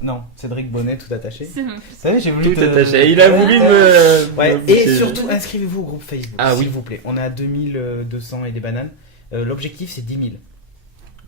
Non, Cédric Bonnet, tout attaché. C'est- Vous savez, j'ai voulu Tout attaché. Il a voulu me. Ouais, me- et c'est- surtout, inscrivez-vous au groupe Facebook, Ah s'il oui. vous plaît. On est à 2200 et des bananes. L'objectif, c'est 10 000.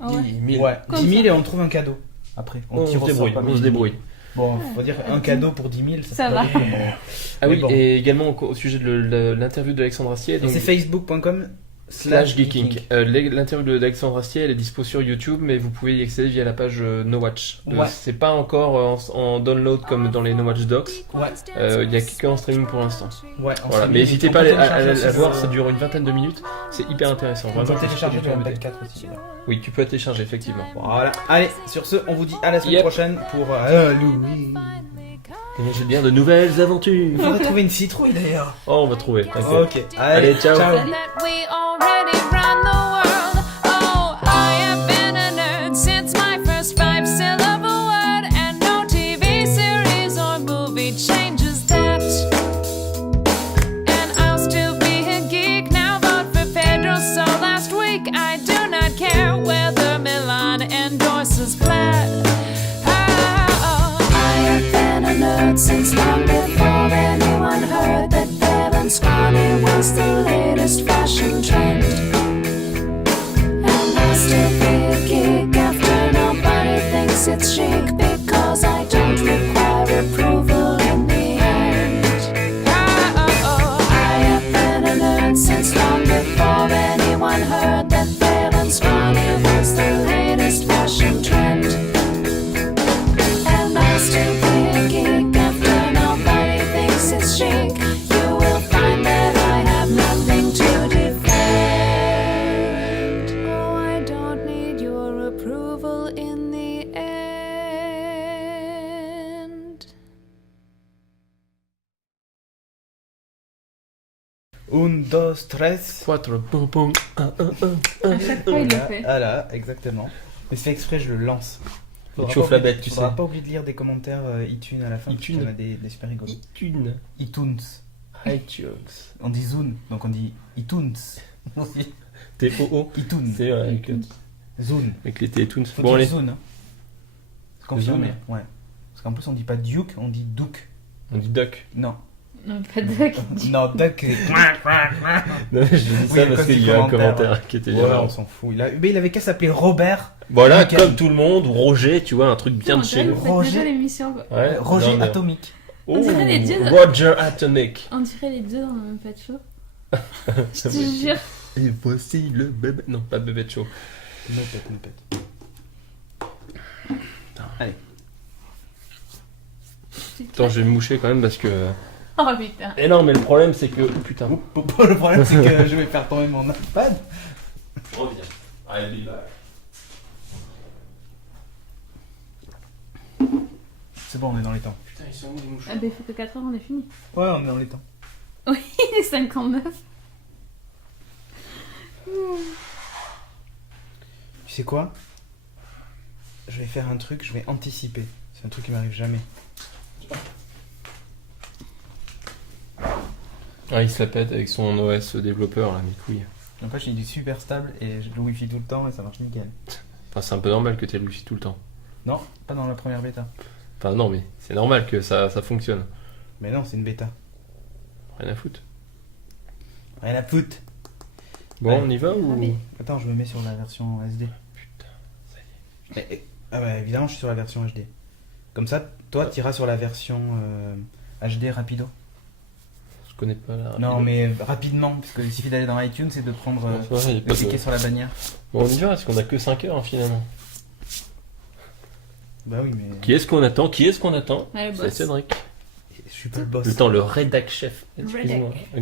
Ah ouais. 10 000. Ouais, Comme 10 000 ça. et on trouve un cadeau. Après, On tire se au débrouille. sort, pas On se 1000. débrouille. Bon, faut dire un cadeau pour 10 000, Ça fait va. pas beaucoup, mais- Ah oui, Mais bon. et également au sujet de l'interview d'Alexandre Astier. Et donc- c'est facebook.com/geeking. L'interview d'Alexandre Astier, elle est dispo sur YouTube, mais vous pouvez y accéder via la page No Watch. Ouais. C'est pas encore en download comme dans les No Watch Docs. Ouais. Il y a qu'en streaming pour l'instant. Ouais, en Voilà. streaming, Mais n'hésitez on pas peut à télécharger la aussi voir, le- ça dure une vingtaine de minutes. C'est hyper intéressant. On Vraiment, peut je télécharger peux le du tout embêter. MP4 aussi. là. Oui, tu peux la télécharger, effectivement. Voilà. Allez, sur ce, on vous dit à la semaine Yep. prochaine pour Halloween. Et j'ai bien de nouvelles aventures. Il faudrait trouver une citrouille d'ailleurs. Oh, on va trouver. t'inquiète. Ok. Allez, ciao. Salut. That we already run the world. Oh, I have been a nerd since my first 5-syllable word, and no TV series or movie changes that. And I'll still be a geek now, vote for Pedro. So last week I do not care whether Milan endorses Plaid. Oh, I have been a nerd since long before anyone heard that Bev and Scrawny was the latest fashion trend. And I'll still be a geek after nobody thinks it's chic, because I don't require approval in the end. I have been a nerd since long before anyone heard that Bev and Scrawny was the latest fashion trend. And I'll still be a geek after nobody thinks it's chic. You will find that I have nothing to defend. Oh, I don't need your approval in the end. Un, dos, tres. 4, pom pom, 1, 1, 1. À chaque fois, il le fait. Voilà, exactement. Mais c'est fait exprès, je le lance. Tu chauffes la bête, tu Faudra sais. pas oublier de lire des commentaires iTunes à la fin. iTunes. Il y en a des super rigolos. iTunes. iTunes. iTunes. On dit Zune, donc on dit iTunes. Aussi. T-O-O. iTunes. C'est vrai, avec, Zune. avec les Tétoons. Faut Bon, dire allez. Zune. Hein. C'est confirmé. Zune. Ouais. Parce qu'en plus, on dit pas Duke, on dit Duke. On dit Duck. Non. Non, pas de duck. Non, Duck. Non, je dis Oui, ça à parce cause qu'il du y a un commentaire. commentaire qui était Ouais, bien. on s'en fout. Mais il avait qu'à s'appeler Robert. Voilà, Nickel. comme tout le monde, ou Roger, tu vois, un truc bien de chez nous. Vous faites Roger. déjà l'émission. Quoi. Ouais, Roger non, mais- Atomique. Oh, dirait les dieux. Roger Atomic. On dirait les deux dans le même pas de show. Je Ça te va. jure. Et voici le bébé. Non, pas bébé de show. Nopette. Allez. Attends, je vais me moucher quand même parce que. Oh putain. Et non, mais le problème c'est que. Oh, putain. Le problème, c'est que je vais faire tomber mon iPad. Reviens. Allez, là. C'est bon, on est dans les temps. Putain, ils sont où les mouches? Ah bah il faut que 4 heures on est fini. Ouais, on est dans les temps. Il est 59. Tu sais quoi? Je vais faire un truc, je vais anticiper. C'est un truc qui m'arrive jamais. Ah, il se la pète avec son OS développeur, là, mes couilles. N'empêche, il est super stable et j'ai le Wi-Fi tout le temps et ça marche nickel. Enfin, c'est un peu normal que tu aies le wifi tout le temps. Non, pas dans la première bêta. Enfin, non, mais c'est normal que ça fonctionne. Mais non, c'est une bêta. Rien à foutre. Rien à foutre. Bon, Ouais. on y va ou... mais- Attends, je me mets sur la version SD. Putain, ça y est. Ah bah évidemment, je suis sur la version HD. Comme ça, toi, tu iras sur la version HD rapido. Je connais pas la... Non, mais rapidement, parce qu'il suffit d'aller dans iTunes et de prendre. Ouais, y a de pas de- cliquer sur la bannière. Bon, on y va, parce qu'on a que 5 heures, hein, finalement. Bah oui, mais. Qui est-ce qu'on attend? Ouais, le C'est boss. Cédric. Je suis pas le boss. Le temps, le rédac chef. Excuse-moi. Rédac. Ok.